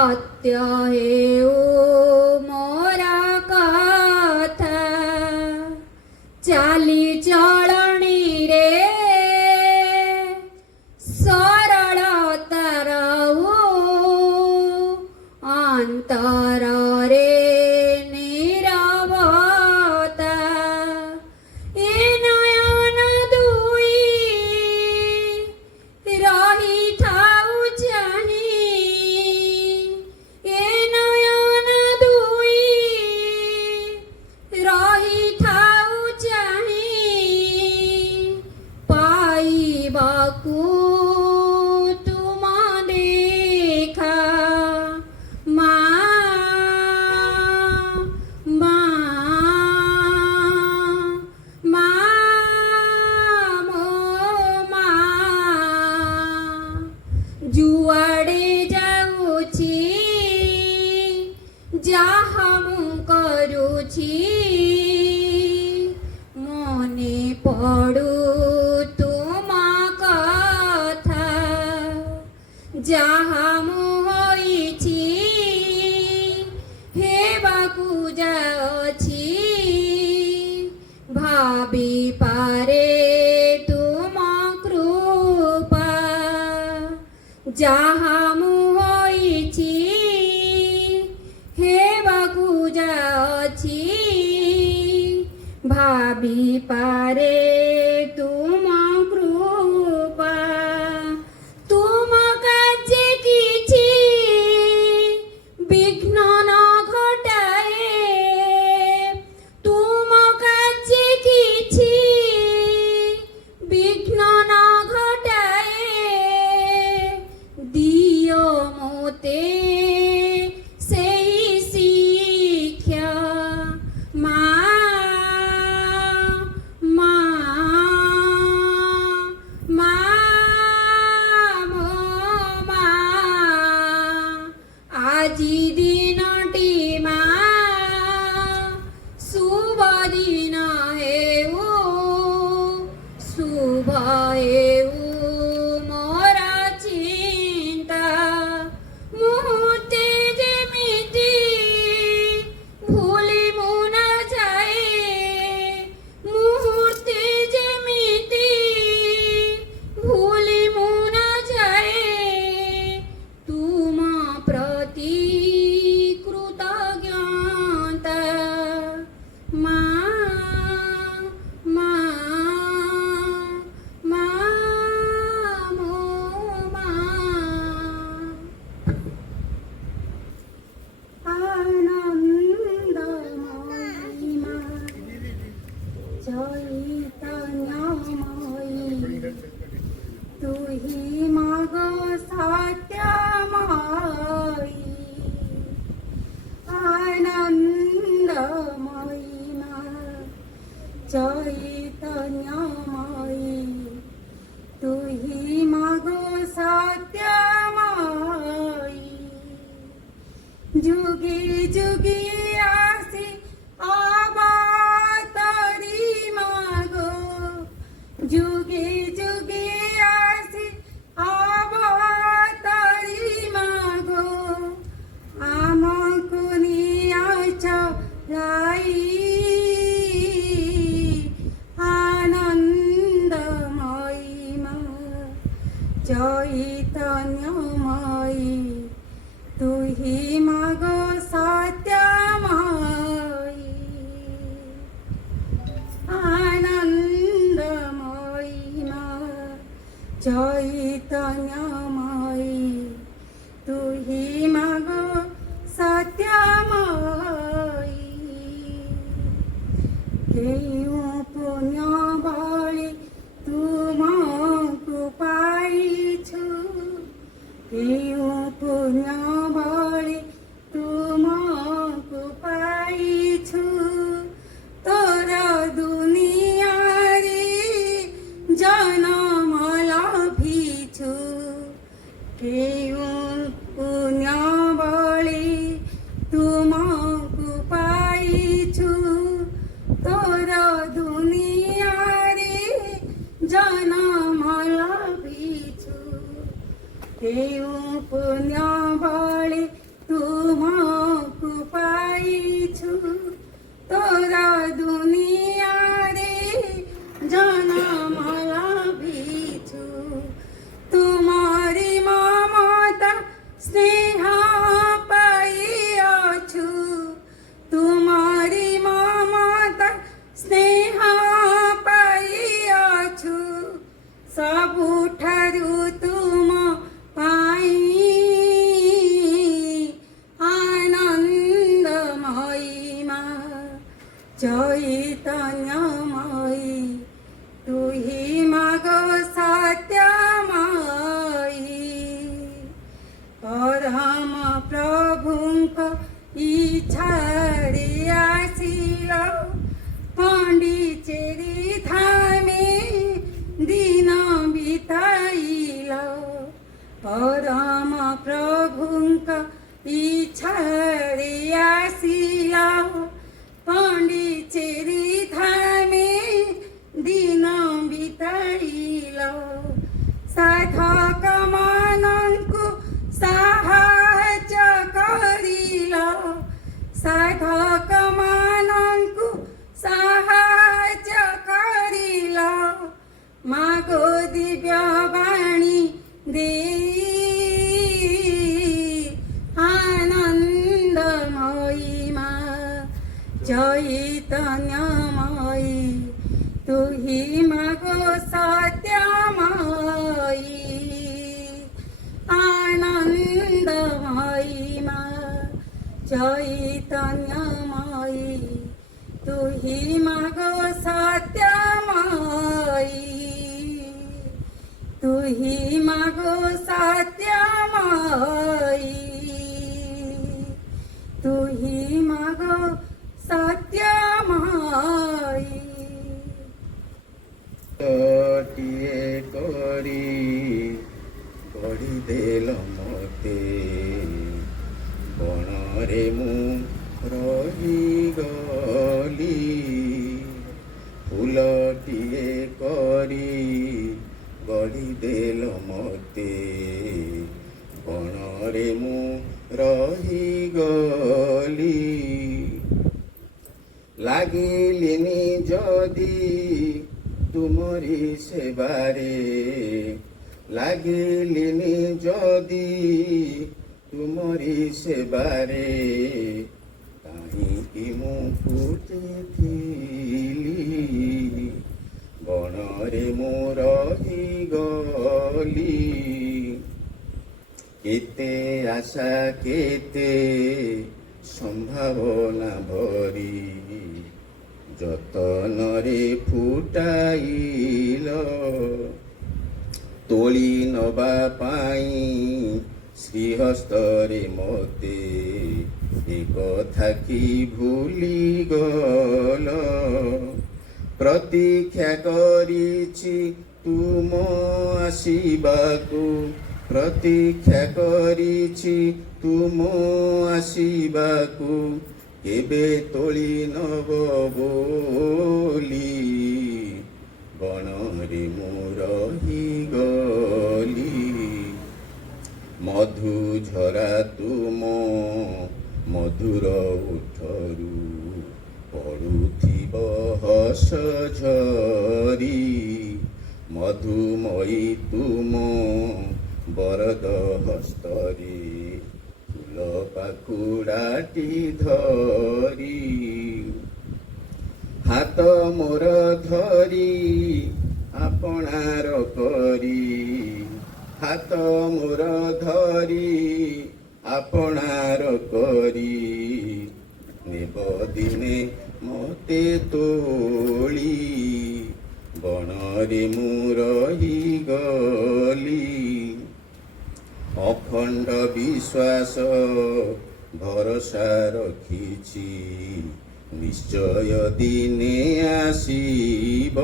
सत्य हेऊ मोरा कथा चाली चलणी रे सरल तरऊ अंतर रे निरवता ए नयन दुई रही ठाऊ चाही ए नयन दुई रही ठाऊ चाही पाइबाकू तुम देखा मा मा मा मो मा जुआड़े जाऊची ଯାହା ମୁଁ କରୁଛି ମନେ ପଡ଼ୁ ତୁମ କଥା ଯାହା ମୁଁ ହୋଇଛି ହେବାକୁ ଯାଉଛି ଭାବିପାରେ ତୁମ କୃପା ଯାହା ମୁଁ ହୋଇଛି ହେବାକୁ ଯାଉଛି ଭାବିପାରେ ତୁମ କୃପା ତୁମ କାର୍ଯ୍ୟ କିଛି ବିଘ୍ନ ନ ଘଟାଏ ତୁମ କାର୍ଯ୍ୟ କିଛି ବିଘ୍ନ ନ ଘଟାଏ ଦିଅ ମୋତେ ସେହି ଶିକ୍ଷା ମା ମା ମା ମୋ ମା ଆଜି ଦିନଟି ମା ଶୁଭ ଦିନ ହେଉ ଶୁଭ ହେଉ ମୋର ଚିନ୍ତା ମୁହୂର୍ତ୍ତେ ଯେମିତି ଭୁଲି ମୁଁ ନ ଯାଏ ମୁହୂର୍ତ୍ତେ ଯେମିତି ଭୁଲି ମୁଁ ନ ଯାଏ ତୁମ ପ୍ରତି କୃତଜ୍ଞତା ମା ମା ମା ମୋ ମା ଆନନ୍ଦମୟୀ ମା ଚୈତନ୍ୟମୟୀ ତୁହି ମାଗ ସତ୍ୟମୟୀ ଆନନ୍ଦମୟୀ ମା ଚୈତନ୍ୟମୟୀ ତୁହି ମାଗ ସତ୍ୟମୟୀ যুগে যুগে আসি অবতারি মাগো যুগে যুগে আসি অবতারি মাগো আমাকে নিয়ে চলাই আনন্দময়ী মা চৈতন্যময়ী তুহি মাগ সত্যময়ী আনন্দময়ী মা চৈতন্যময়ী তুহি মাগ সত্যময়ী কেউ পুণ্য বলে তুমকু পাইছু কেউ পুণ্য বলে তুমকু পাইছু তোর দুনিয়ারে জনম লভিছু কেউ পুণ্য বলে তুমকু পাইছু তোর দুনিয়ারে জনম লভিছু কেউ পুণ্য বলে परम प्रभुଙ୍କ इच्छारे आसिल पण्डिचेरी थामे दिन बिताइल परम प्रभुଙ୍କ इच्छारे आसिल पण्डिचेरी थामे दिन बिताइल साधक मनଙ୍କୁ साहाय्य କରିଲ ସାଧକ ମାନଙ୍କୁ ସାହାଯ୍ୟ କରିଲ ମାଗୋ ଦିବ୍ୟ ବାଣୀ ଦେଇ ଆନନ୍ଦମୟୀ ମା ଚୈତନ୍ୟମୟୀ ତୁହି ମାଗୋ ସତ୍ୟମୟୀ आनंदमयी माँ चैतन्यमयी तुही मागो सत्यमयी तुही मागो सत्यमयी तुही मागो सत्यमयी ଟିଏ କରି ଗଢ଼ିଦେଲ ମୋତେ ବଣରେ ମୁଁ ରହିଗଲି ଫୁଲଟିଏ କରି ଗଢ଼ିଦେଲ ମୋତେ ବଣରେ ମୁଁ ରହିଗଲି ଲାଗିଲିନି ଯଦି ତୁମରି ସେବାରେ ଲାଗିଲିନି ଯଦି ତୁମରି ସେବାରେ କାହିଁକି ମୁଁ ଫୁଟିଥିଲି ବଣରେ ମୁଁ ରହିଗଲି କେତେ ଆଶା କେତେ ସମ୍ଭାବନା ଭରି ଯତନରେ ଫୁଟାଇଲ ତୋଳି ନବା ପାଇଁ ଶ୍ରୀହସ୍ତରେ ମୋତେ ଏ କଥା କି ଭୁଲିଗଲ ପ୍ରତୀକ୍ଷା କରିଛି ତୁମ ଆସିବାକୁ ପ୍ରତୀକ୍ଷା କରିଛି ତୁମ ଆସିବାକୁ କେବେ ତୋଳି ନବ ବୋଲି ବଣରେ ମୁଁ ରହିଗଲି ମଧୁ ଝରା ତୁମ ମଧୁର ଓଠରୁ ପଡ଼ୁଥିବ ହସ ଝରି ମଧୁମୟୀ ତୁମ ବରଦ ହସ୍ତରେ ଫୁଲ ପାଖୁଡ଼ାଟି ଧରି ହାତ ମୋର ଧରି ଆପଣାର କରି ହାତ ମୋର ଧରି ଆପଣାର କରି ନେବ ଦିନେ ମୋତେ ତୋଳି ବଣରେ ମୁଁ ରହିଗଲି ଅଖଣ୍ଡ ବିଶ୍ୱାସ ଭରସା ରଖିଛି ନିଶ୍ଚୟ ଦିନେ ଆସିବ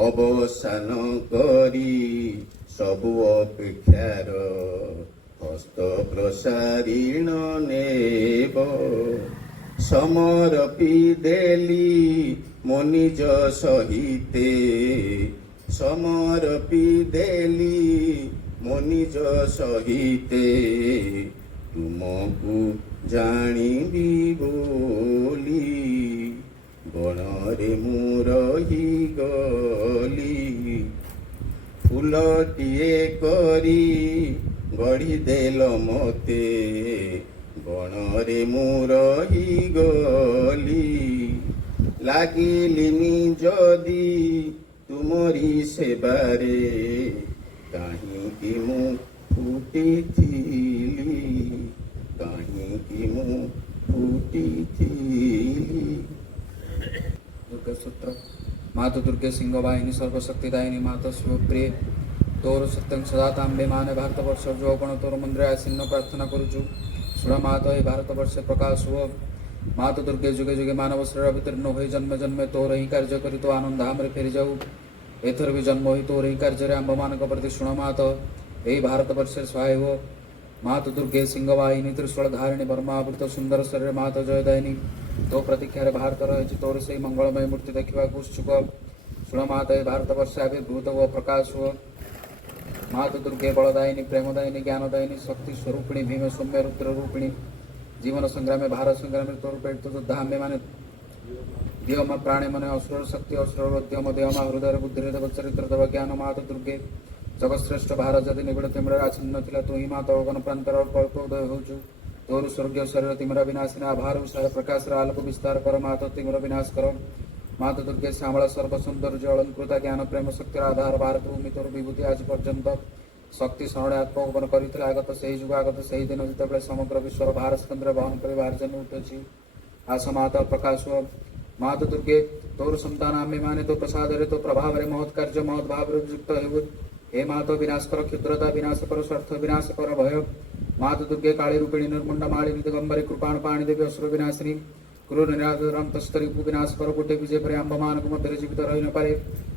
ଅବସାନ କରି ସବୁ ଅପେକ୍ଷାର ହସ୍ତ ପ୍ରସାରିଣ ନେବ ସମରପି ଦେଲି ମୋ ନିଜ ସହିତେ ସମରପି ଦେଲି ମୋ ନିଜ ସହିତେ ତୁମକୁ ଜାଣିବି ବୋଲି ବଣରେ ମୁଁ ରହିଗଲି ଫୁଲଟିଏ କରି ଗଢ଼ିଦେଲ ମୋତେ ବଣରେ ମୁଁ ରହିଗଲି ଲାଗିଲିନି ଯଦି ତୁମରି ସେବାରେ କାହିଁକି ମୁଁ ଫୁଟିଥିଲି କାହିଁକି ମୁଁ ଫୁଟିଥିଲି दुर्गा सूत्र माता दुर्गे सिंह वाहिनी सर्वशक्तिदायिनी माता शिवप्रिय तोर सत्यं सदा तांबे माने भारतवर्ष যৌবন তোর মন্দিরে আসীন প্রার্থনা করুছু শুণ মাত এই ভারতবর্ষে প্রকাশ হুଅ মাত দুর্গে যুগে যুগে ମାନବ ଶରୀର ଅବତୀର୍ଣ୍ଣ ହୋଇ ଜନ୍ମେ ଜନ୍ମେ ତୋର ହିଁ କାର୍ଯ୍ୟ କରି ତୋ ଆନନ୍ଦ ଧାମରେ ଫେରିଯାଉ ଏଥର ବି ଜନ୍ମ ହୋଇ ତୋର ହିଁ କାର୍ଯ୍ୟରେ ଆମ୍ଭମାନଙ୍କ ପ୍ରତି ଶୁଣ ମାତ ଏହି ଭାରତବର୍ଷରେ ସହାୟ ହୁଅ ମାତ ଦୁର୍ଗେ ସିଂହବାହିନୀ ତ୍ରିଶୂଳ ଧାରିଣୀ ବର୍ମାବୃତ ସୁନ୍ଦର ଶରୀରରେ ମାତ ଜୟଦାୟିନୀ ତୋ ପ୍ରତୀକ୍ଷାରେ ଭାରତ ରହିଛି ତୋର ସେହି ମଙ୍ଗଳମୟ ମୂର୍ତ୍ତି ଦେଖିବାକୁ ଉତ୍ସୁକ ଶୁଣ ମାତ ଏହି ଭାରତବର୍ଷେ ଆବିର୍ଭୂତ ହୁଅ ପ୍ରକାଶ ହୁଅ मात दुर्गे बलदायिनी प्रेमदायिनी ज्ञानदायिनी शक्ति स्वरूपिणी भीम सौम्य रुद्र रूपिणी जीवन संग्राम भारत संग्राम तोर पेट योद्धा आम्बे माने देव प्राणे मन असुर शक्ति असुर उद्यम देव हृदय बुद्धि देव चरित्र देव ज्ञान मात दुर्गे जगतश्रेष्ठ भारत जदि निबिड़ तिम्र आच्छिन्न थिला तू ही मात अगन प्रांतर कल्पोदय होचु तोर स्वर्गीय शरीर तिम्र विनाशिनी आभार विशाल प्रकाश आलोक विस्तार कर मात तिम्र विनाश कर मात दुर्गे श्यामला सर्व सौंदर्य अलंकृता ज्ञान प्रेम शक्तिर आधार भारत भूमि तोर विभूति आज पर्यंत शक्ति शरणे आत्मगोपन करथिले आगत सही जुग आगत सही दिन जितेबाला समग्र विश्वर भारत केन्द्र बहन कर भारजन उठुछि आस मात प्रकाश हुଅ मात दुर्गे तोर संतान आम्बे माने तो प्रसाद रे तो प्रभाव रे महत् कार्य महत् भाव रे युक्त हेउ हे मात विनाश कर क्षुद्रता विनाश कर स्वार्थ विनाश कर भय मात दुर्गे काली रूपिणी निर्मुंड मालिनी दिगंबरी कृपाण पाणी देवी असुर विनाशिनी क्रूर निराधराम तस्तरी विनाश कर गोटे भी जेपरि आंबमान मध्य जीवित रही न पारे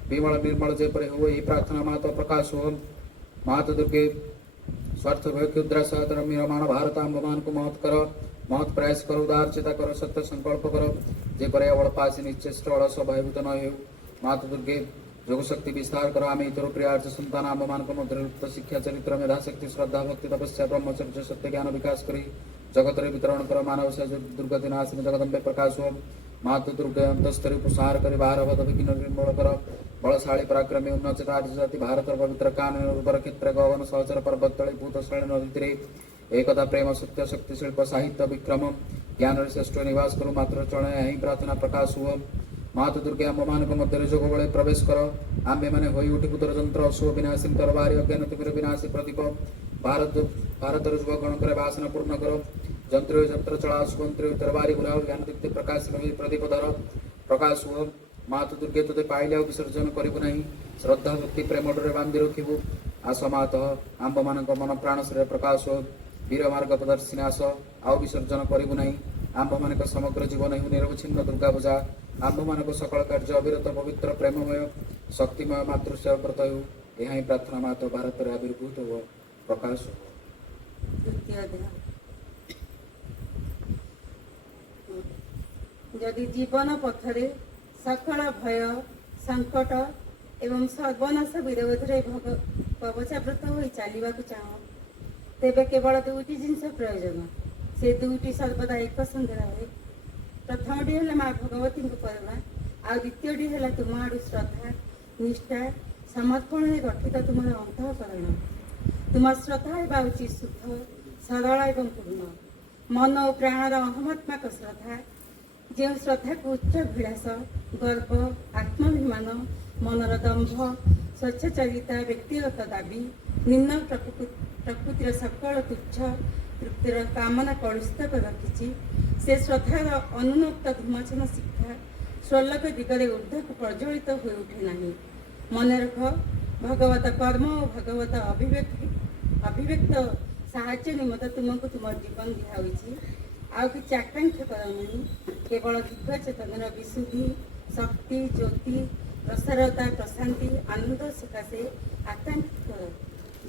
विमल निर्मल जेपरि हो यही प्रार्थना मात प्रकाश हो मात दुर्गे स्वार्थ भय क्षुद्रा सहतर मीरमाण भारत आंबमान को महत् कर महत् प्रयास कर उदार चेता कर सत्य संकल्प कर जेपरि अवळ पासी निश्चेष्ट अलस भयभूत न हेउ मात दुर्गे जोग शक्ति विस्तार कर आमे तोर प्रियार्थ संतान आंबमान को मध्य युक्त शिक्षा चरित्र मेधा शक्ति श्रद्धा भक्ति तपस्या ब्रह्मचर्य सत्य ज्ञान विकास करी जगत वितरण कर मानव से दुर्गति नाशिनी जगदम्बे प्रकाश हो मात दुर्गे अंतस्तरी उपसार कर बाहर पद विघ्न निर्मूल कर बलशाली पराक्रमी उन्नत आर्य जाति भारत पवित्र कान उर्वर क्षेत्र गवन सहचर पर्वत तले भूत श्रेणी नदी तीरे एकता प्रेम सत्य शक्ति शिल्प साहित्य विक्रम ज्ञान श्रेष्ठ निवास करू मात्र चरण यही प्रार्थना प्रकाश हुଅ मात दुर्गे आंबमान मध्य जोग बड़े प्रवेश कर आंबे माने होई उठी पुत्र जंत्र अशुभ विनाशिनी तरबारी अज्ञान तिमिर विनाशी प्रदीप भारत युव गण कर वासना पूर्ण कर जंत्र जंत्र चला सुगंत्र तरबारी बुलाओ ज्ञान दीप्ति प्रकाश प्रदीप धर प्रकाश हुଅ मात दुर्गे तोते पाइले विसर्जन करिबु नाही श्रद्धा भक्ति प्रेम डोरे बांधि रखिबु आस मात आंबमान मन प्राण शरीर प्रकाश हो वीर मार्ग प्रदर्शिनी आस आउ विसर्जन करिबु नाही आंबमान समग्र जीवन हेउ निरवच्छिन्न दुर्गा पूजा आंबमान सकल कार्य अविरत पवित्र प्रेममय शक्तिमय मातृसेवा व्रत हेउ ଏହା ହିଁ ପ୍ରାର୍ଥନା ମାତ ଭାରତରେ ଆବିର୍ଭୂତ ହୁଅ ପ୍ରକାଶ ହୁଅ ଦ୍ୱିତୀୟ ଅଧ୍ୟାୟ ଯଦି ଜୀବନ ପଥରେ ସକଳ ଭୟ ସଙ୍କଟ ଏବଂ ସର୍ବନାଶ ବିରୋଧରେ କବଚାବୃତ ହୋଇ ଚାଲିବାକୁ ଚାହଁ ତେବେ କେବଳ ଦୁଇଟି ଜିନିଷ ପ୍ରୟୋଜନ ସେ ଦୁଇଟି ସର୍ବଦା ଏକ ସଙ୍ଗେ ରହେ ପ୍ରଥମଟି ହେଲା ମା ଭଗବତୀଙ୍କ କରୁଣା ଆଉ ଦ୍ୱିତୀୟଟି ହେଲା ତୁମ ଆଡ଼ୁ ଶ୍ରଦ୍ଧା ନିଷ୍ଠା ସମର୍ପଣରେ ଗଠିତ ତୁମର ଅନ୍ତଃକରଣ ତୁମ ଶ୍ରଦ୍ଧା ହେବା ଉଚିତ ଶୁଦ୍ଧ ସରଳ ଏବଂ ପୂର୍ଣ୍ଣ ମନ ଓ ପ୍ରାଣର ଅହମାତ୍ମକ ଶ୍ରଦ୍ଧା ଯେଉଁ ଶ୍ରଦ୍ଧାକୁ ଉଚ୍ଚ ଭିଳାସ ଗର୍ବ ଆତ୍ମାଭିମାନ ମନର ଦମ୍ଭ ସ୍ୱଚ୍ଛଚରିତା ବ୍ୟକ୍ତିଗତ ଦାବି ନିମ୍ନ ପ୍ରକୃତିର ସକଳ ତୁଚ୍ଛ ତୃପ୍ତିର କାମନା କଳୁଷିତ କରି ରଖିଛି ସେ ଶ୍ରଦ୍ଧାର ଅନୁନ୍ନତ ଧୂମଛନ ଶିକ୍ଷା ସ୍ୱର୍ଲୋକ ଦିଗରେ ଊର୍ଦ୍ଧ୍ୱକୁ ପ୍ରଜ୍ୱଳିତ ହୋଇ ଉଠେ ନାହିଁ ମନେ ରଖ ଭଗବତ କର୍ମ ଓ ଭଗବତ ଅଭିବ୍ୟକ୍ତ ସାହାଯ୍ୟ ନିମନ୍ତେ ତୁମକୁ ତୁମ ଜୀବନ ଦିଆହୋଇଛି ଆଉ କିଛି ଆକାଂକ୍ଷା କର ନାହିଁ କେବଳ ଦିବ୍ୟ ଚେତନର ବିଶୁଦ୍ଧି ଶକ୍ତି ଜ୍ୟୋତି ପ୍ରସାରତା ପ୍ରଶାନ୍ତି ଆନନ୍ଦ ସକାଶେ ଆକାଂକ୍ଷା କର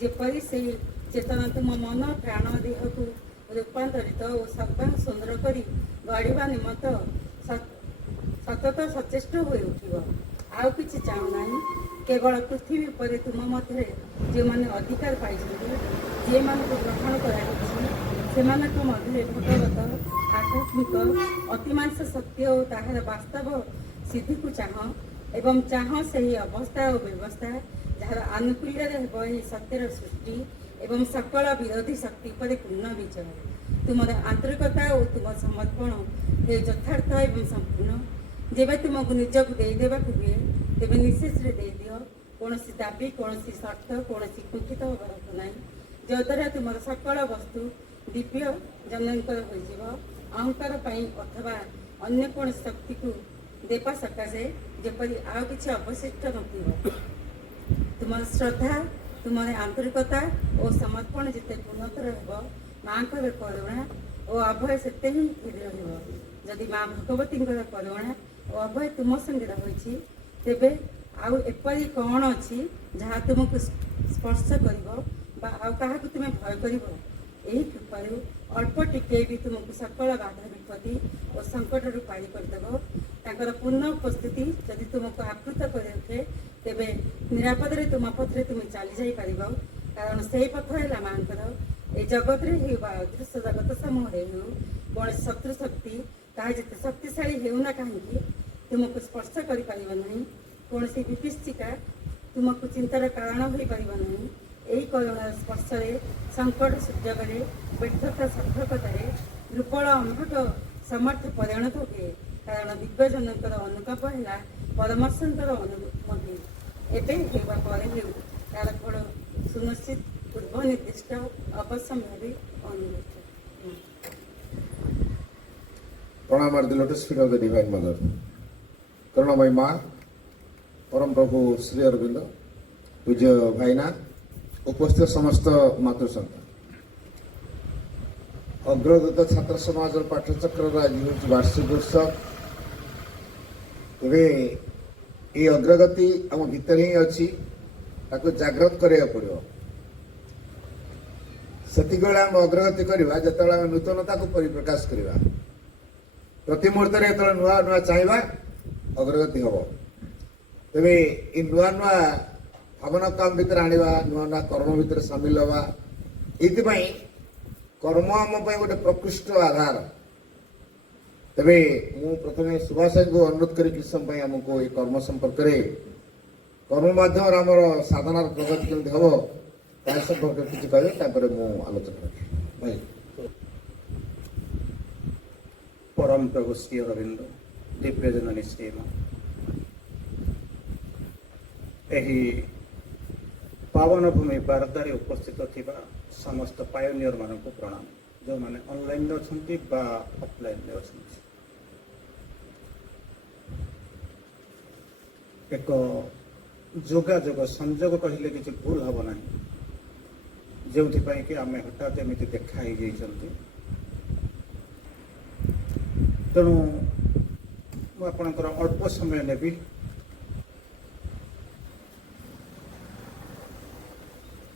ଯେପରି ସେହି ଚେତନା ତୁମ ମନ ପ୍ରାଣ ଦେହକୁ ରୂପାନ୍ତରିତ ଓ ସର୍ବାଙ୍ଗ ସୁନ୍ଦର କରି ଗଢ଼ିବା ନିମନ୍ତେ ସତତ ସଚେଷ୍ଟ ହୋଇ ଉଠିବ ଆଉ କିଛି ଚାହୁଁନାହିଁ କେବଳ ପୃଥିବୀ ଉପରେ ତୁମ ମଧ୍ୟରେ ଯେଉଁମାନେ ଅଧିକାର ପାଇଛନ୍ତି ଯେଉଁମାନଙ୍କୁ ଗ୍ରହଣ କରାଯାଇଛି ସେମାନଙ୍କ ମଧ୍ୟରେ ଭଗବତ ଆଧ୍ୟାତ୍ମିକ ଅତିମାଂସ ସତ୍ୟ ଓ ତାହାର ବାସ୍ତବ ସିଦ୍ଧିକୁ ଚାହଁ ଏବଂ ଚାହଁ ସେହି ଅବସ୍ଥା ଓ ବ୍ୟବସ୍ଥା ଯାହାର ଆନୁକୂଲ୍ୟରେ ହେବ ଏହି ସତ୍ୟର ସୃଷ୍ଟି ଏବଂ ସକଳ ବିରୋଧୀ ଶକ୍ତି ଉପରେ ପୂର୍ଣ୍ଣ ବିଜୟ ତୁମର ଆନ୍ତରିକତା ଓ ତୁମ ସମର୍ପଣ ହେଉ ଯଥାର୍ଥ ଏବଂ ସମ୍ପୂର୍ଣ୍ଣ ଯେବେ ତୁମକୁ ନିଜକୁ ଦେଇଦେବାକୁ ହୁଏ ତେବେ ନିଶେଷରେ ଦେଇଦିଅ କୌଣସି ଦାବି କୌଣସି ସର୍ତ୍ତ କୌଣସି କୁଣ୍ଠିତ ହେବାର ନାହିଁ ଯଦ୍ୱାରା ତୁମର ସକଳ ବସ୍ତୁ ଦିବ୍ୟ ଜନଙ୍କର ହୋଇଯିବ ଅହଙ୍କାର ପାଇଁ ଅଥବା ଅନ୍ୟ କୌଣସି ଶକ୍ତିକୁ ଦେବା ସକାଶେ ଯେପରି ଆଉ କିଛି ଅବଶିଷ୍ଟ ନଥିବ ତୁମର ଶ୍ରଦ୍ଧା ତୁମର ଆନ୍ତରିକତା ଓ ସମର୍ପଣ ଯେତେ ପୂର୍ଣ୍ଣତର ହେବ, ମାଙ୍କର କରୁଣା ଓ ଅଭୟ ସେତେ ହିଁ ଘେରି ରହିବ। ଯଦି ମା ଭଗବତୀଙ୍କର କରୁଣା ଓ ଅଭୟ ତୁମ ସଙ୍ଗେ ରହିଛି, ତେବେ ଆଉ ଏପରି କ'ଣ ଅଛି ଯାହା ତୁମକୁ ସ୍ପର୍ଶ କରିବ ବା ଆଉ କାହାକୁ ତୁମେ ଭୟ କରିବ? ଏହି କୃପାରୁ ଅଳ୍ପ ଟିକେ ବି ତୁମକୁ ସକଳ ବାଧା ବିପତ୍ତି ଓ ସଙ୍କଟରୁ ପାରି କରିଦେବ। ତାଙ୍କର ପୂର୍ଣ୍ଣ ଉପସ୍ଥିତି ଯଦି ତୁମକୁ ଆପ୍ଲୁତ କରି ରଖେ, ତେବେ ନିରାପଦରେ ତୁମ ପଥରେ ତୁମେ ଚାଲି ଯାଇପାରିବ। କାରଣ ସେହି ପଥ ହେଲା ମାଙ୍କର। এই ଜଗତରେ ହେଉ ବା ଅଦୃଶ୍ୟ ଜଗତ ସମୂହରେ ହେଉ, କୌଣସି ଶତ୍ରୁ ଶକ୍ତି ତାହା ଯେତେ ଶକ୍ତିଶାଳୀ ହେଉନା କାହିଁକି ତୁମକୁ ସ୍ପର୍ଶ କରିପାରିବ ନାହିଁ। କୌଣସି ବିପିଷ୍ଟିକା ତୁମକୁ ଚିନ୍ତାର କାରଣ ହୋଇପାରିବ ନାହିଁ। ଏହି କରୁଣାର ସ୍ପର୍ଶରେ ସଙ୍କଟ ସୁଯୋଗରେ ବ୍ୟର୍ଥତା ସାର୍ଥକତାରେ ଦୁର୍ବଳ ଅମ୍ଭକ ସମର୍ଥ ପରିଣତ ହୁଏ। କାରଣ ଦିବ୍ୟଜନଙ୍କର ଅନୁକମ୍ପ ହେଲା ପରମର୍ଶଙ୍କର ଅନୁମତି। ଏବେ ହେବା ପରେ ହେଉ, ତାର ଫଳ ସୁନିଶ୍ଚିତ, ପୂର୍ବ ନିର୍ଦ୍ଦିଷ୍ଟ, ଅବଶ୍ୟମ୍ଭାବୀ, ଅନୁଭୂତ। प्रणाम are the lotus feet of the divine mother. करुणामयी माँ, परम प्रभु श्री अरविंद, पूज्य भाईना, उपस्थित समस्त मातृ संतान, अग्रदूत छात्र समाज और पाठचक्र आज हूँ वार्षिक उत्सव। तेरे ये अग्रगति आम भितर ही अच्छी, ताको जागृत करिया पड़ो। सेतिक बेले आम अग्रगति करवा जिते आम नूतनता को परिप्रकाश करवा। प्रति मुहूर्त जो नुआ नुआ चाहवा अग्रगति हम। तेरे ये नुआ नुआ भावना काम भितर आनिबा, नुआ नुआ कर्म भितर सामिल हवा। इतिपाई कर्म आम गोटे प्रकृष्ट आधार। तेरे मु प्रथम सुभाष को अनुरोध करी किसी समय आमको ये कर्म संपर्क कर्म माध्यम आमर साधनार प्रगति केमती हम ता संपर्क किसी कहे मु आलोचना रखी भाई। परम प्रभु श्री अरविंद, दिव्य जननी श्री माँ, यही पावन भूमि बारदारे उपस्थित थिबा समस्त पायोनियर मानक प्रणाम, जो माने ऑनलाइन में अछंती बा ऑफलाइन में अछंती। एक जोगाजोग संजोग कहले किसी भूल हम ना, जो कि आम हठात एमती देखा ही जाइछंती। तेणु मुझे अल्प समय नेबी।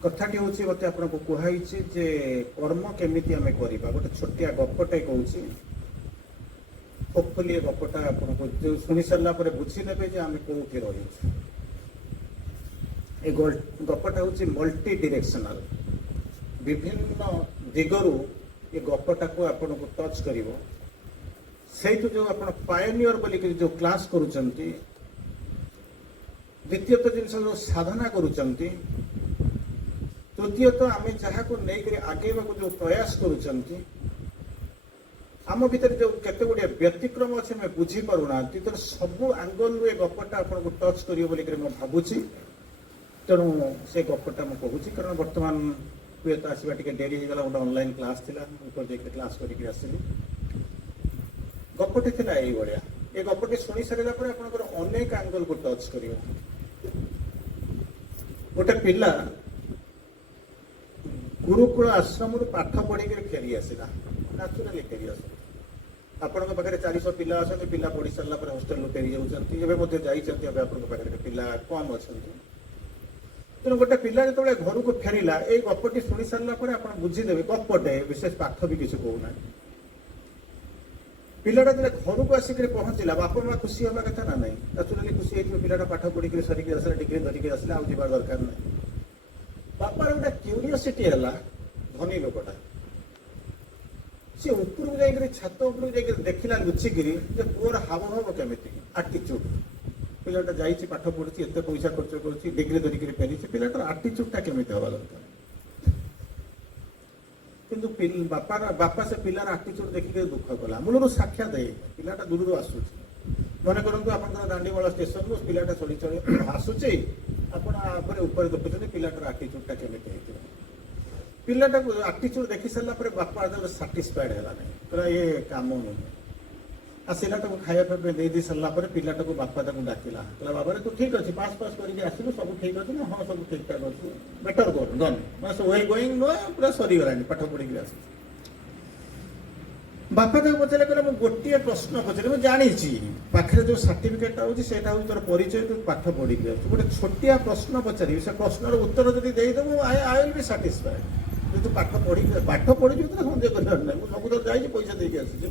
कथाटी हूँ मत आपको कहुई जे कर्म केमिति आम करवा। गोटे छोटिया गपटे कहूँ, होपफुली गपटा आपको जो शुणी सारा बुझी ने आम कौटी रही। गपटा हूँ मल्टी डिरेक्शनल, विभिन्न दिगरु ये गपटा को आपको टच कर से जो आप पायोनियर बोलिक जो क्लास करुचंती, द्वितीयत जिन जो साधना करुचंती, तृतीयत आम जहाँ को लेकर आगे जो प्रयास करुचंती, आम भीतर जो केते गुड़िया व्यतिक्रम अच्छे मैं बुझी पारुना, तो सबू आंगल ये गपटा आपको टच कर भावुची। तेणु से गपटा मुझे कहूँ, कारण बर्तमान हुए तो आसवा टे डेरी होगा। गोटे ऑनलाइन क्लास थी, क्लास करके आसली। गपटे थिला एई बढिया। ए गपटे सुनी सारिला परे आपनकर अनेक एंगल को टच करियो। गोटे पिला गुरुकुल आश्रम रु पाठ पढ़ी के फेरी आसिला, नेचुरली फेरी आस। आपनक पाखरे 400 पिला आछन, पिला पढ़ी सारला परे हॉस्टल रु फेरी जाउछंती। एबे मध्ये जाइछंती, एबे आपनक पाखरे पिला कम अछंती। तेणु गोटे पिला जो घर को फेरला, ए गपटी शुणी सारा पर आप बुझीदेवे गपटे विशेष पाठ भी किसी कहूना। पिलाटा जो घर को आसिक पहुँचला, बापा माँ खुशी हवा कथा ना नहीं, नेचुराली खुशी होती। पिलाटा पाठ पढ़ी सरिक आसला, डिग्री धरिक आसला, आउ जाबार दरकार ना। बापार गोटे क्यूरियोसिटी है, धनी लोकटा सी ऊपर जाकर छात उपर जाकर देखला लुचिकी पुअर हावभाव केमिति आटिट्यूड। पिलाटा जाइए पाठ पढ़ी, एत पैसा खर्च कर डिग्री धरिक फेरी, पिलाटार आटिट्यूडटा केमिति हवा दरकार। किंतु बापा से पिलार आटिट्यूड देखिक दुख कला। मूलर साक्षात है पिलाटा दूर आसूँ। मन करूँ आप दांडीवाला स्टेशन रु पिलाटा चढ़ी चढ़ी आसूचे, आपरे ऊपर देखुं पिलाटार आटिट्यूडटा केमिति होइथिबो। पिलाटा आटिट्यूड देखि सारा बापा साटिस्फाइड है कहला ये काम नुहे। ଆସିଲାଟାକୁ ଖାଇବା ପାଇଁ ଦେଇ ସାରିଲା ପରେ ପିଲାଟାକୁ ବାପା ତାକୁ ଡାକିଲା କହିଲା ବାବାରେ ତୁ ଠିକ ଅଛି ପାସ୍ କରିକି ଆସିଲୁ ସବୁ ଠିକ ଅଛି ନା ହଁ ସବୁ ଠିକ ଠାକ ଅଛି ବେଟର ଗୋ ଡନ୍ ମାନେ ୱେଲ୍ ଗୋଇଂ ନୁହଁ ପୁରା ସରିଗଲାଣି ପାଠ ପଢିକି ଆସିଛି ବାପା ତାକୁ ପଚାରିଲେ କହିଲେ ମୁଁ ଗୋଟିଏ ପ୍ରଶ୍ନ ପଚାରିଲି ମୁଁ ଜାଣିଛି ପାଖରେ ଯୋଉ ସାର୍ଟିଫିକେଟଟା ହଉଛି ସେଇଟା ହଉଛି ତୋର ପରିଚୟ ତୁ ପାଠ ପଢିକି ଆସୁଛୁ ଗୋଟେ ଛୋଟିଆ ପ୍ରଶ୍ନ ପଚାରିବି ସେ ପ୍ରଶ୍ନର ଉତ୍ତର ଯଦି ଦେଇଦେବୁ ଆଇ ୱିଲ୍ ବି ସାଟିସ୍ଫାଏଡ୍ ଯଦି ତୁ ପାଠ ପଢିଛୁ ତ ସନ୍ଦେହ କରିବାର ନାହିଁ ମୁଁ ସବୁଥର ଯାଇଛି ପଇସା ଦେଇକି ଆସିଛି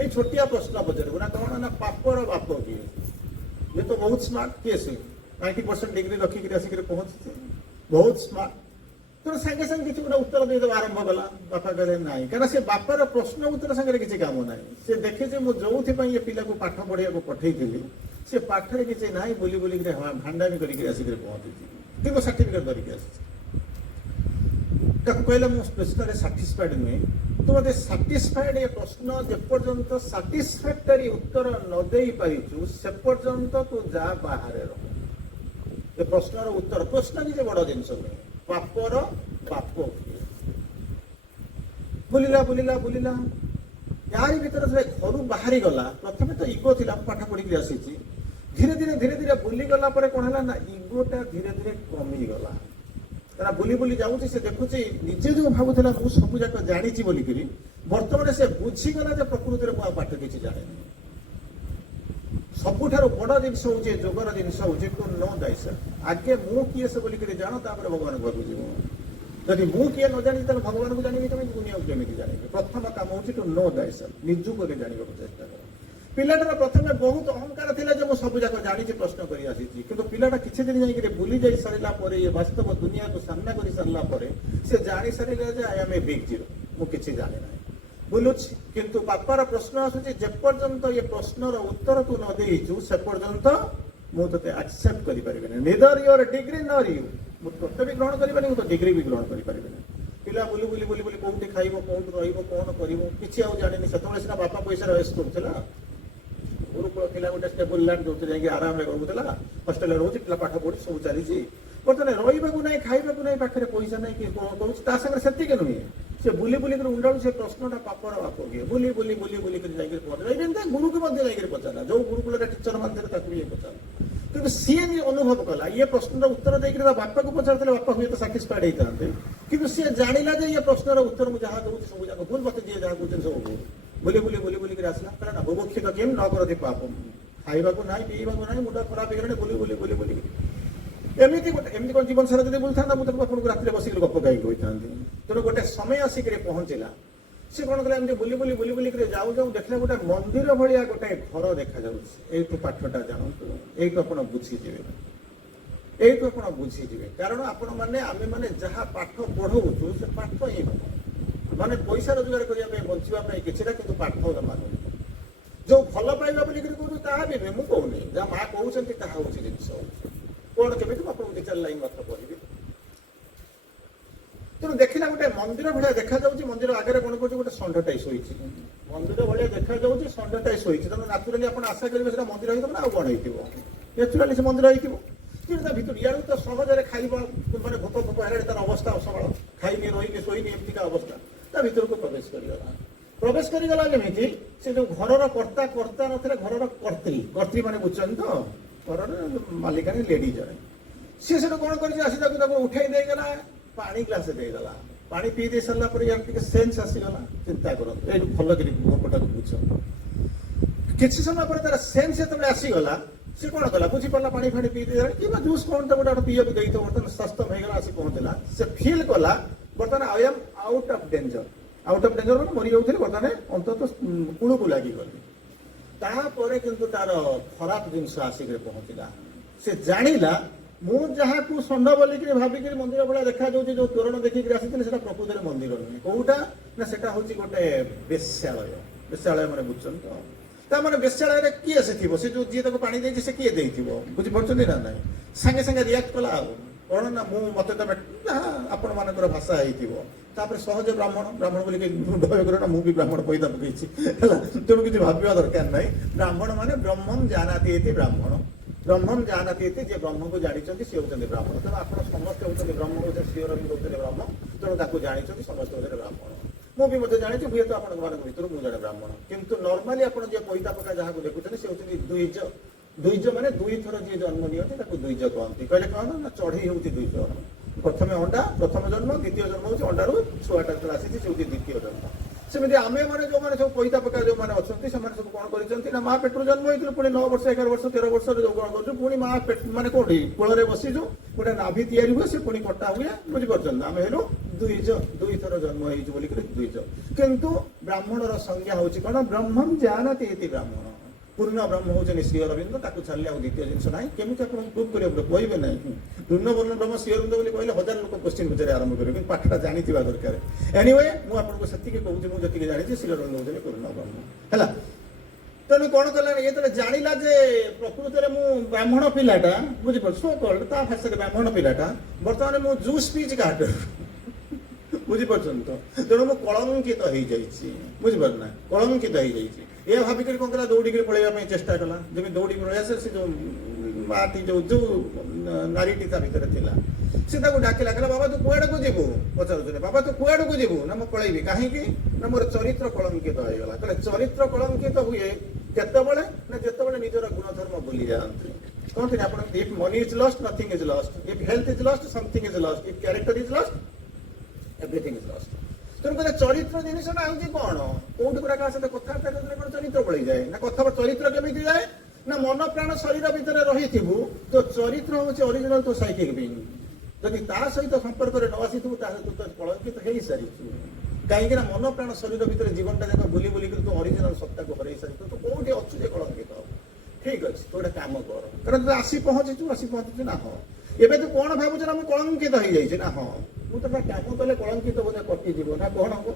এই ଛୋଟିଆ ପ୍ରଶ୍ନ ପଚାରିବୁ ନା କଣ ନା ପାପର ବାପ କିଏ ଇଏ ତ ବହୁତ ସ୍ମାର୍ଟ କିଏ ସେ 90% ଡିଗ୍ରୀ ରଖିକିରି ଆସିକିରି ପହଞ୍ଚିଛି ବହୁତ ସ୍ମାର୍ଟ ତେଣୁ ସାଙ୍ଗେ ସାଙ୍ଗେ କିଛି ଗୋଟେ ଉତ୍ତର ଦେଇଦେବା ଆରମ୍ଭ କଲା ବାପା କହିଲେ ନାହିଁ କାରଣ ସେ ବାପାର ପ୍ରଶ୍ନ ଉତ୍ତର ସାଙ୍ଗରେ କିଛି କାମ ନାହିଁ ସେ ଦେଖେ ଯେ ମୁଁ ଯୋଉଥିପାଇଁ ଏ ପିଲାକୁ ପାଠ ପଢିବାକୁ ପଠେଇଥିଲି ସେ ପାଠରେ କିଛି ନାହିଁ ବୁଲି ବୁଲିକିରି ଭାଣ୍ଡାମି କରିକିରି ଆସିକିରି ପହଞ୍ଚିଛି କିନ୍ତୁ ସାର୍ଟିଫିକେଟ ଧରିକି ଆସିଛି ତାକୁ କହିଲେ ମୁଁ ପ୍ରଶ୍ନରେ ସାଟିସ୍ଫାଏଡ୍ ନୁହେଁ ତୁ ମୋତେ ସାଟିସ୍ଫାଏଡ୍ ଏ ପ୍ରଶ୍ନ ଯେପର୍ଯ୍ୟନ୍ତ ସାଟିସ୍ଫାକ୍ଟରୀ ଉତ୍ତର ନ ଦେଇ ପାରିଛୁ ସେ ପର୍ଯ୍ୟନ୍ତ ତୁ ଯା ବାହାରେ ରହ ଏ ପ୍ରଶ୍ନର ଉତ୍ତର ପ୍ରଶ୍ନ କିଛି ବଡ ଜିନିଷ ନୁହେଁ ପାପର ବାପ କିଏ ବୁଲିଲା ବୁଲିଲା ବୁଲିଲା यार ଭିତରେ ସେ ଘରୁ ବାହାରି ଗଲା ପ୍ରଥମେ ତ ଇଗୋ ଥିଲା ମୁଁ ପାଠ ପଢିକି ଆସିଛି ଧୀରେ ଧୀରେ ବୁଲି ଗଲା ପରେ କଣ ହେଲା ନା ଇଗୋଟା ଧୀରେ ଧୀରେ କମିଗଲା କାରଣ ବୁଲି ବୁଲି ଯାଉଛି ସେ ଦେଖୁଛି ନିଜେ ଯୋଉ ଭାବୁଥିଲା ମୁଁ ସବୁ ଯାକ ଜାଣିଛି ବୋଲିକିରି ବର୍ତ୍ତମାନ ସେ ବୁଝିଗଲା ଯେ ପ୍ରକୃତିରେ ମୁଁ ଆଉ ପାଠ କିଛି ଜାଣିନି ସବୁଠାରୁ ବଡ ଜିନିଷ ହଉଛି ଯୋଗର ଜିନିଷ ହଉଛି ଟୁ ନୋ ଦାଇସେଲ୍ଫ ଆଗେ ମୁଁ କିଏ ସେ ବୋଲିକିରି ଜାଣ ତାପରେ ଭଗବାନଙ୍କ ପାଖକୁ ଯିବ ଯଦି ମୁଁ କିଏ ନ ଜାଣିବି ତାହେଲେ ଭଗବାନଙ୍କୁ ଜାଣିବି କେମିତି ଦୁନିଆକୁ କେମିତି ଜାଣିବି ପ୍ରଥମ କାମ ହଉଛି ଟୁ ନୋ ଦାଇସେଲ୍ଫ ନିଜକୁ ଆଗେ ଜାଣିବାକୁ ଚେଷ୍ଟା କର ପିଲାଟାର ପ୍ରଥମେ ବହୁତ ଅହଙ୍କାର ଥିଲା ଯେ ମୁଁ ସବୁ ଯାକ ଜାଣିଛି ପ୍ରଶ୍ନ କରି ଆସିଛି କିନ୍ତୁ ପିଲାଟା କିଛି ଦିନ ଯାଇକି ବୁଲି ଯାଇ ସାରିଲା ପରେ ଏ ବାସ୍ତବ ଦୁନିଆକୁ ସାମ୍ନା କରି ସାରିଲା ପରେ ସେ ଜାଣି ସାରିଲା ଯେ I am A big zero ମୁଁ କିଛି ଜାଣି ନାହିଁ ବୁଲୁଛି କିନ୍ତୁ ବାପାର ପ୍ରଶ୍ନ ଆସୁଛି ଯେପର୍ଯ୍ୟନ୍ତ ଏ ପ୍ରଶ୍ନର ଉତ୍ତର ତୁ ନ ଦେଇଛୁ ସେ ପର୍ଯ୍ୟନ୍ତ ମୁଁ ତୋତେ ଆକ୍ସେପ୍ଟ କରିପାରିବିନି ନିଦର ୟୁର ଡିଗ୍ରୀ ନର ୟୁ ମୁଁ ତୋତେ ବି ଗ୍ରହଣ କରିପାରିନି ମୁଁ ତ ଡିଗ୍ରୀ ବି ଗ୍ରହଣ କରିପାରିବିନି ପିଲା ବୁଲି ବୁଲି ବୁଲି ବୁଲି କୋଉଠି ଖାଇବ କୋଉଠି ରହିବ କଣ କରିବ କିଛି ଆଉ ଜାଣିନି ସେତେବେଳେ ସିନା ବାପା ପଇସାରେ ୱେଷ୍ଟ କରୁଥିଲା ଗୁରୁକୁଳ ଥିଲା ଗୋଟେ ଷ୍ଟେବୁଲ ଲ୍ୟାଣ୍ଡ ଯୋଉଥିରେ ଯାଇକି ଆରାମରେ ରହୁଥିଲା ହଷ୍ଟେଲରେ ରହୁଛି ପିଲା ପାଠ ପଢି ସବୁ ଚାଲିଛି ବର୍ତ୍ତମାନ ରହିବାକୁ ନାହିଁ ଖାଇବାକୁ ନାହିଁ ପାଖରେ ପଇସା ନାହିଁ କି କଣ କରୁଛି ତା ସାଙ୍ଗରେ ସେତିକି ନୁହେଁ ସେ ବୁଲି ବୁଲିକି ଉଣ୍ଡାଳୁ ସେ ପ୍ରଶ୍ନଟା ପାପର ବାପ କିଏ ବୁଲି ବୁଲି ବୁଲି ବୁଲିକି ଯାଇକି ପହଞ୍ଚିଲା ଏମିତି ଗୁରୁକୁ ମଧ୍ୟ ଯାଇକି ପଚାରିଲା ଯୋଉ ଗୁରୁକୁଳରେ ଟିଚର ମାନେ ଥିଲେ ତାକୁ ଇଏ ପଚାରିଲା କିନ୍ତୁ ସିଏ ବି ଅନୁଭବ କଲା ଇଏ ପ୍ରଶ୍ନର ଉତ୍ତର ଦେଇକି ତା ବାପାକୁ ପଚାରିଥିଲେ ବାପା ହୁଏତ ସାଟିସ୍ଫାଏଡ୍ ହେଇଥାନ୍ତେ କିନ୍ତୁ ସିଏ ଜାଣିଲା ଯେ ଇଏ ପ୍ରଶ୍ନର ଉତ୍ତର ମୁଁ ଯାହା ଦଉଛି ସବୁ ଯାକ ଭୁଲ ମତେ ଯିଏ ଯାହା କହୁଛନ୍ତି ସବୁ ଭୁଲ ବୁଲି ଆସିଲା କାରଣ ବୁଭୁକ୍ଷିତ କେମିତି ନ କରନ୍ତି ପାପ ଖାଇବାକୁ ନାହିଁ ପିଇବାକୁ ନାହିଁ ମୁଣ୍ଡ ଖରାପ ହେଇଗଲାଣି ବୁଲି ଏମିତି କଣ ଜୀବନ ସାରା ଯଦି ବୁଲିଥାନ୍ତା ମୁଁ ତାକୁ ଆପଣଙ୍କୁ ରାତିରେ ବସିକି ଗପ ଗାଇକି କହିଥାନ୍ତି ତେଣୁ ଗୋଟେ ସମୟ ଆସିକିରି ପହଞ୍ଚିଲା ସେ କଣ କଲା ଏମିତି ବୁଲି ବୁଲିକିରି ଯାଉ ଦେଖିଲା ଗୋଟେ ମନ୍ଦିର ଭଳିଆ ଗୋଟେ ଘର ଦେଖାଯାଉଛି ଏଇଠୁ ପାଠଟା ଜାଣନ୍ତୁ ଏଇଠୁ ଆପଣ ବୁଝିଯିବେ କାରଣ ଆପଣ ମାନେ ଆମେ ମାନେ ଯାହା ପାଠ ପଢଉଛୁ ସେ ପାଠ ହିଁ ହବ ମାନେ ପଇସା ରୋଜଗାର କରିବା ପାଇଁ ବଞ୍ଚିବା ପାଇଁ କିଛିଟା କିନ୍ତୁ ପାଠ ମାନୁନି ଯୋଉ ଭଲ ପାଇବା ବୋଲିକିରି କହୁଛୁ ତାହା ବି ନୁହେଁ ମୁଁ କହୁନି ଯାହା ମା କହୁଛନ୍ତି ତାହା ହଉଛି ଜିନିଷ କଣ କେମିତି ମୁଁ ଆପଣଙ୍କୁ 2-4 ଲାଇନ୍ ମାତ୍ର କହିବି ତେଣୁ ଦେଖିଲା ଗୋଟେ ମନ୍ଦିର ଭଳିଆ ଦେଖାଯାଉଛି ମନ୍ଦିର ଆଗରେ କଣ କରୁଛି ଗୋଟେ ଷଣ୍ଢଟାଇ ଶୋଇଛି ମନ୍ଦିର ଭଳିଆ ଦେଖାଯାଉଛି ଷଣ୍ଢଟାଇ ଶୋଇଛି ତେଣୁ ନାଚୁରାଲି ଆପଣ ଆଶା କରିବେ ସେଟା ମନ୍ଦିର ହେଇଥିବ ନା ଆଉ କଣ ହେଇଥିବ ନାଚୁରାଲି ସେ ମନ୍ଦିର ହେଇଥିବ କିନ୍ତୁ ତା ଭିତରୁ ଇଆଡକୁ ତ ସହଜରେ ଖାଇବା ମାନେ ଭୋକ ହେଲାଣି ତାର ଅବସ୍ଥା ଅସବଳ ଖାଇନି ରହିନି ଶୋଇନି ଏମିତିକା ଅବସ୍ଥା ତା ଭିତରକୁ ପ୍ରବେଶ କରିଗଲା ଯେମିତି ସେ ଯୋଉ ଘରର କର୍ତ୍ତା ନଥିଲେ ଘରର କର୍ତ୍ରୀ ମାନେ ବୁଝୁଛନ୍ତି ତ ଘରର ମାଲିକାଣୀ ଲେଡି ଜଣେ ସିଏ ସେଠୁ କଣ କରିଛି ଆସି ତାକୁ ଉଠେଇ ଦେଇଗଲା ପାଣି ଗ୍ଲାସ ଦେଇଗଲା ପାଣି ପିଇ ଦେଇ ସାରିଲା ପରେ ୟାର ଟିକେ ସେନ୍ସ ଆସିଗଲା ଚିନ୍ତା କରନ୍ତୁ ଏଇଠୁ ଭଲକରି ଗପଟାକୁ ବୁଝ କିଛି ସମୟ ପରେ ତାର ସେନ୍ସ ଯେତେବେଳେ ଆସିଗଲା ସେ କଣ କଲା ବୁଝିପାରିଲା ପାଣି ଫାଣି ପିଇ ଦେଇଗଲା କିମ୍ବା ଜୁସ୍ କଣ ତ ଗୋଟେ ପିଇବାକୁ ଦେଇଥିବ ବର୍ତ୍ତମାନ ସ୍ୱାସ୍ଥ୍ୟ ହେଇଗଲା ଆସି ପହଞ୍ଚିଲା ସେ ଫିଲ୍ କଲା ବର୍ତ୍ତମାନ I am out of danger ମାନେ ମରିଯାଉଥିଲି ବର୍ତ୍ତମାନ ଅନ୍ତତଃ କୂଳକୁ ଲାଗିଗଲି ତାପରେ କିନ୍ତୁ ତାର ଖରାପ ଜିନିଷ ଆସିକିରି ପହଞ୍ଚିଲା ସେ ଜାଣିଲା ମୁଁ ଯାହାକୁ ଷଣ୍ଢ ବୋଲିକିରି ଭାବିକିରି ମନ୍ଦିର ଭଳିଆ ଦେଖାଯାଉଛି ଯୋଉ ତୋରଣ ଦେଖିକିରି ଆସିଥିଲି ସେଟା ପ୍ରକୃତରେ ମନ୍ଦିର ନୁହେଁ କୋଉଟା ନା ସେଟା ହଉଛି ଗୋଟେ ବେଶ୍ୟାଳୟ ମାନେ ବୁଝୁଛନ୍ତି ତ ତା ମାନେ ବେଶ୍ୟାଳୟରେ କିଏ ସେ ଥିବ ସେ ଯୋଉ ଯିଏ ତାକୁ ପାଣି ଦେଇଛି ସେ କିଏ ଦେଇଥିବ ବୁଝିପାରୁଛନ୍ତି ନା ନାହିଁ ସାଙ୍ଗେ ରିଆକ୍ଟ କଲା ଆଉ କଣ ନା ମତେ ତମେ ଯାହା ଆପଣ ମାନଙ୍କର ଭାଷା ହେଇଥିବ ତାପରେ ସହଜ ବ୍ରାହ୍ମଣ ବୋଲିକି ଭୟ କର ନା ମୁଁ ବି ବ୍ରାହ୍ମଣ ପଇତା ପକେଇଛି ହେଲା ତେଣୁ କିଛି ଭାବିବା ଦରକାର ନାହିଁ ବ୍ରାହ୍ମଣ ମାନେ ବ୍ରହ୍ମନ୍ ଜାନାତି ଯିଏ ବ୍ରହ୍ମକୁ ଜାଣିଛନ୍ତି ସିଏ ହଉଛନ୍ତି ବ୍ରାହ୍ମଣ ତେଣୁ ଆପଣ ସମସ୍ତେ ହଉଛନ୍ତି ବ୍ରହ୍ମ ହଉଛନ୍ତି ଶିବର ବି ହଉଥିଲେ ବ୍ରହ୍ମ ତେଣୁ ତାକୁ ଜାଣିଛନ୍ତି ସମସ୍ତେ ହଉଥିଲେ ବ୍ରାହ୍ମଣ ମୁଁ ବି ମଧ୍ୟ ଜାଣିଛି ହୁଏତ ଆପଣଙ୍କ ମାନଙ୍କ ଭିତରୁ ମୁଁ ଜଣେ ବ୍ରାହ୍ମଣ, କିନ୍ତୁ ନର୍ମାଲି ଆପଣ ଯିଏ ପଇତା ପକା ଯାହାକୁ ଦେଖୁଛନ୍ତି ସେ ହଉଛନ୍ତି ଦ୍ୱିଜ। ଦ୍ୱିଜ ମାନେ ଦୁଇଥର ଯିଏ ଜନ୍ମ ନିଅନ୍ତି ତାକୁ ଦ୍ୱିଜ କହନ୍ତି। କହିଲେ କଣ ନା ଚଢ଼େଇ ହେଉଛି ଦ୍ୱିଜ। ପ୍ରଥମେ ଅଣ୍ଡା ପ୍ରଥମ ଜନ୍ମ, ଦ୍ୱିତୀୟ ଜନ୍ମ ହେଉଛି ଅଣ୍ଡାରୁ ଛୁଆଟା ଯେତେବେଳେ ଆସିଛି ସେ ହେଉଛି ଦ୍ୱିତୀୟ ଜନ୍ମ। ସେମିତି ଆମେ ମାନେ ଯୋଉମାନେ ସବୁ ପଇତା ପକା ଯୋଉମାନେ ଅଛନ୍ତି ସେମାନେ ସବୁ କଣ କରିଛନ୍ତି ନା ମା ପେଟରୁ ଜନ୍ମ ହେଇଥିଲୁ, ପୁଣି 9 ବର୍ଷ 11 ବର୍ଷ 13 ବର୍ଷରେ ଯୋଉ କଣ କରୁଛୁ, ପୁଣି ମା ମାନେ କୋଉଠି କୋଳରେ ବସିଛୁ, ଗୋଟେ ନାଭି ତିଆରି ହୁଏ, ସେ ପୁଣି କଟା ହୁଏ, ବୁଝିପାରୁଛନ୍ତି। ଆମେ ହେଲୁ ଦ୍ୱିଜ, ଦୁଇଥର ଜନ୍ମ ହେଇଛୁ ବୋଲିକରି ଦ୍ୱିଜ। କିନ୍ତୁ ବ୍ରାହ୍ମଣର ସଂଜ୍ଞା ହଉଛି କଣ, ବ୍ରହ୍ମଂ ଜାନତି ଇତି ବ୍ରାହ୍ମଣ। ପୂର୍ଣ୍ଣ ବ୍ରହ୍ମ ହଉଛନ୍ତି ଶ୍ରୀ ଅରବିନ୍ଦ, ତାକୁ ଛାଡ଼ିଲେ ଆଉ ଦ୍ୱିତୀୟ ଜିନିଷ ନାହିଁ। କେମିତି ଆପଣଙ୍କୁ ପ୍ରୁଭ୍ କରିବାକୁ କହିବେ ନାହିଁ। ପୂର୍ଣ୍ଣ ବ୍ରହ୍ମ ଶ୍ରୀ ଅରବିନ୍ଦ ବୋଲି କହିଲେ 1000 ଲୋକ କୋଶ୍ଚିନ୍ ପଚାରି ଆରମ୍ଭ କରିବେ, କିନ୍ତୁ ପାଠଟା ଜାଣିଥିବା ଦରକାର। ଏନିୱେ ମୁଁ ଆପଣଙ୍କୁ ସେତିକି କହୁଛି, ମୁଁ ଯେତିକି ଜାଣିଛି ଶ୍ରୀ ଅରବିନ୍ଦ ହଉଛନ୍ତି ପୂର୍ଣ୍ଣ ବ୍ରହ୍ମ ହେଲା। ତେଣୁ କଣ କଲା, ଯେତେବେଳେ ଜାଣିଲା ଯେ ପ୍ରକୃତରେ ମୁଁ ବ୍ରାହ୍ମଣ ପିଲାଟା, ବୁଝିପାରୁଛୁ, ତା ଭାଷାରେ ବ୍ରାହ୍ମଣ ପିଲାଟା, ବର୍ତ୍ତମାନ ମୁଁ ଜୁସ୍ ପିଇଛି କାହାଠୁ, ବୁଝିପାରୁଛନ୍ତି ତ। ତେଣୁ ମୁଁ କଳଙ୍କିତ ହେଇଯାଇଛି, ବୁଝିପାରୁ ନା, କଳଙ୍କିତ ହେଇଯାଇଛି। ଏ ଭାବିକରି କଣ କଲା, ଦୌଡ଼ିକି ପଳେଇବା ପାଇଁ ଚେଷ୍ଟା କଲା। ଯେମିତି ଦୌଡ଼ିକି ପଳେଇ ଆସେ, ସେ ଯୋଉ ମାଟି ଯୋଉ ନାରୀଟି ତା ଭିତରେ ଥିଲା, ସେ ତାକୁ ଡାକିଲା, କହିଲା ବାବା ତୁ କୁଆଡକୁ ଯିବୁ, ପଚାରୁଥିଲେ ବାବା ତୁ କୁଆଡକୁ ଯିବୁ, ନା ମୁଁ ପଳେଇବି। କାହିଁକି ନା ମୋର ଚରିତ୍ର କଳଙ୍କିତ ହେଇଗଲା। କହିଲେ ଚରିତ୍ର କଳଙ୍କିତ ହୁଏ କେତେବେଳେ ନା ଯେତେବେଳେ ନିଜର ଗୁଣଧର୍ମ ଭୁଲି ଯାଆନ୍ତି। କହନ୍ତି ଆପଣ, if money is lost Nothing is lost, if health is lost something is lost, if character is lost everything is lost. ତେଣୁ କହିଲେ ଚରିତ୍ର ଜିନିଷଟା ହେଉଛି କଣ, କୋଉଠି ଗୁଡା କାହା ସହିତ କଥାବାର୍ତ୍ତା କରିଥିଲେ କଣ ଚରିତ୍ର ପଳେଇଯାଏ ନା। କଥା ଚରିତ୍ର କେମିତି ଯାଏ ନା, ମନ ପ୍ରାଣ ଶରୀର ଭିତରେ ରହିଥିବୁ, ତ ଚରିତ୍ର ହଉଛି ଅରିଜିନାଲ ତୋ ସାଇକିକ ବିଂ। ଯଦି ତା ସହିତ ସମ୍ପର୍କରେ ନ ଆସିଥିବୁ ତାହେଲେ ତୁ ତ କଳଙ୍କିତ ହେଇସାରିଛୁ। କାହିଁକି ନା ମନ ପ୍ରାଣ ଶରୀର ଭିତରେ ଜୀବନଟା ଯାକ ବୁଲି ବୁଲିକରି ତୁ ଅରିଜିନାଲ ସତ୍ତାକୁ ହରେଇ ସାରିଛୁ। ତୁ କୋଉଠି ଅଛୁ ଯେ କଳଙ୍କିତ ହବ। ଠିକ ଅଛି, ତୁ ଗୋଟେ କାମ କର, କାରଣ ତୁ ଆସି ପହଞ୍ଚିଛୁ ନା। ହଁ ଏବେ ତୁ କଣ ଭାବୁଛୁ ନା ମୁଁ କଳଙ୍କିତ ହେଇଯାଇଛି ନା। ହଁ ମୁଁ ତ କାମ କଲେ କଳଙ୍କିତ ବୋଧେ କଟିଯିବ ନା କଣ ହବ।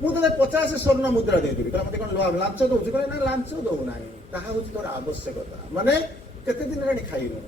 ମୁଁ ତତେ 50 ସ୍ୱର୍ଣ୍ଣ ମୁଦ୍ରା ଦେଇଦେବି, କହିଲା ମତେ କଣ ଲାଞ୍ଚ ଦଉଛି, କହିଲେ ନା ଲାଞ୍ଚ ଦଉନାହିଁ, ତାହା ହଉଛି ତୋର ଆବଶ୍ୟକତା। ମାନେ କେତେ ଦିନ ହେଲାଣି ଖାଇନୁ,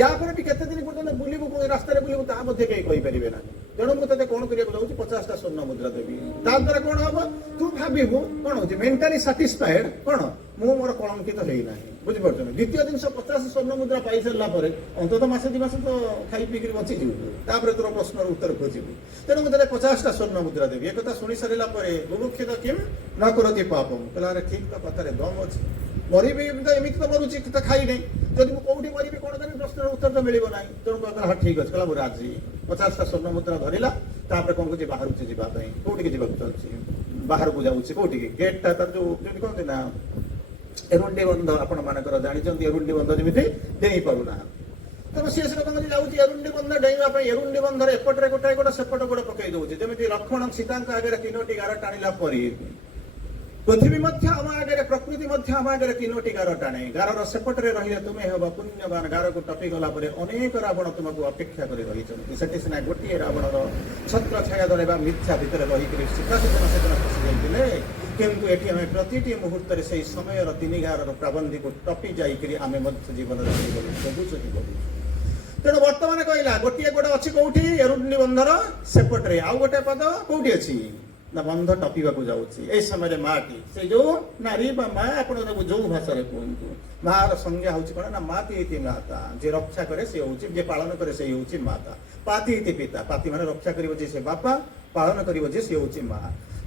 ୟା ପରେ ବି କେତେ ଦିନ ପର୍ଯ୍ୟନ୍ତ ବୁଲିବୁ, ରାସ୍ତାରେ ବୁଲିବୁ, ତାହା ମଧ୍ୟ କେହି କହିପାରିବେ ନାହିଁ। ତେଣୁ ମୁଁ ତତେ କଣ କରିବାକୁ ଯାଉଛି, 50ଟା ସ୍ୱର୍ଣ୍ଣ ମୁଦ୍ରା ଦେବି। ତା ଦ୍ୱାରା କଣ ହବ, ତୁ ଭାବିବୁ କଣ ହଉଛି ମେଣ୍ଟାଲି ସାଟିସ୍ଫାଏଡ, କଣ ମୁଁ ମୋର କଳଙ୍କିତ ହେଇନାହିଁ, ବୁଝିପାରୁଛନ୍ତି। ଦ୍ୱିତୀୟ ଜିନିଷ, 50 ସ୍ୱର୍ଣ୍ଣ ମୁଦ୍ରା ପାଇସାରିଲା ପରେ ଅନ୍ତତଃ ମାସେ 2 ମାସ ତ ଖାଇ ପିଇକିରି ବଞ୍ଚିଯିବୁ, ତାପରେ ତୋର ପ୍ରଶ୍ନର ଉତ୍ତର ଖୋଜିବୁ। ତେଣୁ ମୁଁ ତତେ 50ଟା ସ୍ୱର୍ଣ୍ଣ ମୁଦ୍ରା ଦେବି। ଏକଥା ଶୁଣି ସାରିଲା ପରେ ବୁଭୁକ୍ଷିତ କିମ୍ ନ କରତି ପାପମ୍, କହିଲା ଆରେ ଠିକ ତ କଥାରେ ଦମ ଅଛି, ମରିବି ତ ଏମିତି ତ ମରୁଛି, ତ ଖାଇନାହିଁ, ଯଦି ମୁଁ କୋଉଠି ମରିବି କଣ କରିବି, ପ୍ରଶ୍ନର ଉତ୍ତର ତ ମିଳିବ ନାହିଁ। ତେଣୁ କହିଲା ହଁ ଠିକ ଅଛି, କହିଲା ମୁଁ ରାଜି। 50ଟା ସ୍ୱର୍ଣ୍ଣ ମୁଦ୍ରା ଧରିଲା, ତାପରେ କଣ କରୁଛି, ବାହାରୁଛି ଯିବା ପାଇଁ। କୋଉଠିକି ଯିବାକୁ ଚାହୁଁଛି, ବାହାରକୁ ଯାଉଛି। କୋଉଠିକି, ଗେଟଟା ତାର ଯୋଉ ଯେମିତି କହନ୍ତି ନା ଏରୁଣ୍ଡି ବନ୍ଧ, ଆପଣ ମାନଙ୍କର ଜାଣିଛନ୍ତି ଏରୁଣ୍ଡି ବନ୍ଧ ଯେମିତି ଡେଇଁ ପାରୁନାହାନ୍ତି। ତେଣୁ ସେ କଣ ଯାଉଛି ଏରୁଣ୍ଡି ବନ୍ଧ ଡେଇଁବା ପାଇଁ। ଏରୁଣ୍ଡି ବନ୍ଧରେ ଏପଟରେ ଗୋଟାଏ ଗୋଟ ସେପଟ ଗୋଡ ପକେଇ ଦଉଛି, ଯେମିତି ଲକ୍ଷ୍ମଣ ସୀତାଙ୍କ ଆଗରେ 3ଟି ଗାର ଟାଣିଲା ପରି। ପୃଥିବୀ ମଧ୍ୟ ଆମ ଆଗରେ, ପ୍ରକୃତି ମଧ୍ୟ ଆମ ଆଗରେ 3ଟି ଗାର ଟାଣେ। ଗାରର ସେପଟରେ ରହିଲେ ତୁମେ ହେବ ପୁଣ୍ୟବାନ। ଗାରକୁ ଟପି ଗଲା ପରେ ଅନେକ ରାବଣ ତୁମକୁ ଅପେକ୍ଷା କରି ରହିଛନ୍ତି। ସେଠି ସିନା ଗୋଟିଏ ରାବଣର ଛତ୍ର ଛାୟା ତଳେ ବା ମିଥ୍ୟା ଭିତରେ ରହିକରି ସୀତାସେନ ଖସି ଯାଇଥିଲେ, କିନ୍ତୁ ଏଠି ଆମେ ପ୍ରତିଟି ମୁହୂର୍ତ୍ତରେ ସେଇ ସମୟର 3 ଗାରର ପ୍ରାବନ୍ଧିକୁ ଟପି ଯାଇକରି ଆମେ ମଧ୍ୟ ଜୀବନରେ ଜଗୁଛୁ। ତେଣୁ ବର୍ତ୍ତମାନ କହିଲା ଗୋଟିଏ ଗୋଡ ଅଛି କୋଉଠି, ଏରୁଣ୍ଡି ବନ୍ଧର ସେପଟରେ, ଆଉ ଗୋଟେ ପାଦ କୋଉଠି ଅଛି ନା ବନ୍ଧ ଟପିବାକୁ ଯାଉଛି। ଏଇ ସମୟରେ ମାଟି, ସେ ଯୋଉ ନାରୀ ବା ମା, ଆପଣ ତାକୁ ଯୋଉ ଭାଷାରେ କୁହନ୍ତୁ, ମାର ସଂଜ୍ଞା ହଉଛି କଣ ନା ମାତି ଇତି ମାତା। ଯିଏ ରକ୍ଷା କରେ ସେ ହଉଛି, ଯିଏ ପାଳନ କରେ ସେ ହଉଛି ମାତା। ପାତି ଇତି ପିତା, ପାତି ମାନେ ରକ୍ଷା କରିବ ଯେ ସେ ବାପା, ପାଳନ କରିବ ଯେ ସେ ହଉଛି ମା।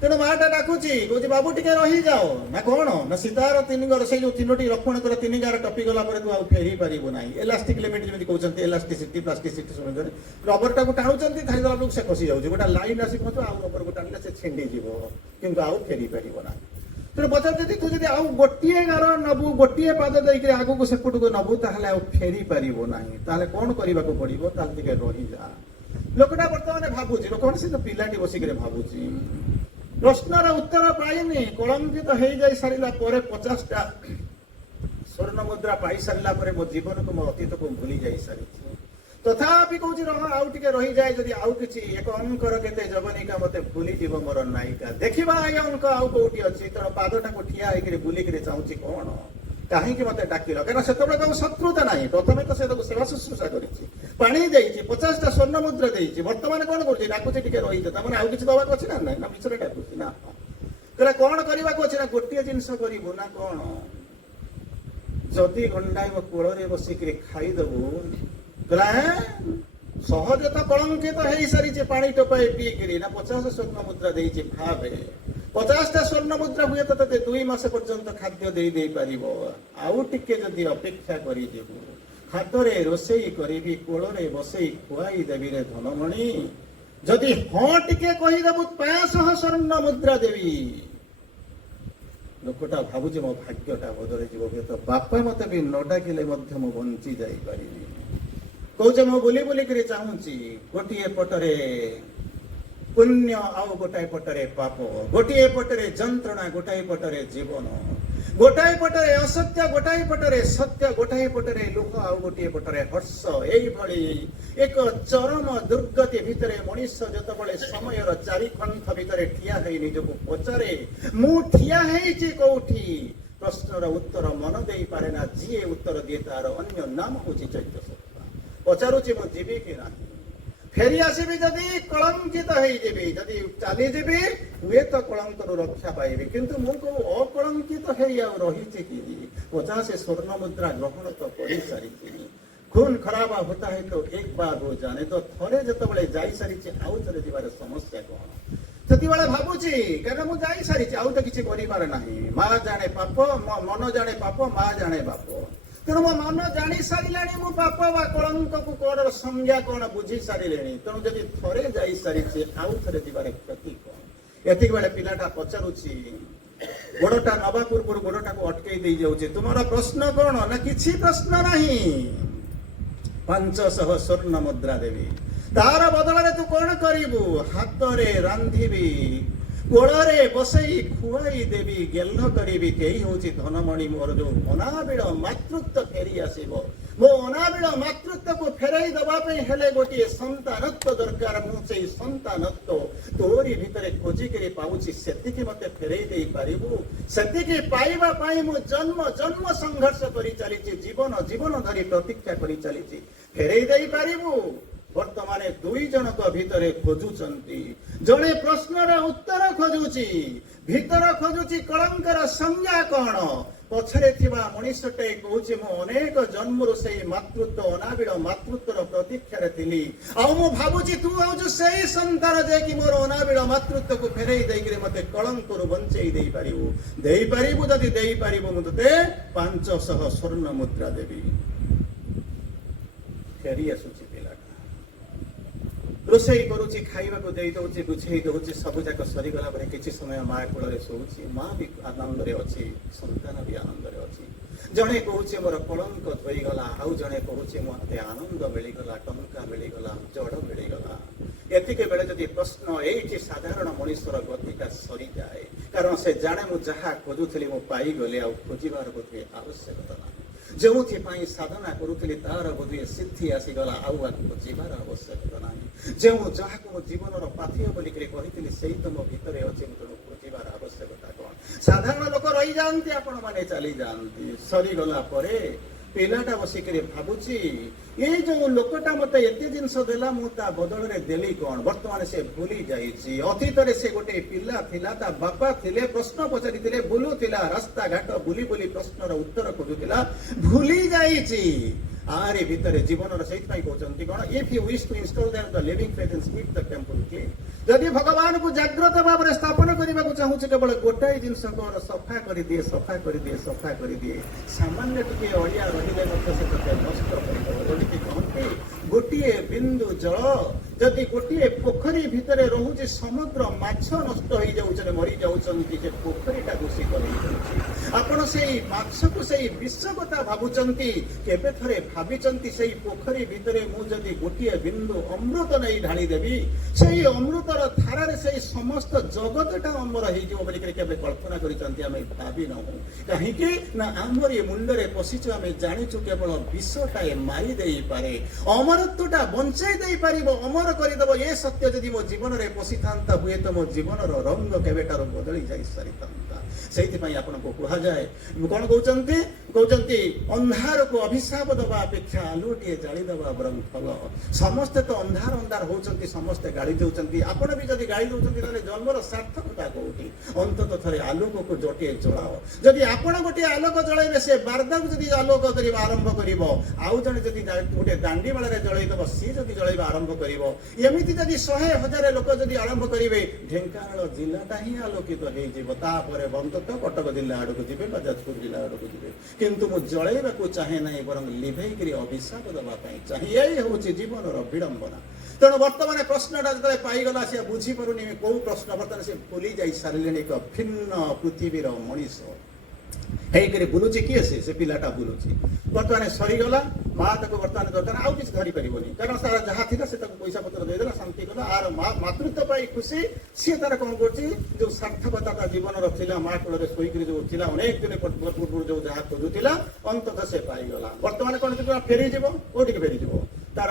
ତେଣୁ ମାଟା ଡାକୁଛି, କହୁଛି ବାବୁ ଟିକେ ରହିଯାଅ। ନା କଣ ନା ସୀତାର 3 ଗାର, ସେଇ ଯୋଉ 3ଟି ଲକ୍ଷ୍ମଣଙ୍କର 3 ଗାର ଟପି ଗଲା ପରେ ତୁ ଆଉ ଫେରି ପାରିବୁ ନାହିଁ। ଏଲାଷ୍ଟିକ ଲିମିଟ ଯେମିତି କହୁଛନ୍ତି, ଏଲାଷ୍ଟିସିଟି ପ୍ଲାଷ୍ଟିସିଟି ଶୁଣୁଛନ୍ତି, ରବରଟାକୁ ଟାଣୁଛନ୍ତି, ଧାଇଦେଲା ବେଳକୁ ସେ ଖସି ଯାଉଛି। ଗୋଟେ ଲାଇନ ଆସି ପହଞ୍ଚିବ, ଆଉ ରବରକୁ ଟାଣିଲେ ସେ ଛିଣ୍ଡିଯିବ, କିନ୍ତୁ ଆଉ ଫେରି ପାରିବ ନାହିଁ। ତେଣୁ ପଚାରୁଛନ୍ତି, ତୁ ଯଦି ଆଉ ଗୋଟିଏ ଗାର ନବୁ, ଗୋଟିଏ ପାଦ ଦେଇକି ଆଗକୁ ସେପଟକୁ ନବୁ, ତାହେଲେ ଆଉ ଫେରି ପାରିବ ନାହିଁ। ତାହେଲେ କଣ କରିବାକୁ ପଡିବ, ତାହେଲେ ଟିକେ ରହିଯା। ଲୋକଟା ବର୍ତ୍ତମାନ ଭାବୁଛି, ଲୋକମାନେ ସେ ପିଲାଟି ବସିକିରି ଭାବୁଛି, ପ୍ରଶ୍ନର ଉତ୍ତର ପାଇନି, କଳଙ୍କିତ ହେଇଯାଇ ସାରିଲା ପରେ 50ଟା ସ୍ୱର୍ଣ୍ଣ ମୁଦ୍ରା ପାଇ ସାରିଲା ପରେ ମୋ ଜୀବନକୁ, ମୋ ଅତୀତକୁ ଭୁଲି ଯାଇ ସାରିଛି। ତଥାପି କହୁଛି ରହ, ଆଉ ଟିକେ ରହିଯାଏ, ଯଦି ଆଉ କିଛି 1 ଅଙ୍କର କେତେ ଜବନିକା ମତେ ଭୁଲିଯିବ ମୋର ନାୟିକା। ଦେଖିବା ଏ ଅଙ୍କ ଆଉ କୋଉଠି ଅଛି। ତେଣୁ ପାଦଟାକୁ ଠିଆ ହେଇକିରି ବୁଲିକିରି ଚାହୁଁଛି, କଣ କାହିଁକି ମତେ ଡାକିଲ? କାରଣ ସେତେବେଳେ ତାକୁ ଶତ୍ରୁତା ନାହିଁ। ପ୍ରଥମେ ତ ସେ ତାକୁ ସେବା ଶୁଶ୍ରୂଷା କରିଛି, ପାଣି ଦେଇଛି, 50ଟା ସ୍ୱର୍ଣ୍ଣ ମୁଦ୍ରା ଦେଇଛି। ବର୍ତ୍ତମାନ କଣ କରୁଛି, ଡାକୁଛି ଟିକେ ରହିଛ। ତାମାନେ ଆଉ କିଛି ଦବାକୁ ଅଛି ନା ନାହିଁ, ନା ମିଛରେ ଡାକୁଛି ନା। କହିଲା କଣ କରିବାକୁ ଅଛି ନା, ଗୋଟିଏ ଜିନିଷ କରିବୁ ନା କଣ, ଯଦି ଗଣ୍ଡାଏ ମୋ କୋଳରେ ବସିକିରି ଖାଇଦବୁ। କହିଲା ସହଜ ତ କଳଙ୍କିତ ହେଇସାରିଛି ପାଣି ଟୋପାଏ ପିଇକିରି ନା 50 ସ୍ୱର୍ଣ୍ଣ ମୁଦ୍ରା ଦେଇଛି ଭାବେ 50ଟା ସ୍ୱର୍ଣ୍ଣ ମୁଦ୍ରା ହୁଏ ତ ତତେ 2 ମାସ ପର୍ଯ୍ୟନ୍ତ ଖାଦ୍ୟ ଦେଇପାରିବ ଆଉ ଟିକେ ଯଦି ଅପେକ୍ଷା କରିଯିବୁ ହାତରେ ରୋଷେଇ କରିବି କୋଳରେ ବସେଇ ଖୁଆଇ ଦେବି ରେ ଧନମଣି ଯଦି ହଁ ଟିକେ କହିଦେବୁ 500 ସ୍ୱର୍ଣ୍ଣ ମୁଦ୍ରା ଦେବି ଲୋକଟା ଭାବୁଛି ମୋ ଭାଗ୍ୟଟା ବଦଳିଯିବ ହୁଏତ ବାପା ମତେ ବି ନ ଡାକିଲେ ମଧ୍ୟ ମୁଁ ବଞ୍ଚି ଯାଇପାରିବି କହୁଛେ ମୁଁ ବୁଲି ବୁଲିକିରି ଚାହୁଁଛି ଗୋଟିଏ ପଟରେ ପୁଣ୍ୟ ଆଉ ଗୋଟାଏ ପଟରେ ପାପ ଗୋଟିଏ ପଟରେ ଯନ୍ତ୍ରଣା ଗୋଟାଏ ପଟରେ ଜୀବନ ଗୋଟାଏ ପଟରେ ଅସତ୍ୟ ଗୋଟାଏ ପଟରେ ସତ୍ୟ ଗୋଟାଏ ପଟରେ ଲୁହ ଆଉ ଗୋଟିଏ ପଟରେ ହର୍ଷ ଏଇଭଳି ଏକ ଚରମ ଦୁର୍ଗତି ଭିତରେ ମଣିଷ ଯେତେବେଳେ ସମୟର ଚାରିକନ୍ଥ ଭିତରେ ଠିଆ ହେଇ ନିଜକୁ ପଚାରେ ମୁଁ ଠିଆ ହେଇଛି କୋଉଠି ପ୍ରଶ୍ନର ଉତ୍ତର ମନ ଦେଇପାରେ ନା ଯିଏ ଉତ୍ତର ଦିଏ ତାର ଅନ୍ୟ ନାମ ହେଉଛି ଚୈତ୍ୟ ସତ୍ତା ପଚାରୁଛି ମୁଁ ଯିବି କି ନାହିଁ ଫେରି ଆସିବି ଯଦି କଳଙ୍କିତ ହେଇଯିବି ଯଦି ଚାଲିଯିବି ହୁଏତ କଳଙ୍କରୁ ରକ୍ଷା ପାଇବି କିନ୍ତୁ ମୁଁ କୋଉ ଅକଳଙ୍କିତ ହେଇ ଆଉ ରହିଛି କି 50 ସ୍ୱର୍ଣ୍ଣ ମୁଦ୍ରା ଗ୍ରହଣ ତ କରିସାରିଛି खून खराब होता है तो एक बार हो जाने तो थोड़े ଯେତେବେଳେ ଯାଇସାରିଛି ଆଉ ଥରେ ଯିବାର ସମସ୍ୟା କ'ଣ ସେତିବେଳେ ଭାବୁଛି କାରଣ ମୁଁ ଯାଇସାରିଛି ଆଉ ତ କିଛି କରିପାରେ ନାହିଁ ମା ଜାଣେ ପାପ ମନ ଜାଣେ ପାପ ମା ଜାଣେ ବାପ ତେଣୁ ମୋ ମନ ଜାଣି ସାରିଲାଣି ମୁଁ ପାପ ବା କଳଙ୍କକୁ କ'ଣ ସଂଜ୍ଞା କ'ଣ ବୁଝି ସାରିଲେଣି ତେଣୁ ଯଦି ଥରେ ଯାଇସାରିଛି ଆଉ ଥରେ ଯିବାର କ୍ଷତି କ'ଣ ଏତିକି ବେଳେ ପିଲାଟା ପଚାରୁଛି ଗୋଡ଼ଟା ନବା ପୂର୍ବରୁ ଗୋଡ଼ଟାକୁ ଅଟକେଇ ଦେଇ ଯାଉଛି ତୁମର ପ୍ରଶ୍ନ କ'ଣ ନା କିଛି ପ୍ରଶ୍ନ ନାହିଁ 500 ସ୍ୱର୍ଣ୍ଣ ମୁଦ୍ରା ଦେବି ତାର ବଦଳରେ ତୁ କ'ଣ କରିବୁ ହାତରେ ରାନ୍ଧିବି କୋଳରେ ବସେଇ ଖୁଆଇ ଦେବି ଗେଲ୍ହ କରିବି କେହି ହେଉଛି ଧନମଣି ମୋର ଯୋଉ ଅନାବିଳ ମାତୃତ୍ୱ ଫେରି ଆସିବ ମୋ ଅନାବିଳ ମାତୃତ୍ୱକୁ ଫେରାଇ ଦେବା ପାଇଁ ହେଲେ ଗୋଟିଏ ସନ୍ତାନତ୍ୱ ଦରକାର ମୁଁ ସେଇ ସନ୍ତାନତ୍ୱ ତୋରି ଭିତରେ ଖୋଜିକିରି ପାଉଛି ସେତିକି ମତେ ଫେରାଇ ଦେଇପାରିବୁ ସେତିକି ପାଇବା ପାଇଁ ମୁଁ ଜନ୍ମ ଜନ୍ମ ସଂଘର୍ଷ କରି ଚାଲିଛି ଜୀବନ ଧରି ପ୍ରତୀକ୍ଷା କରି ଚାଲିଛି ଫେରାଇ ଦେଇପାରିବୁ ବର୍ତ୍ତମାନ 2 ଜଣଙ୍କ ଭିତରେ ଖୋଜୁଛନ୍ତି ଜଣେ ପ୍ରଶ୍ନର ଉତ୍ତର ଖୋଜୁଛି ଭିତର ଖୋଜୁଛି କଳଙ୍କର ସଂଜ୍ଞା କ'ଣ ପଛରେ ଥିବା ମଣିଷଟେ କହୁଛି ମୁଁ ଅନେକ ଜନ୍ମରୁ ସେଇ ମାତୃତ୍ୱ ଅନାବିଳ ମାତୃତ୍ୱର ପ୍ରତୀକ୍ଷାରେ ଥିଲି ଆଉ ମୁଁ ଭାବୁଛି ତୁ ହେଉଛୁ ସେଇ ସନ୍ତାନ ଯାଇକି ମୋର ଅନାବିଳ ମାତୃତ୍ୱକୁ ଫେରେଇ ଦେଇକିରି ମତେ କଳଙ୍କରୁ ବଞ୍ଚେଇ ଦେଇପାରିବୁ ଯଦି ଦେଇପାରିବୁ ମୁଁ ତତେ 500 ସ୍ୱର୍ଣ୍ଣ ମୁଦ୍ରା ଦେବି ଫେରି ଆସୁଛି ପିଲାଟା ରୋଷେଇ କରୁଛି ଖାଇବାକୁ ଦେଇ ଦଉଛି ବୁଝେଇ ଦଉଛି ସବୁ ଯାକ ସରିଗଲା ପରେ କିଛି ସମୟ ମା କୋଳରେ ଶୋଉଛି ମା ବି ଆନନ୍ଦରେ ଅଛି ସନ୍ତାନ ବି ଆନନ୍ଦରେ ଅଛି ଜଣେ କହୁଛି ମୋର କଳଙ୍କ ଧୋଇଗଲା ଆଉ ଜଣେ କହୁଛି ମତେ ଆନନ୍ଦ ମିଳିଗଲା ଟଙ୍କା ମିଳିଗଲା ଜଡ଼ ମିଳିଗଲା ଏତିକି ବେଳେ ଯଦି ପ୍ରଶ୍ନ ଏଇଠି ସାଧାରଣ ମଣିଷର ଗତିଟା ସରିଯାଏ କାରଣ ସେ ଜାଣେ ମୁଁ ଯାହା ଖୋଜୁଥିଲି ମୁଁ ପାଇଗଲି ଆଉ ଖୋଜିବାର ବୋଧେ ଆବଶ୍ୟକତା ନାହିଁ ଯେଉଁଥିପାଇଁ ସାଧନା କରୁଥିଲି ତାର ବୋଧହୁଏ ସିଦ୍ଧି ଆସିଗଲା ଆଉ ଆଗକୁ ଯିବାର ଆବଶ୍ୟକତା ନାହିଁ ଯାହାକୁ ମୋ ଜୀବନର ପାଥେୟ ବୋଲିକରି କହିଥିଲି ସେଇ ତ ମୋ ଭିତରେ ଅଛି ମୁଁ ତେଣୁ ଖୋଜିବାର ଆବଶ୍ୟକତା କ'ଣ ସାଧାରଣ ଲୋକ ରହିଯାଆନ୍ତି ଆପଣମାନେ ଚାଲିଯାଆନ୍ତି ସରିଗଲା ପରେ ପିଲାଟା ବସିକରି ଭାବୁଛି ଏଇ ଯୋଉ ଲୋକଟା ମତେ ଏତେ ଜିନିଷ ଦେଲା ମୁଁ ତା ବଦଳରେ ଦେଲି କ'ଣ ବର୍ତ୍ତମାନ ସେ ଭୁଲି ଯାଇଛି ଅତୀତରେ ସେ ଗୋଟେ ପିଲା ଥିଲା ତା ବାପା ଥିଲେ ପ୍ରଶ୍ନ ପଚାରିଥିଲେ ବୁଲୁଥିଲା ରାସ୍ତା ଘାଟ ବୁଲି ବୁଲି ପ୍ରଶ୍ନର ଉତ୍ତର ଖୋଜୁଥିଲା ଭୁଲି ଯାଇଛି ଆରି ଭିତରେ ଜୀବନର ସେଇଥିପାଇଁ କହୁଛନ୍ତି କ'ଣ if you wish to install them the living faith and skip the temple clean ଯଦି ଭଗବାନଙ୍କୁ ଜାଗ୍ରତ ଭାବରେ ସ୍ଥାପନ କରିବାକୁ ଚାହୁଁଛି କେବଳ ଗୋଟାଏ ଜିନିଷ କ'ଣ ସଫା କରିଦିଏ ସାମାନ୍ୟ ଟିକେ ଅଳିଆ ରହିଲେ ମଧ୍ୟ ସେ ତତେ ନଷ୍ଟ କରିଦେବ ଯେମିତି କହନ୍ତି ଗୋଟିଏ ବିନ୍ଦୁ ଜଳ ଯଦି ଗୋଟିଏ ପୋଖରୀ ଭିତରେ ରହୁଛି ସମୁଦ୍ର ମାଛ ନଷ୍ଟ ହେଇଯାଉଛନ୍ତି ମରିଯାଉଛନ୍ତି ଯେ ପୋଖରୀଟା ଦୂଷିତ ହେଇଯାଉଛି ଆପଣ ସେଇ ମାଛକୁ ସେଇ ବିଷ କଥା ଭାବୁଛନ୍ତି କେବେ ଥରେ ଭାବିଛନ୍ତି ସେଇ ପୋଖରୀ ଭିତରେ ମୁଁ ଯଦି ଗୋଟିଏ ବିନ୍ଦୁ ଅମୃତ ନେଇ ଢାଳିଦେବି ସେଇ ଅମୃତର ଧାରାରେ ସେଇ ସମସ୍ତ ଜଗତଟା ଅମର ହେଇଯିବ ବୋଲିକରି କେବେ କଳ୍ପନା କରିଛନ୍ତି ଆମେ ଭାବି ନାହୁଁ କାହିଁକି ନା ଆମରି ମୁଣ୍ଡରେ ପଶିଛୁ ଆମେ ଜାଣିଛୁ କେବଳ ବିଷଟାଏ ମାରି ଦେଇପାରେ ଅମରତ୍ୱଟା ବଞ୍ଚାଇ ଦେଇପାରିବ ଅମର କରିଦେବ ଏ ସତ୍ୟ ଯଦି ମୋ ଜୀବନରେ ପଶିଥାନ୍ତା ହୁଏତ ମୋ ଜୀବନର ରଙ୍ଗ କେବେଠାରୁ ବଦଳି ଯାଇ ସାରିଥାନ୍ତା ସେଇଥିପାଇଁ ଆପଣଙ୍କୁ କୁହାଯାଏ କ'ଣ କହୁଛନ୍ତି ଅନ୍ଧାରକୁ ଅଭିଶାପ ଦେବା ଅପେକ୍ଷା ଆଲୁଅଟିଏ ଜାଳିଦେବା ବରଂ ଭଲ ସମସ୍ତେ ତ ଅନ୍ଧାର ହଉଛନ୍ତି ସମସ୍ତେ ଗାଳି ଦେଉଛନ୍ତି ଆପଣ ବି ଯଦି ଗାଳି ଦେଉଛନ୍ତି ତାହେଲେ ଜନ୍ମର ସାର୍ଥକତା ରାସ୍ତା କୋଉଠି ଅନ୍ତତଃ ଥରେ ଆଲୋକକୁ ଗୋଟିଏ ଜଳାଅ ଯଦି ଆପଣ ଗୋଟିଏ ଆଲୋକ ଜଳାଇବେ ସେ ବାରଦାକୁ ଯଦି ଆଲୋକ କରିବା ଆରମ୍ଭ କରିବ ଆଉ ଜଣେ ଯଦି ଗୋଟେ ଦାଣ୍ଡି ବେଳରେ ଜଳେଇଦବ ସିଏ ଯଦି ଜଳେଇବା ଆରମ୍ଭ କରିବ ଏମିତି ଯଦି 100,000 ଲୋକ ଯଦି ଆରମ୍ଭ କରିବେ ଢେଙ୍କାନାଳ ଜିଲ୍ଲାଟା ହିଁ ଆଲୋକିତ ହେଇଯିବ ତାପରେ ଅନ୍ତତଃ କଟକ ଜିଲ୍ଲା ଆଡକୁ ଯିବେ ବା ଯାଜପୁର ଜିଲ୍ଲା ଆଡକୁ ଯିବେ କିନ୍ତୁ ମୁଁ ଜଳେଇବାକୁ ଚାହେଁ ନାହିଁ ବରଂ ଲିଭେଇକିରି ଅଭିଶାପ ଦେବା ପାଇଁ ଚାହେଁ ଏଇ ହେଉଛି ଜୀବନର ବିଡ଼ମ୍ବନା ତେଣୁ ବର୍ତ୍ତମାନ ପ୍ରଶ୍ନଟା ଯେତେବେଳେ ପାଇଗଲା ସେ ବୁଝିପାରୁନି କୋଉ ପ୍ରଶ୍ନ ବର୍ତ୍ତମାନ ସେ ଭୁଲି ଯାଇ ସାରିଲେଣି ଏକ ଭିନ୍ନ ପୃଥିବୀର ମଣିଷ ହେଇକରି ବୁଲୁଛି କିଏ ସେ ପିଲାଟା ବୁଲୁଛି ବର୍ତ୍ତମାନ ସରିଗଲା ମା ତାକୁ ବର୍ତ୍ତମାନ ଆଉ କିଛି ଧରି ପାରିବନି କାରଣ ତାର ଯାହା ଥିଲା ସେ ତାକୁ ପଇସା ପତ୍ର ଦେଇଦେଲା ଶାନ୍ତି କଲା ଆର ମାତୃତ୍ୱ ପାଇଁ ଖୁସି ସିଏ ତାର କଣ କରୁଛି ଯୋଉ ସାର୍ଥକତା ତା ଜୀବନର ଥିଲା ମା କୋଳରେ ଶୋଇକିରି ଯୋଉ ଥିଲା ଅନେକ ଦିନ ପୂର୍ବରୁ ଯୋଉ ଯାହା ଖୋଜୁଥିଲା ଅନ୍ତତଃ ସେ ପାଇଗଲା ବର୍ତ୍ତମାନ କଣ ଫେରିଯିବ କୋଉଠିକି ଫେରିଯିବ ତାର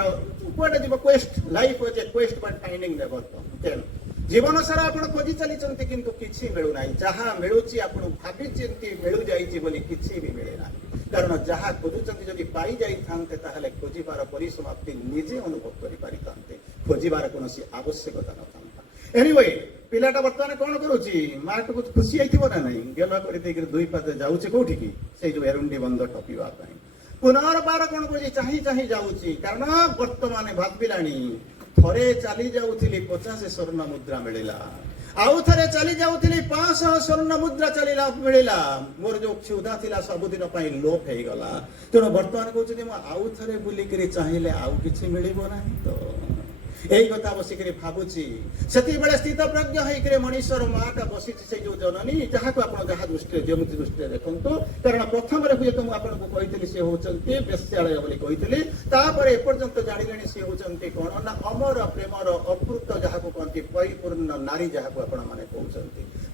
କୁଆଡେ ଯିବ କ୍ୱେଷ୍ଟ ଲାଇଫ ଅଛି କ୍ୱେଷ୍ଟ ବାଟ ଫାଇଣ୍ଡିଂ ନେଭର ତେଣୁ ଜୀବନ ସାରା ଆପଣ ଖୋଜି ଚାଲିଛନ୍ତି କିନ୍ତୁ କିଛି ମିଳୁନାହିଁ ଯାହା ମିଳୁଛି ଆପଣ ଭାବିଛନ୍ତି ମିଳୁଯାଇଛି ବୋଲି କିଛି ବି ମିଳେ ନାହିଁ କାରଣ ଯାହା ଖୋଜୁଛନ୍ତି ଯଦି ପାଇ ଯାଇଥାନ୍ତେ ତାହେଲେ ଖୋଜିବାର ପରିସମାପ୍ତି ନିଜେ ଅନୁଭବ କରିପାରିଥାନ୍ତେ ଖୋଜିବାର କୌଣସି ଆବଶ୍ୟକତା ନଥାନ୍ତା ଏନିୱେ ପିଲାଟା ବର୍ତ୍ତମାନ କଣ କରୁଛି ମାଠକୁ ଖୁସି ହେଇଥିବ ନା ନାହିଁ ଗେଲ କରିଦେଇକି ଦୁଇ ପାଦେ ଯାଉଛି କୋଉଠିକି ସେଇ ଯୋଉ ଏରୁଣ୍ଡି ବନ୍ଧ ଟପିବା ପାଇଁ ପୁନର୍ବାର କଣ କରୁଛି ଚାହିଁ ଚାହିଁ ଯାଉଛି କାରଣ ବର୍ତ୍ତମାନ ଭାବିଲାଣି ଥରେ ଚାଲି ଯାଉଥିଲି 50 ସ୍ୱର୍ଣ୍ଣ ମୁଦ୍ରା ମିଳିଲା ଆଉ ଥରେ ଚାଲି ଯାଉଥିଲି 500 ସ୍ୱର୍ଣ୍ଣ ମୁଦ୍ରା ମିଳିଲା ମୋର ଯୋଉ କ୍ଷୁଧା ଥିଲା ସବୁଦିନ ପାଇଁ ଲୋପ ହେଇଗଲା ତେଣୁ ବର୍ତ୍ତମାନ କହୁଛନ୍ତି ମୁଁ ଆଉ ଥରେ ବୁଲିକିରି ଚାହିଁଲେ ଆଉ କିଛି ମିଳିବ ନାହିଁ ତ এই কথা বসিকি ভাবুছি সেতবেলে স্থিতপ্রজ্ঞ হইকি মনীষর মাটা বসিছি সেই যে জননী যাহা আপনার যাহা দৃষ্টি যেমতি দৃষ্টি দেখুন কারণ প্রথমে হুয়ে তো আপনার কইলি সে হচ্ছেন বেশ্যালয় বলে কইলি তাপরে এপর্যন্ত জাঁলে সে হচ্ছেন কোণ না অমর প্রেমর অপূর্ত যাহা কহতি পরিপূর্ণ নারী যাহা আপনার মানে কৌন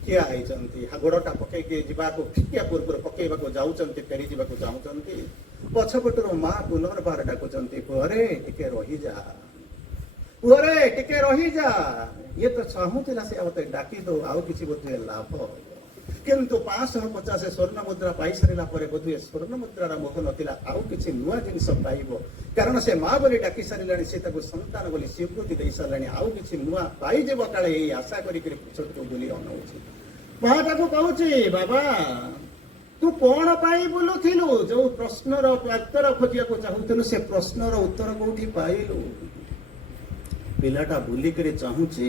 ঠিয়া হয়েছেন গোড়টা পকাইকি যা ফিকিয়া পূর্ব পকাইবা যাচ্ছেন ফেরি যা চাহুমান পছপটর মা পুনর্বার ডাকুচার পুরে টিকে রহিযা পুরে টিকে রহিযা ইয়ে তো চাহুলা সে মতো ডাকি দো আউ কিছু বোধে লাভ কিন্তু 550 স্বর্ণ মুদ্রা পাই সারা পরে বোধে স্বর্ণ মুদ্রার মোহ নথিলা আউ কিছু নূয়া জিনিস পাইব কারণ সে মা বলে ডাকি সারিলা সে তাকে সন্তান বলে স্বীকৃতি দিয়ে সারা আউ কিছু নূয়া পাইযাব কালে এই আশা করি ছোটু বলি অনাউছি মা তাকে কହୁଛି বাবা তু কোণ পাই বুলুথিলু যে প্রশ্নর উত্তর খোঁজিବାକୁ চাহুଥିଲୁ ସେ ପ୍ରଶ୍ନର ଉତ୍ତର କୋଉଠି ପାଇଲୁ ପିଲାଟା ବୁଲିକିରି ଚାହୁଁଛି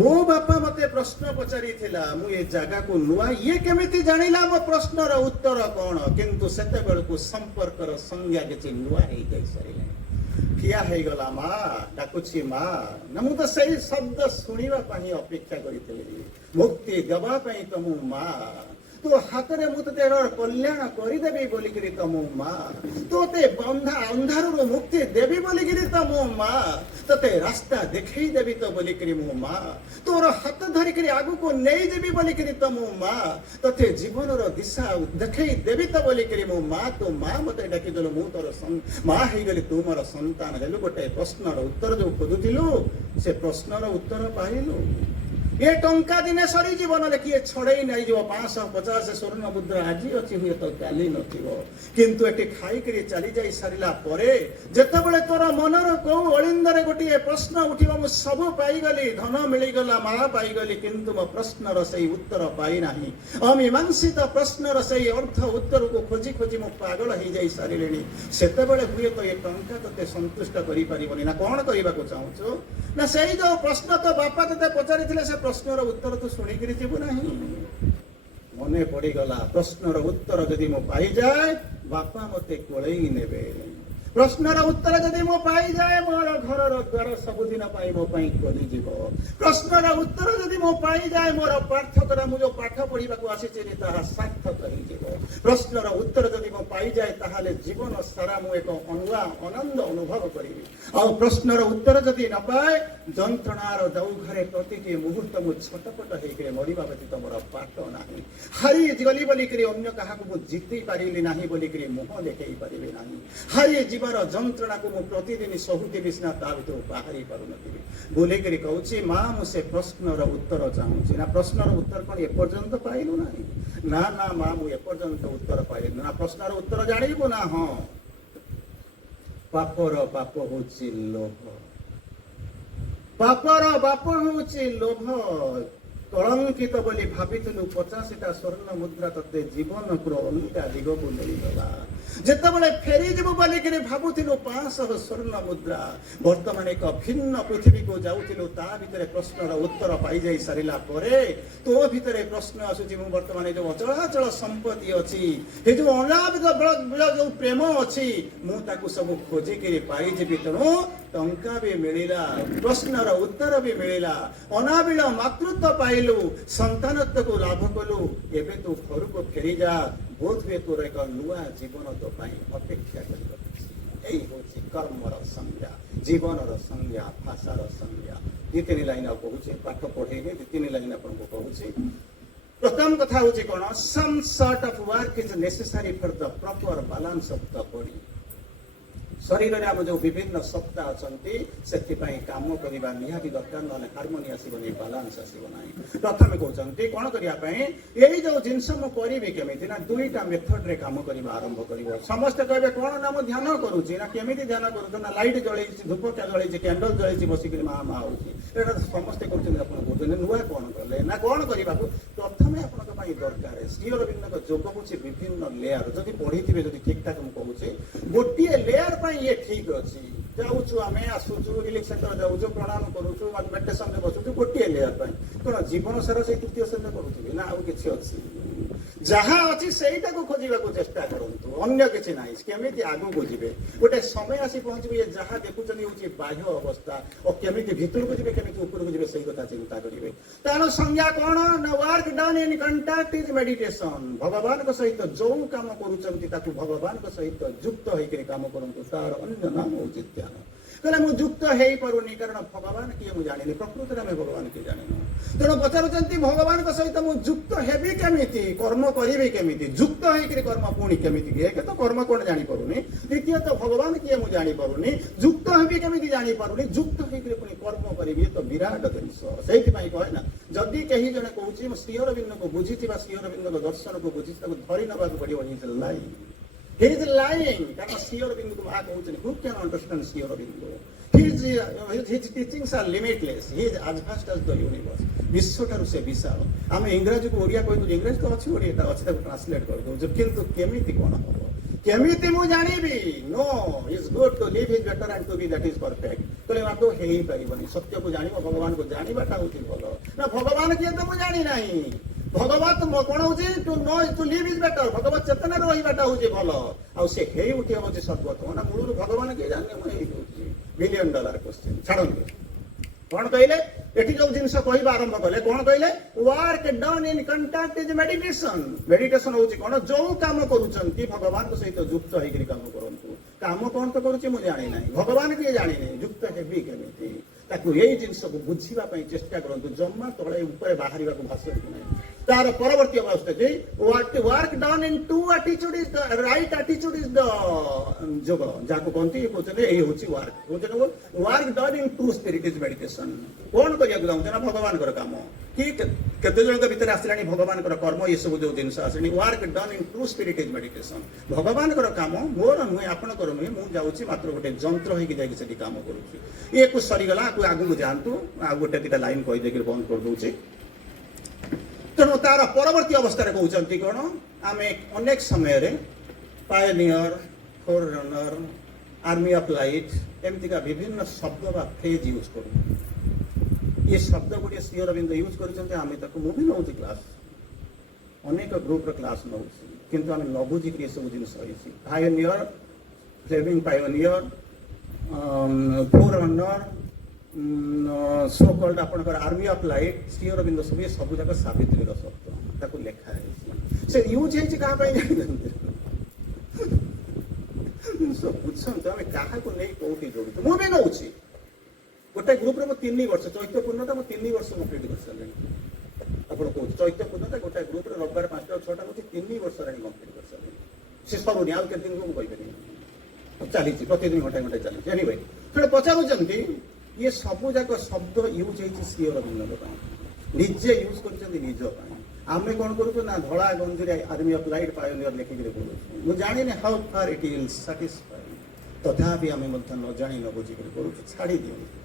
ମୋ ବାପା ମତେ ପ୍ରଶ୍ନ ପଚାରିଥିଲା ମୁଁ ଏ ଜାଗାକୁ ନୂଆ ଇଏ କେମିତି ଜାଣିଲା ମୋ ପ୍ରଶ୍ନର ଉତ୍ତର କଣ କିନ୍ତୁ ସେତେବେଳକୁ ସମ୍ପର୍କର ସଂଜ୍ଞା କିଛି ନୂଆ ହେଇଯାଇ ସାରିଲାଣି ଠିଆ ହେଇଗଲା ମା ଡାକୁଛି ମା ନା ମୁଁ ତ ସେଇ ଶବ୍ଦ ଶୁଣିବା ପାଇଁ ଅପେକ୍ଷା କରିଥିଲି ମୁକ୍ତି ଦେବା ପାଇଁ ତ ମୁଁ ମା তো হাতরে মু তোতে কল্যাণ করিদেবি বলিকি তো মো মা তোতে বন্ধা অন্ধারু মুক্তি দেবি বলিকি তো মো মা তোতে রাস্তা দেখাই দেবি তো বলিকি মো মা তোর হাত ধরিকি আগুকু নেই যাবি বলিকি তো মো মা তোতে জীবনর দিশা দেখাই দেবি তো বলিকি মো মা তো মা মতে ডাকি দেলু মু তোর মা হইগলি তু মোর সন্তান হেলু গোটে প্রশ্নর উত্তর যে খোঁজুলু সে প্রশ্নর উত্তর পাইলু ये टंका दिने सरी जीवन किए छड़े नहीं जीव 550 स्वर्ण मुद्रा आज अच्छी हुए तो काली नथिबो किंतु एटी खाइकरी चली जाई सारिला परे जेतेबेले तोर मनर को अलिंदरे गोटे प्रश्न उठिबा मु सब पाई गली धन मिली गला मा पाई गली किंतु मो प्रश्नर सही उत्तर पाई नाही अमीमांसित प्रश्नर सही अर्थ उत्तर को खोजी खोजी मु पागल हो जाई सारिलेनी सेतेबेले हुए तो ये टंका तते संतुष्ट करि परिबनी ना कोन करिबा को चाहूछु ना सही जो प्रश्न तो बापा तते पचारिथिले से प्रश्नर उत्तर तो शुणिकी जीवु नहीं मने पड़गला प्रश्नर उत्तर जदि मो पाई जाए बापा मते कोलई नेबे प्रश्नर उत्तर जदि मो पाई जाए मोर घरर द्वार सबुदिन पाई मो पाई खोली जीव प्रश्नर उत्तर जदि मो पाई जाए मोर पाठकर मु जो पाठ पढ़ा को आसी ताहा सार्थक हो जीव प्रश्नर उत्तर जदि मो पाई जाए ताहाले जीवन सारा मु एक अनुआ आनंद अनुभव करिवि आ प्रश्नर उत्तर जदि न पाए जंत्रणार दौ घरे प्रतिटी मुहूर्त मु छटपट हेके मरिबा व्यतीत मोर पाठ नाही हारी गली बोलिकी अन्य काहाकु मु जीति पारिली नाही बोलिकी मुह देखै पारिबे नाही हारी जीवन जंत्रणा को प्रतिदिन सहुथी सिना ता भर बाहरी पार नी बोलिकी कहूँ माँ मुझे प्रश्नर उत्तर चाहूँगी ना प्रश्नर उत्तर कौन एपर्यंत पाइलु ना ना माँ मुझे एपर्यंत उत्तर पाइलु ना प्रश्नर उत्तर जानबू ना हाँ पापर बाप हूँ लोभ पापर बाप हूँ लोभ କଳଙ୍କିତ ବୋଲି ଭାବିଥିଲୁ 50ଟା ସ୍ୱର୍ଣ୍ଣ ମୁଦ୍ରା ତତେ ଜୀବନର ଅଲଗା ଦିଗକୁ ନେଇଗଲା। ଯେତେବେଳେ ଫେରିଯିବୁ ବୋଲିକିରି ଭାବୁଥିଲୁ 500 ସ୍ୱର୍ଣ୍ଣ ମୁଦ୍ରା, ବର୍ତ୍ତମାନ ଏକ ଭିନ୍ନ ପୃଥିବୀକୁ ଯାଉଥିଲୁ। ତା ଭିତରେ ପ୍ରଶ୍ନର ଉତ୍ତର ପାଇଯାଇ ସାରିଲା ପରେ ତୋ ଭିତରେ ପ୍ରଶ୍ନ ଆସୁଛି, ମୁଁ ବର୍ତ୍ତମାନ ଯୋଉ ଅଚଳାଚଳ ସମ୍ପତ୍ତି ଅଛି, ଏ ଯୋଉ ଅନାବିଳ ଯୋଉ ପ୍ରେମ ଅଛି, ମୁଁ ତାକୁ ସବୁ ଖୋଜିକିରି ପାଇଯିବି। ତେଣୁ ଟଙ୍କା ବି ମିଳିଲା, ପ୍ରଶ୍ନର ଉତ୍ତର ବି ମିଳିଲା, ଅନାବିଳ ମାତୃତ୍ୱ ପାଇଲୁ, ସନ୍ତାନତ୍ୱକୁ ଲାଭ କଲୁ। ଏବେ ତୁ ଘରକୁ ଫେରିଯା, ବୋଧ ହୁଏ ତୋର ଏକ ନୂଆ ଜୀବନ ତୋ ପାଇଁ ଅପେକ୍ଷା କରି ରଖିଛି। ଏଇ ହଉଛି କର୍ମର ସଂଜ୍ଞା, ଜୀବନର ସଂଜ୍ଞା, ଭାଷାର ସଂଜ୍ଞା। 2-3 ଲାଇନ୍ ଆଉ କହୁଛି, ପାଠ ପଢେଇବି, 2-3 ଲାଇନ୍ ଆପଣଙ୍କୁ କହୁଛି। ପ୍ରଥମ କଥା ହଉଛି କଣ, some sort of work is necessary for the proper balance of the body। ଶରୀରରେ ଆମ ଯୋଉ ବିଭିନ୍ନ ସତ୍ତା ଅଛନ୍ତି, ସେଥିପାଇଁ କାମ କରିବା ନିହାତି ଦରକାର, ନହେଲେ ହାରମୋନି ଆସିବନି, ବାଲାନ୍ସ ଆସିବ ନାହିଁ। ପ୍ରଥମେ କହୁଛନ୍ତି କଣ କରିବା ପାଇଁ, ଏଇ ଯୋଉ ଜିନିଷ ମୁଁ କରିବି କେମିତି, ନା 2ଟା ମେଥଡରେ କାମ କରିବା ଆରମ୍ଭ କରିବ। ସମସ୍ତେ କହିବେ କଣ, ନା ମୁଁ ଧ୍ୟାନ କରୁଛି। ନା କେମିତି ଧ୍ୟାନ କରୁଛୁ, ନା ଲାଇଟ୍ ଜଳେଇଛି, ଧୂପ ଜଳେଇଛି, କ୍ୟାଣ୍ଡଲ ଜଳେଇଛି, ବସିକିରି ମା ହଉଛି। ଏଇଟା ସମସ୍ତେ କରୁଛନ୍ତି। ଆପଣ କହୁଛନ୍ତି ନୂଆ କଣ କଲେ, ନା କଣ କରିବାକୁ। ପ୍ରଥମେ ଆପଣଙ୍କ ପାଇଁ ଦରକାର, ଶ୍ରୀ ଅରବିନ୍ଦଙ୍କ ଯୋଗ ହଉଛି ବିଭିନ୍ନ ଲେୟାର। ଯଦି ପଢିଥିବେ, ଯଦି ଠିକ ଠାକ ମୁଁ କହୁଛି, ଗୋଟିଏ ଲେୟାର ପାଇଁ ଇଏ ଠିକ ଅଛି। ଯାଉଛୁ ଆମେ, ଆସୁଛୁ, ରିଲିଫ ସେଣ୍ଟର ଯାଉଛୁ, ପ୍ରଣାମ କରୁଛୁ, ମେଡିଟେସନରେ ବସୁଛୁ, ଗୋଟିଏ ଲେୟାର ପାଇଁ। କଣ ଜୀବନ ସାରା ସେଇ ତୃତୀୟ ଶ୍ରେଣୀରେ କରୁଥିବେ, ନା ଆଉ କିଛି ଅଛି? ଯାହା ଅଛି ସେଇଟାକୁ ଖୋଜିବାକୁ ଚେଷ୍ଟା କରନ୍ତୁ, ଅନ୍ୟ କିଛି ନାହିଁ। କେମିତି ଆଗକୁ ଯିବେ, ଗୋଟେ ସମୟ ଆସି ପହଞ୍ଚିବ, ଇଏ ଯାହା ଦେଖୁଛନ୍ତି ହଉଛି ବାହ୍ୟ ଅବସ୍ଥା, ଓ କେମିତି ଭିତରକୁ ଯିବେ, କେମିତି ଉପରକୁ ଯିବେ, ସେଇ କଥା ଚିନ୍ତା କରିବେ। ତାର ସଂଜ୍ଞା କଣ, ନା work done in contact is meditation. ଭଗବାନଙ୍କ ସହିତ ଯୋଉ କାମ କରୁଛନ୍ତି, ତାକୁ ଭଗବାନଙ୍କ ସହିତ ଯୁକ୍ତ ହେଇକିରି କାମ କରନ୍ତୁ। ତାର ଅନ୍ୟ ନାମ ହଉଛି ଧ୍ୟାନ। କହିଲେ ମୁଁ ଯୁକ୍ତ ହେଇପାରୁନି, କାରଣ ଭଗବାନ କିଏ ମୁଁ ଜାଣିନି। ପ୍ରକୃତରେ ଆମେ ଭଗବାନ କିଏ ଜାଣିନୁ। ତେଣୁ ପଚାରୁଛନ୍ତି ଭଗବାନଙ୍କ ସହିତ ମୁଁ ଯୁକ୍ତ ହେବି କେମିତି, କର୍ମ କରିବି କେମିତି, ଯୁକ୍ତ ହେଇକିରି କର୍ମ ପୁଣି କେମିତି। ଏକ ତ କର୍ମ କଣ ଜାଣିପାରୁନି, ଦ୍ୱିତୀୟତଃ ଭଗବାନ କିଏ ମୁଁ ଜାଣିପାରୁନି, ଯୁକ୍ତ ହେବି କେମିତି ଜାଣିପାରୁନି, ଯୁକ୍ତ ହେଇକିରି ପୁଣି କର୍ମ କରିବି, ତ ବିରାଟ ଜିନିଷ। ସେଇଥିପାଇଁ କହେ ନା, ଯଦି କେହି ଜଣେ କହୁଛି ମୁଁ ଶ୍ରୀ ଅରବିନ୍ଦଙ୍କୁ ବୁଝିଥିବା, ଶ୍ରୀ ଅରବିନ୍ଦଙ୍କ ଦର୍ଶନକୁ ବୁଝିଛି, ତାକୁ ଧରି ନେବାକୁ ପଡିବ। He is lying. କାରଣ ଶ୍ରୀ ଅରବିନ୍ଦଙ୍କୁ ମା କହୁଛନ୍ତି, who can understand Shri Arvind? His teachings are limitless. He is as vast as the universe. ବିଶ୍ୱଠାରୁ ସେ ବିଶାଳ। ଆମେ ଇଂରାଜୀକୁ ଓଡ଼ିଆ କହିଦେଉଛୁ, ଇଂରାଜୀ ତ ଅଛି, ଓଡ଼ିଆଟା ଅଛି, ତାକୁ ଟ୍ରାନ୍ସଲେଟ କରିଦେଉଛୁ। କିନ୍ତୁ କେମିତି କଣ ହବ, କେମିତି ମୁଁ ଜାଣିବି? No, it's good to live is better and to be that is perfect। କହିଲେ ମାତ୍ର ହେଇପାରିବନି। ସତ୍ୟକୁ ଜାଣିବ, ଭଗବାନଙ୍କୁ ଜାଣିବାଟା ହଉଛି ଭଲ। ନା ଭଗବାନ କିଏ ତ ମୁଁ ଜାଣି ନାହିଁ। ଭଗବତ କଣ ହଉଛି, to know to live is better. ଭଗବତ ଚେତନାରେ ରହିବାଟା ହଉଛି ଭଲ। ଆଉ ସେ ହେଇ ଉଠିବ ହଉଛି ସର୍ବୋତ୍ତମ। ନା ମୂଳରୁ ଭଗବାନ କିଏ ଜାଣିନି, ମୁଁ ହେଇ କହୁଛି। $1,000,000 କ୍ୱେଶ୍ଚିନ୍। ଛାଡ଼ନ୍ତୁ, କଣ କହିଲେ, ଏଠି ଯୋଉ ଜିନିଷ କହିବା ଆରମ୍ଭ କଲେ, କଣ କହିଲେ, work done in contact is meditation. Meditation ହଉଛି କଣ, ଯୋଉ କାମ କରୁଛନ୍ତି ଭଗବାନଙ୍କ ସହିତ ଯୁକ୍ତ ହେଇକିରି କାମ କରନ୍ତୁ। କାମ କଣ ତ କରୁଛି ମୁଁ ଜାଣି ନାହିଁ, ଭଗବାନ କିଏ ଜାଣିନି, ଯୁକ୍ତ ହେବି କେମିତି। ତାକୁ ଏଇ ଜିନିଷକୁ ବୁଝିବା ପାଇଁ ଚେଷ୍ଟା କରନ୍ତୁ। ଜମା ତଳେ ଉପରେ ବାହାରିବାକୁ ଭାଷନ୍ତୁ ନାହିଁ। ତାର ପରବର୍ତ୍ତୀ ଅବସ୍ଥା ଯେ work done in two ଆଟିଚ୍ୟୁଡ is the right ଆଟିଚ୍ୟୁଡ is the ଯୋଗ, ଯାହାକୁ କହନ୍ତି କହୁଛନ୍ତି ଏଇ ହଉଛି ୱାର୍କ। କହୁଛନ୍ତି work done in to spirit is meditation. କଣ କରିବାକୁ ଚାହୁଁଛନ୍ତି, ନା ଭଗବାନଙ୍କର କାମ। କି କେତେ ଜଣଙ୍କ ଭିତରେ ଆସିଲାଣି ଭଗବାନଙ୍କର କର୍ମ, ଏସବୁ ଯୋଉ ଜିନିଷ ଆସିଲାଣି। Work done in to spirit is meditation. ଭଗବାନଙ୍କର କାମ ମୋର ନୁହେଁ, ଆପଣଙ୍କର ନୁହେଁ। ମୁଁ ଯାଉଛି ମାତ୍ର ଗୋଟେ ଯନ୍ତ୍ର ହେଇକି ଯାଇକି ସେଠି କାମ କରୁଛି। ଇଏକୁ ସରିଗଲା, ଆଗକୁ ଯାଆନ୍ତୁ। ଆଉ ଗୋଟେ 2ଟା ଲାଇନ୍ କହିଦେଇକି ବନ୍ଦ କରିଦଉଛି। ତେଣୁ ତାର ପରବର୍ତ୍ତୀ ଅବସ୍ଥାରେ କହୁଛନ୍ତି କଣ, ଆମେ ଅନେକ ସମୟରେ pioneer, forerunner, army of light, ଏମିତିକା ବିଭିନ୍ନ ଶବ୍ଦ ବା ଫ୍ରେଜ୍ ୟୁଜ୍ କରୁ। ଏ ଶବ୍ଦ ଗୁଡ଼ିଏ ଶ୍ରୀ ଅରବିନ୍ଦ ୟୁଜ୍ କରିଛନ୍ତି। ଆମେ ତାକୁ, ମୁଁ ବି ନେଉଛି କ୍ଲାସ୍, ଅନେକ ଗ୍ରୁପର କ୍ଲାସ୍ ନେଉଛି, କିନ୍ତୁ ଆମେ ନ ବୁଝିକି ଏସବୁ ଜିନିଷ ହେଇଛି। Pioneer, flaming pioneer, forerunner, so called ଆପଣଙ୍କର army of light, Shri Aurobindo ସବୁ ଏ ସବୁ ଯାକ ସାବିତ୍ରୀର ଶବ୍ଦ, ତାକୁ ଲେଖା ହେଇଛି। ସେ ୟୁଜ୍ ହେଇଛି କାହା ପାଇଁ ଜାଣିଛନ୍ତି? ବୁଝନ୍ତୁ, ଆମେ କାହାକୁ ନେଇ କୋଉଠି ଯୋଡୁଛୁ। ମୁଁ ବି ନଉଛି ଗୋଟେ ଗ୍ରୁପରେ, ମୁଁ 3 ବର୍ଷ, ଚୈତ୍ୟ ପୂର୍ଣ୍ଣତା ମୁଁ 3 ବର୍ଷ କମ୍ପ୍ଲିଟ୍ କରିସାରିଲିଣି। ଆପଣ କହୁଛି ଚୈତ୍ୟ ପୂର୍ଣ୍ଣତା ଗୋଟେ ଗ୍ରୁପରେ ରବିବାର 5ଟା 6ଟା ନଉଛି, 3 ବର୍ଷ ହେଲାଣି କମ୍ପ୍ଲିଟ୍ କରିସାରିଲିଣି। ସେ ସରୁନି, ଆଉ କେତେ ଦିନକୁ ମୁଁ କହିପାରିବି, ଚାଲିଛି, ପ୍ରତିଦିନ ଘଣ୍ଟାଏ ଚାଲିଛି। ଏନିୱେ, ତେଣୁ ପଚାରୁଛନ୍ତି ଇଏ ସବୁ ଯାକ ଶବ୍ଦ ୟୁଜ୍ ହେଇଛି ଶ୍ରୀ ଅରବିନ୍ଦଙ୍କ ପାଇଁ, ନିଜେ ୟୁଜ୍ କରିଛନ୍ତି ନିଜ ପାଇଁ। ଆମେ କଣ କରୁଛୁ, ନା ଧଳା ଗଞ୍ଜିରେ ଆର୍ମି ଅଫ୍ ଲାଇଟ୍ ପାୟନିୟର ଲେଖିକିରି କରୁଛୁ। ମୁଁ ଜାଣିନି ହାଉ ଫାର୍ ଇଟ୍ ୱିଲ୍ ସାଟିସ୍ଫାଇ। ତଥାପି ଆମେ ମଧ୍ୟ ନ ଜାଣି ନ ବୁଝିକରି କରୁଛୁ। ଛାଡ଼ି ଦିଅନ୍ତୁ।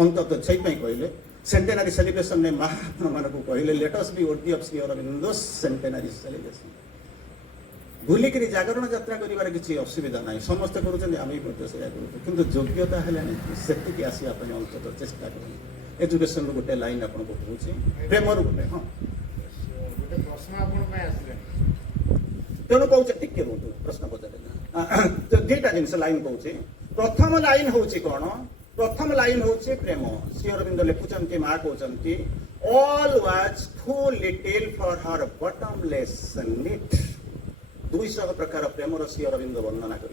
ଅନ୍ତତଃ ସେଇପାଇଁ କହିଲେ सेंटेनारी सेलिब्रेशन ने माँ आपको कहले let us be worthy of Shri Aurobindo centenary celebration भूलिकी जागरण यात्रा कर किसी असुविधा ना समस्ते करुँच आम कि योग्यता है से आसवा अंततः चेष्टा कर एजुकेशन गोटे लाइन आपको कहूँ प्रेम गोटे हाँ ଗୋଟେ ପ୍ରଶ୍ନ ଆପଣଙ୍କ ପାଇଁ ଆସିଲାଣି। तेणु कौचे टिके रुहतु प्रश्न पचारे दुईटा जिनस लाइन कौचे प्रथम लाइन होची कौन प्रथम लाइन होची प्रेम श्री अरविंद लिखुचंती माँ कहते all was too little for her bottomless need 200 प्रकार प्रेमर श्री अरविंद वर्णना कर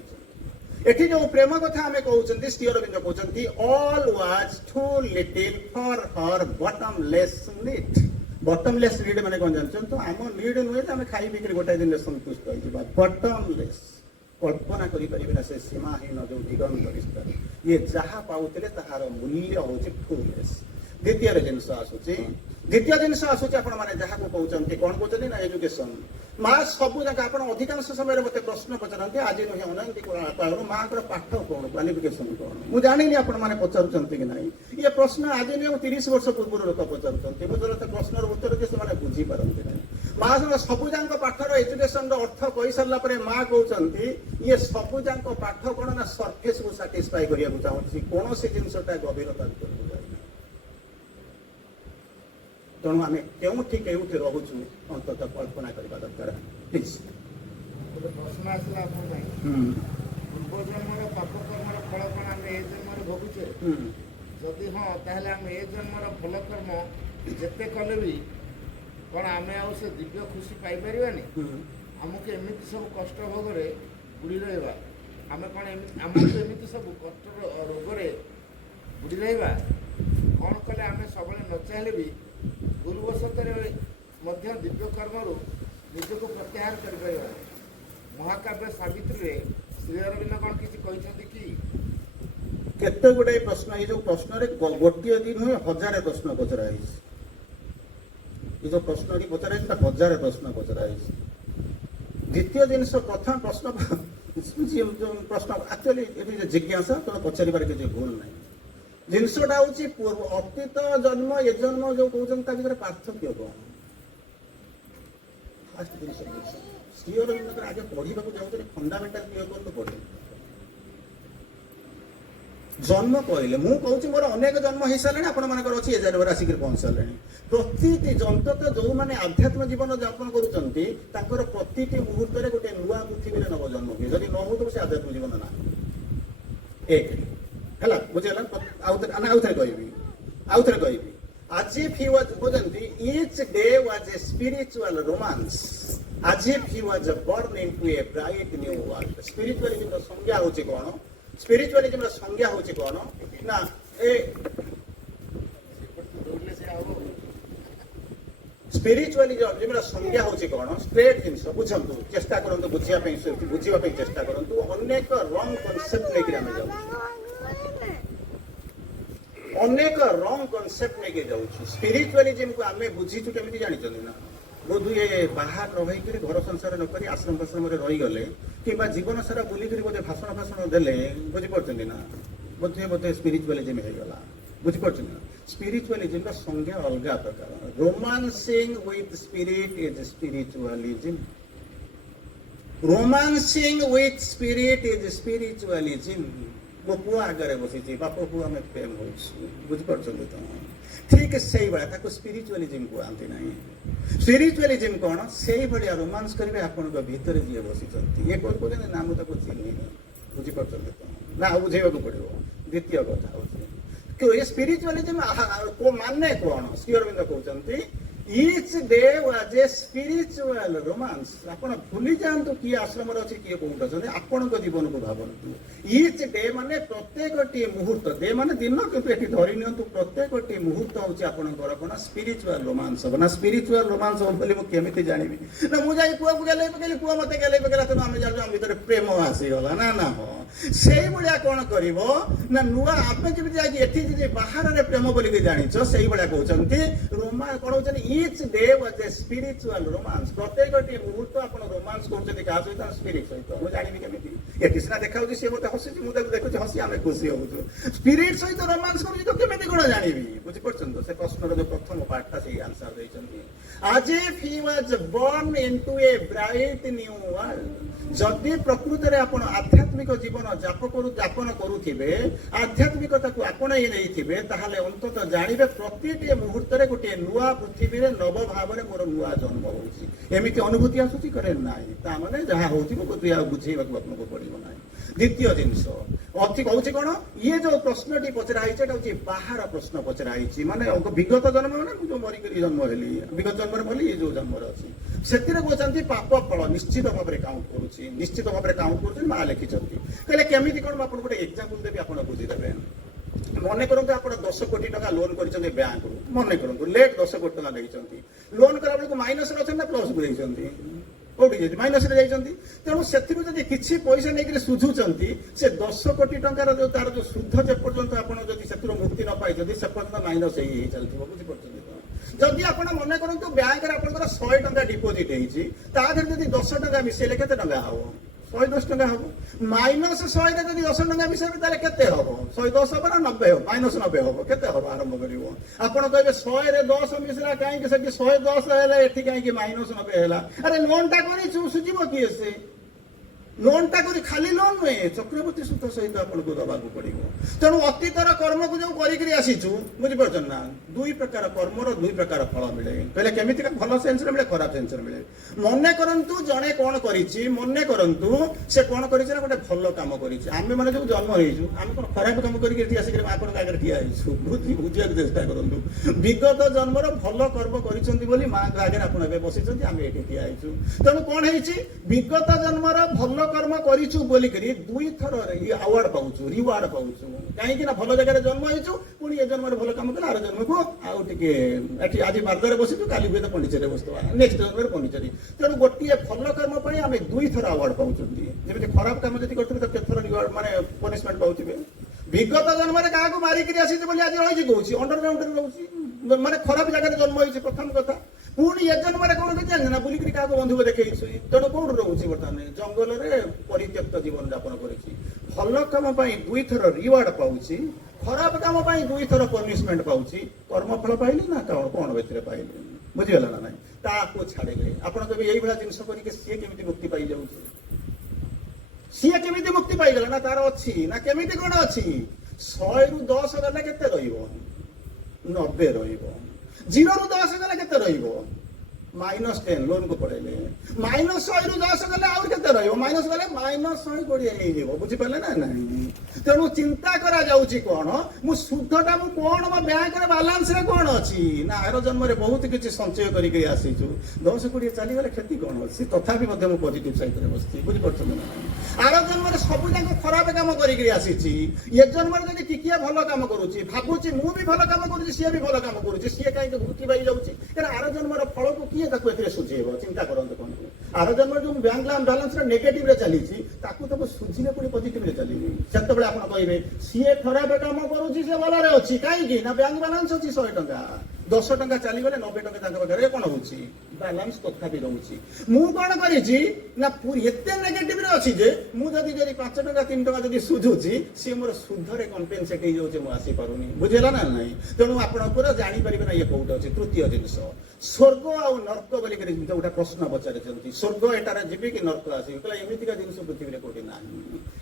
एठी जो प्रेम कथा आमे कहउचंती श्री अरविंद कहउचंती all was too little for her bottomless need bottomless need माने कोन जानछन तो आम नीड नुहे आमे खाई बिक्री गोटाई दिन संतुष्ट होइबा बटमलेस कल्पना करि परिबे से सीमाहीन जो दिगंत विस्तार ये जहा पाउतले ताहार मूल्य होछि फुललेस द्वितीय जिनस आसुची आपण माने जहा को कहउचंती कोन कहउचंती ना एजुकेशन माँ सबू जगह आप अधिकांश समय मत प्रश्न पचारती आज नुहे अनंती माँ पाठ कौन क्वालिफिकेशन कौन मुझे जानी आपने पचारुंट कि ना ये प्रश्न आज नुहे 30 वर्ष पूर्व लोक पचारुंट मुझे प्रश्न उत्तर के बुझीपारती ना माँ सबूजाक पाठर एजुकेशन अर्थ कही सारापर माँ कहते ये सबूजाक पाठ कौन ना सरफेस को साटिस्फाई करने चाहूँगी कौन से जिनसा गभीरता तेणु आम के रोचु अंततः कल्पना करने दरकार प्लीज ଗୋଟେ ପ୍ରଶ୍ନ ଆସିଲା ଆପଣଙ୍କ ପାଇଁ ପୂର୍ବ ଜନ୍ମର ପାପ କର୍ମର ଫଳ କ'ଣ ଆମେ ଏ ଜନ୍ମରେ ଭୋଗୁଛେ ଯଦି ହଁ ତାହେଲେ ଆମେ ଏ ଜନ୍ମର ଭଲ କର୍ମ ଯେତେ କଲେ ବି କ'ଣ ଆମେ ଆଉ ସେ ଦିବ୍ୟ ଖୁସି ପାଇପାରିବାନି ଆମକୁ ଏମିତି ସବୁ କଷ୍ଟ ଭୋଗରେ ବୁଡ଼ି ରହିବା ଆମେ କ'ଣ ଆମକୁ ଏମିତି ସବୁ କଷ୍ଟର ରୋଗରେ ବୁଡ଼ି ରହିବା କ'ଣ କଲେ ଆମେ ସବୁବେଳେ ନ ଚାହିଁଲେ ବି ପୂର୍ବସତରେ ମଧ୍ୟ ଦିବ୍ୟ କର୍ମରୁ ନିଜକୁ ପ୍ରତ୍ୟାହାର କରିପାରିବା महाकाव्य सावित्री श्री अरविंद कौन किसी कहते कि केते गुड़ाई प्रश्न ये जो प्रश्न रे गोटे दिन हुए 1000 प्रश्न पचराई ये जो प्रश्न की पचराई 1000 प्रश्न पचराई द्वितीय जिनस प्रथम प्रश्न प्रश्न एक्चुअली ये जिज्ञासा तो पचार किसी भूल ना जिनसटा हूँ पूर्व अतीत जन्म ए जन्म जो कहते पार्थक्य कौन फास्ट जिन श्री अरविंद आगे पढ़ा जाऊँ फंडामेंटाल क्लियर कर पढ़े जन्म कहले मु कहूँ मोर अनेक जन्म हो सारे आपर अच्छी ए जन्म आसिक पहुँच सारे प्रति अंततः जो मैंने आध्यात्म जीवन यापन कर प्रति मुहूर्त में गोटे नुआ पृथ्वी में नव जन्म हुए जब न हो तो से आध्यात्म जीवन ना एक है बुझेगा आउ थे कहबी as if he was each day was a spiritual romance as if he was born into a bright new world spiritualism ର ସଂଜ୍ଞା ହେଉଛି କ'ଣ spiritualism ର ସଂଜ୍ଞା ହେଉଛି କ'ଣ ନା ଏ spiritualism ର ସଂଜ୍ଞା ହେଉଛି କ'ଣ ଷ୍ଟ୍ରେଟ୍ ଜିନିଷ ବୁଝନ୍ତୁ ଚେଷ୍ଟା କରନ୍ତୁ ବୁଝିବା ପାଇଁ ଚେଷ୍ଟା କରନ୍ତୁ ଅନେକ ରଙ୍ଗ କନସେପ୍ଟ ନେଇକି ଆମେ ଯାଉ अनेक रंग कनसेप्ट लेके जाऊँ स्पिरिचुअलिज्म को आम बुझीचु केमी जानी ना बोध हुए बाहर रही घर संसार नक आश्रम फाश्रम रहीगले कि जीवन सारा बुलिक बोधे भाषण फाषण देले बुझीपार ना बोधे बोधे स्पिरिचुअलिज्म होगा बुझीपार ना स्पिरिचुअलिज्म संज्ञा अलग प्रकार romancing with spirit is spiritualism romancing with spirit is spiritualism मो पुआ आगे बसी बाप पुआ आम प्रेम हो बुझीपार तो ठीक से भाया स्पिरिचुअलिज्म कहते ना स्पिरिचुअलिज्म कौन से भाया रोमांस करेंगे आपण भितर जी बसी ये कौन कहते ना मुझे चिन्ह बुझीपार तो ना बुझेगा पड़ो द्वितीय कथा हूँ स्पिरिचुअलिज्म माने कौन श्री अरविंद कहते each day was a spiritual romance आपण भूली जातु किए आश्रम अच्छे किए कौट अच्छे आपण जीवन को भावतु each day माने प्रत्येक टी मुहूर्त डे माने दिन किंतु ये धरी नि प्रत्येक टी मुहूर्त हूँ आपंकर कौन स्पिरिचुअल रोमांस हम ना स्पिरिचुअल रोमांस हम बोली मुझे जानवी ना मुझे पुआ को गले पकड़ी पुआ मत गले पकड़ा तो आम जान आम भर प्रेम आसीगला ना ना हाँ से भाया कौन कर ना नुआ आप जमी बाहर प्रेम बोलिक जाच से भाया कहते रोमा कौन होती each day was a spiritual romance. ପ୍ରତ୍ୟେକଟି ମୁହୂର୍ତ୍ତ ଆପଣ ରୋମାନ୍ସ କରୁଛନ୍ତି କାହା ସହିତ? ସ୍ପିରିଟ ସହିତ। ମୁଁ ଜାଣିବି କେମିତି? ଏଠି ସିନା ଦେଖାଉଛି ସିଏ ମୋତେ ହସୁଛି, ମୁଁ ତାକୁ ଦେଖୁଛି ହସି, ଆମେ ଖୁସି ହଉଛୁ। ସ୍ପିରିଟ ସହିତ ରୋମାନ୍ସ କରୁଛି ତ କେମିତି କ'ଣ ଜାଣିବି? ବୁଝିପାରୁଛନ୍ତି ତ? ସେ ପ୍ରଶ୍ନର ଯୋଉ ପ୍ରଥମ ପାର୍ଟଟା ସେଇ ଆନ୍ସର ଦେଇଛନ୍ତି। As if he was born into a bright new world. ଯଦି ପ୍ରକୃତରେ ଆପଣ ଆଧ୍ୟାତ୍ମିକ ଜୀବନ ଯାପନ କରୁଥିବେ, ଆଧ୍ୟାତ୍ମିକତାକୁ ଆପଣେଇ ନେଇଥିବେ, ତାହେଲେ ଅନ୍ତତଃ ଜାଣିବେ ପ୍ରତିଟି ମୁହୂର୍ତ୍ତରେ ଗୋଟିଏ ନୂଆ ପୃଥିବୀରେ ନବ ଭାବରେ ମୋର ନୂଆ ଜନ୍ମ ହଉଛି। ଏମିତି ଅନୁଭୂତି ଆସୁଛି କରେ ନାହିଁ? ତାମାନେ ଯାହା ହଉଛି ମୁଁ ଆଉ ବୁଝେଇବାକୁ ଆପଣଙ୍କୁ ପଡିବ ନାହିଁ। ଦ୍ୱିତୀୟ ଜିନିଷ କହୁଛି କ'ଣ? ଇଏ ଯୋଉ ପ୍ରଶ୍ନଟି ପଚରା ହେଇଛି ଏଟା ହଉଛି ବାହାର ପ୍ରଶ୍ନ ପଚରା ହେଇଛି। ମାନେ ବିଗତ ଜନ୍ମ ମାନେ ମୁଁ ଯୋଉ ମରିକରି ଜନ୍ମ ହେଲି, ବିଗତ ଜନ୍ମରେ ମଲି, ଇଏ ଯୋଉ ଜନ୍ମରେ ଅଛି ସେଥିରେ କହୁଛନ୍ତି ପାପ ଫଳ ନିଶ୍ଚିତ ଭାବରେ କାଉଣ୍ଟ କରୁଛି, ନିଶ୍ଚିତ ଭାବରେ କାଉଣ୍ଟ କରୁଛନ୍ତି। ମା ଲେଖିଛନ୍ତି। କହିଲେ କେମିତି କ'ଣ? ମୁଁ ଆପଣଙ୍କୁ ଗୋଟେ ଏକ୍ସାମ୍ପଲ ଦେବି, ଆପଣ ବୁଝିଦେବେ। ମନେ କରନ୍ତୁ ଆପଣ 10 କୋଟି ଟଙ୍କା ଲୋନ କରିଛନ୍ତି ବ୍ୟାଙ୍କରୁ। ମନେ କରନ୍ତୁ ଲେଟ୍ 10 କୋଟି ଟଙ୍କା ନେଇଛନ୍ତି। ଲୋନ କଲା ବେଳକୁ ମାଇନସରେ ଅଛନ୍ତି ନା ପ୍ଲସକୁ ଦେଇଛନ୍ତି? କୋଉଠି ଯାଇଛନ୍ତି? ମାଇନସରେ ଯାଇଛନ୍ତି। ତେଣୁ ସେଥିରୁ ଯଦି କିଛି ପଇସା ନେଇକି ସୁଝୁଛନ୍ତି, ସେ 10 କୋଟି ଟଙ୍କାର ଯୋଉ ତାର ଯୋଉ ସୁଧ ଯେ ପର୍ଯ୍ୟନ୍ତ ଆପଣ ଯଦି ସେଥିରୁ ମୁକ୍ତି ନ ପାଇଛନ୍ତି ସେ ପର୍ଯ୍ୟନ୍ତ ମାଇନସ ହେଇ ଚାଲିଥିବ। ବୁଝିପାରୁଛନ୍ତି ତ? ଯଦି ଆପଣ ମନେ କରନ୍ତୁ ବ୍ୟାଙ୍କରେ ଆପଣଙ୍କର 100 ଟଙ୍କା ଡିପୋଜିଟ୍ ହେଇଛି, ତା ଦେହରେ ଯଦି 10 ଟଙ୍କା ମିଶେଇଲେ କେତେ ଟଙ୍କା ହବ? 110 ଟଙ୍କା ହବ। ମାଇନସ 100ରେ ଯଦି 10 ଟଙ୍କା ମିଶେଇବେ ତାହେଲେ କେତେ ହବ? 110 ହବ ନା 90 ହବ? ମାଇନସ 90 ହବ। କେତେ ହବ ଆରମ୍ଭ କରିବ? ଆପଣ କହିବେ 100ରେ 10 ମିଶିଲା, କାହିଁକି ସେଠି 110 ହେଲା, ଏଠି କାହିଁକି ମାଇନସ 90 ହେଲା? ଆରେ ଲୋନଟା କରିଛୁ, ସୁଝିବ କିଏ ସେ? ଲୋନଟା କରି ଖାଲି ଲୋନ ନୁହେଁ, ଚକ୍ରବର୍ତ୍ତୀ ସୁଧ ସହିତ ଆପଣଙ୍କୁ ଦେବାକୁ ପଡିବ। ତେଣୁ ଅତୀତର କର୍ମକୁ ଯୋଉ କରିକିରି ଆସିଛୁ, ବୁଝିପାରୁଛନ୍ତି ନା? ଦୁଇ ପ୍ରକାର କର୍ମର ଦୁଇ ପ୍ରକାର ଫଳ ମିଳେ। କହିଲେ କେମିତି? ଭଲ ସେନ୍ସରେ ମିଳେ, ଖରାପ ସେନ୍ସରେ ମିଳେ। ମନେ କରନ୍ତୁ ଜଣେ କ'ଣ କରିଛି, ମନେ କରନ୍ତୁ ସେ କ'ଣ କରିଛି ନା ଗୋଟେ ଭଲ କାମ କରିଛି। ଆମେ ମାନେ ଯୋଉ ଜନ୍ମ ହେଇଛୁ, ଆମେ କ'ଣ ଖରାପ କାମ କରିକି ଏଠି ଆସିକି ଆପଣଙ୍କ ଆଗରେ ଠିଆ ହେଇଛୁ? ବୁଝିବାକୁ ଚେଷ୍ଟା କରନ୍ତୁ। ବିଗତ ଜନ୍ମର ଭଲ କର୍ମ କରିଛନ୍ତି ବୋଲି ମାଙ୍କ ଆଗରେ ଆପଣ ଏବେ ବସିଛନ୍ତି, ଆମେ ଏଠି ଠିଆ ହେଇଛୁ। ତେଣୁ କ'ଣ ହେଇଛି? ବିଗତ ଜନ୍ମର ଭଲ କର୍ମ କରିଛୁ ବୋଲିକିରି 2 ଥର ଆୱାର୍ଡ ପାଉଛୁ, ରିୱାର୍ଡ ପାଉଛୁ। କାହିଁକି ନା ଭଲ ଜାଗାରେ ଜନ୍ମ ହେଇଛୁ, ପୁଣି ଏ ଜନ୍ମରେ ଭଲ କାମ କଲେ ଆର ଜନ୍ମକୁ ଆଉ ଟିକେ ଏଠି ଆଜି ବାର୍ଦ୍ଧରେ ବସିଛୁ, କାଲି ହୁଏତ ପଣ୍ଡିଚେରୀରେ ବସିଥିବା, ନେକ୍ସଟ ଜନ୍ମରେ ପଣ୍ଡିଚେରୀ। ତେଣୁ ଗୋଟିଏ ଭଲ କର୍ମ ପାଇଁ ଆମେ 2 ଥର ଆୱାର୍ଡ ପାଉଛନ୍ତି। ଯେମିତି ଖରାପ କାମ ଯଦି କରିଥିବେ ତ କେତେ ଥର ରିୱାର୍ଡ ମାନେ ପନିଶମେଣ୍ଟ ପାଉଥିବେ। ବିଗତ ଜନ୍ମରେ କାହାକୁ ମାରିକିରି ଆସିଛି ବୋଲି ଆଜି ରହିଛି କହୁଛି, ଅଣ୍ଡରଗ୍ରାଉଣ୍ଡରେ ରହୁଛି, ମାନେ ଖରାପ ଜାଗାରେ ଜନ୍ମ ହେଇଛି ପ୍ରଥମ କଥା। ପୁଣି ଏ ଜନ୍ମରେ କ'ଣ କିଛି ଜାଣିଛି ନା, ବୁଲିକିରି କାହାକୁ ବନ୍ଧୁକ ଦେଖେଇଛି। ତେଣୁ କୋଉଠି ରହୁଛି? ବର୍ତ୍ତମାନ ଜଙ୍ଗଲରେ ପରିତ୍ୟକ୍ତ ଜୀବନ ଯାପନ କରିଛି। ଭଲ କାମ ପାଇଁ 2 ଥର ରିୱାର୍ଡ ପାଉଛି, ଖରାପ କାମ ପାଇଁ 2 ଥର ପନିଶମେଣ୍ଟ ପାଉଛି। କର୍ମଫଳ ପାଇଲି ନା କ'ଣ ଭିତରେ ପାଇଲି? ବୁଝିଗଲା ନା ନାଇଁ? ତାକୁ ଛାଡ଼ିଲେ ଆପଣ କହିବେ ଏଇଭଳିଆ ଜିନିଷ କରିକି ସିଏ କେମିତି ମୁକ୍ତି ପାଇଯାଉଛି? ସିଏ କେମିତି ମୁକ୍ତି ପାଇଗଲା? ନା ତାର ଅଛି ନା କେମିତି କ'ଣ ଅଛି? 100ରୁ 10 ଗଲେ କେତେ ରହିବ? 90 ରହିବ। 0ରୁ 10 ଗଲେ କେତେ ରହିବ? -10 ଲୋନକୁ ପଳେଇଲେ। -100ରୁ 10 ଗଲେ ଆହୁରି କେତେ ରହିବ? ମାଇନସ ଗଲେ -120 ହେଇଯିବ। ବୁଝିପାରିଲେ ନା ନାହିଁ? ତେଣୁ ଚିନ୍ତା କରାଯାଉଛି କ'ଣ? ମୁଁ ସୁଧଟା ମୁଁ କ'ଣ ମୋ ବ୍ୟାଙ୍କର ବାଲାନ୍ସରେ କ'ଣ ଅଛି? ନା ଆର ଜନ୍ମରେ ବହୁତ କିଛି ସଞ୍ଚୟ କରିକି ଆସିଛୁ, 10-20 ଚାଲିଗଲେ କ୍ଷତି କ'ଣ ଅଛି? ତଥାପି ମଧ୍ୟ ମୁଁ ପଜିଟିଭ ସାଇଡରେ ବସିଛି। ବୁଝିପାରୁଛନ୍ତି ନା? ଆର ଜନ୍ମରେ ସବୁ ଯାକ ଖରାପ କାମ କରିକି ଆସିଛି, ଏ ଜନ୍ମରେ ଯଦି ଟିକିଏ ଭଲ କାମ କରୁଛି, ଭାବୁଛି ମୁଁ ବି ଭଲ କାମ କରୁଛି, ସିଏ ବି ଭଲ କାମ କରୁଛି, ସିଏ କାହିଁକି ଭୁକ୍ତି ପାଇଯାଉଛି? କାରଣ ଆର ଜନ୍ମର ଫଳକୁ କିଏ ତାକୁ ଏଥିରେ ସୁଝେଇବ? ଚିନ୍ତା କରନ୍ତୁ କ'ଣ? ଆର ଜନ୍ମରେ ଯୋଉ ବ୍ୟାଙ୍କ ବାଲାନ୍ସରେ ନେଗେଟିଭରେ ଚାଲିଛି, ତାକୁ ତାକୁ ସୁଝିଲେ ପୁଣି ପଜିଟିଭରେ ଚାଲିବି। ସେତେବେଳେ ଆପଣ କହିବେ ସିଏ ଖରାପ କାମ କରୁଛି, ସେ ଭଲରେ ଅଛି। କାହିଁକି ନା ବ୍ୟାଙ୍କ ବାଲାନ୍ସ ଅଛି 100 ଟଙ୍କା, 10 ଟଙ୍କା ଚାଲିଗଲେ 90 ଟଙ୍କା ତାଙ୍କ ପାଖରେ କ'ଣ ହଉଛି? ବାଲାନ୍ସ ତଥାପି ରହୁଛି। ମୁଁ କ'ଣ କରିଛି ନା ପୁରୀ ଏତେ ନେଗେଟିଭରେ ଅଛି ଯେ ମୁଁ ଯଦି 5 ଟଙ୍କା 3 ଟଙ୍କା ଯଦି ସୁଝୁଛି, ସିଏ ମୋର ସୁଧରେ କମ୍ପେନସେଟ୍ ହେଇଯାଉଛି, ମୁଁ ଆସିପାରୁନି। ବୁଝିଲା ନା ନାହିଁ? ତେଣୁ ଆପଣ ପୁରା ଜାଣିପାରିବେ ନା ଇଏ କୋଉଠି ଅଛି। ତୃତୀୟ ଜିନିଷ, ସ୍ୱର୍ଗ ଆଉ ନର୍କ ବୋଲିକରି ଗୋଟେ ପ୍ରଶ୍ନ ପଚାରିଛନ୍ତି। ସ୍ୱର୍ଗ ଏଟାରେ ଯିବି କି ନର୍କ ଆସିବି? କହିଲେ ଏମିତିକା ଜିନିଷ ପୃଥିବୀରେ କୋଉଠି ନାହିଁ।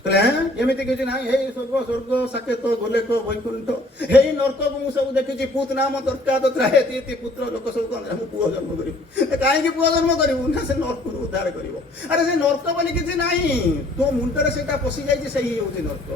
କହିଲେ ଏମିତି କିଛି ନାହିଁ। ହେଇ ସ୍ୱର୍ଗ ସାକେତ ଗୋଲେକ ବୈକୁଣ୍ଠ, ହେଇ ନର୍କକୁ ମୁଁ ସବୁ ଦେଖିଛି। ପୁତ ନାମ ତର୍କାତ ତ୍ରାୟତି ପୁତ୍ର, ଲୋକ ସବୁ କହନ୍ତି ମୁଁ ପୁଅ ଜନ୍ମ କରିବୁ। କାହିଁକି ପୁଅ ଜନ୍ମ କରିବୁ? ନା ସେ ନର୍କରୁ ଉଦ୍ଧାର କରିବ। ଆରେ ସେ ନର୍କ ବୋଲି କିଛି ନାହିଁ, ତୋ ମୁଣ୍ଡରେ ସେଇଟା ପଶି ଯାଇଛି, ସେଇ ହେଉଛି ନର୍କ।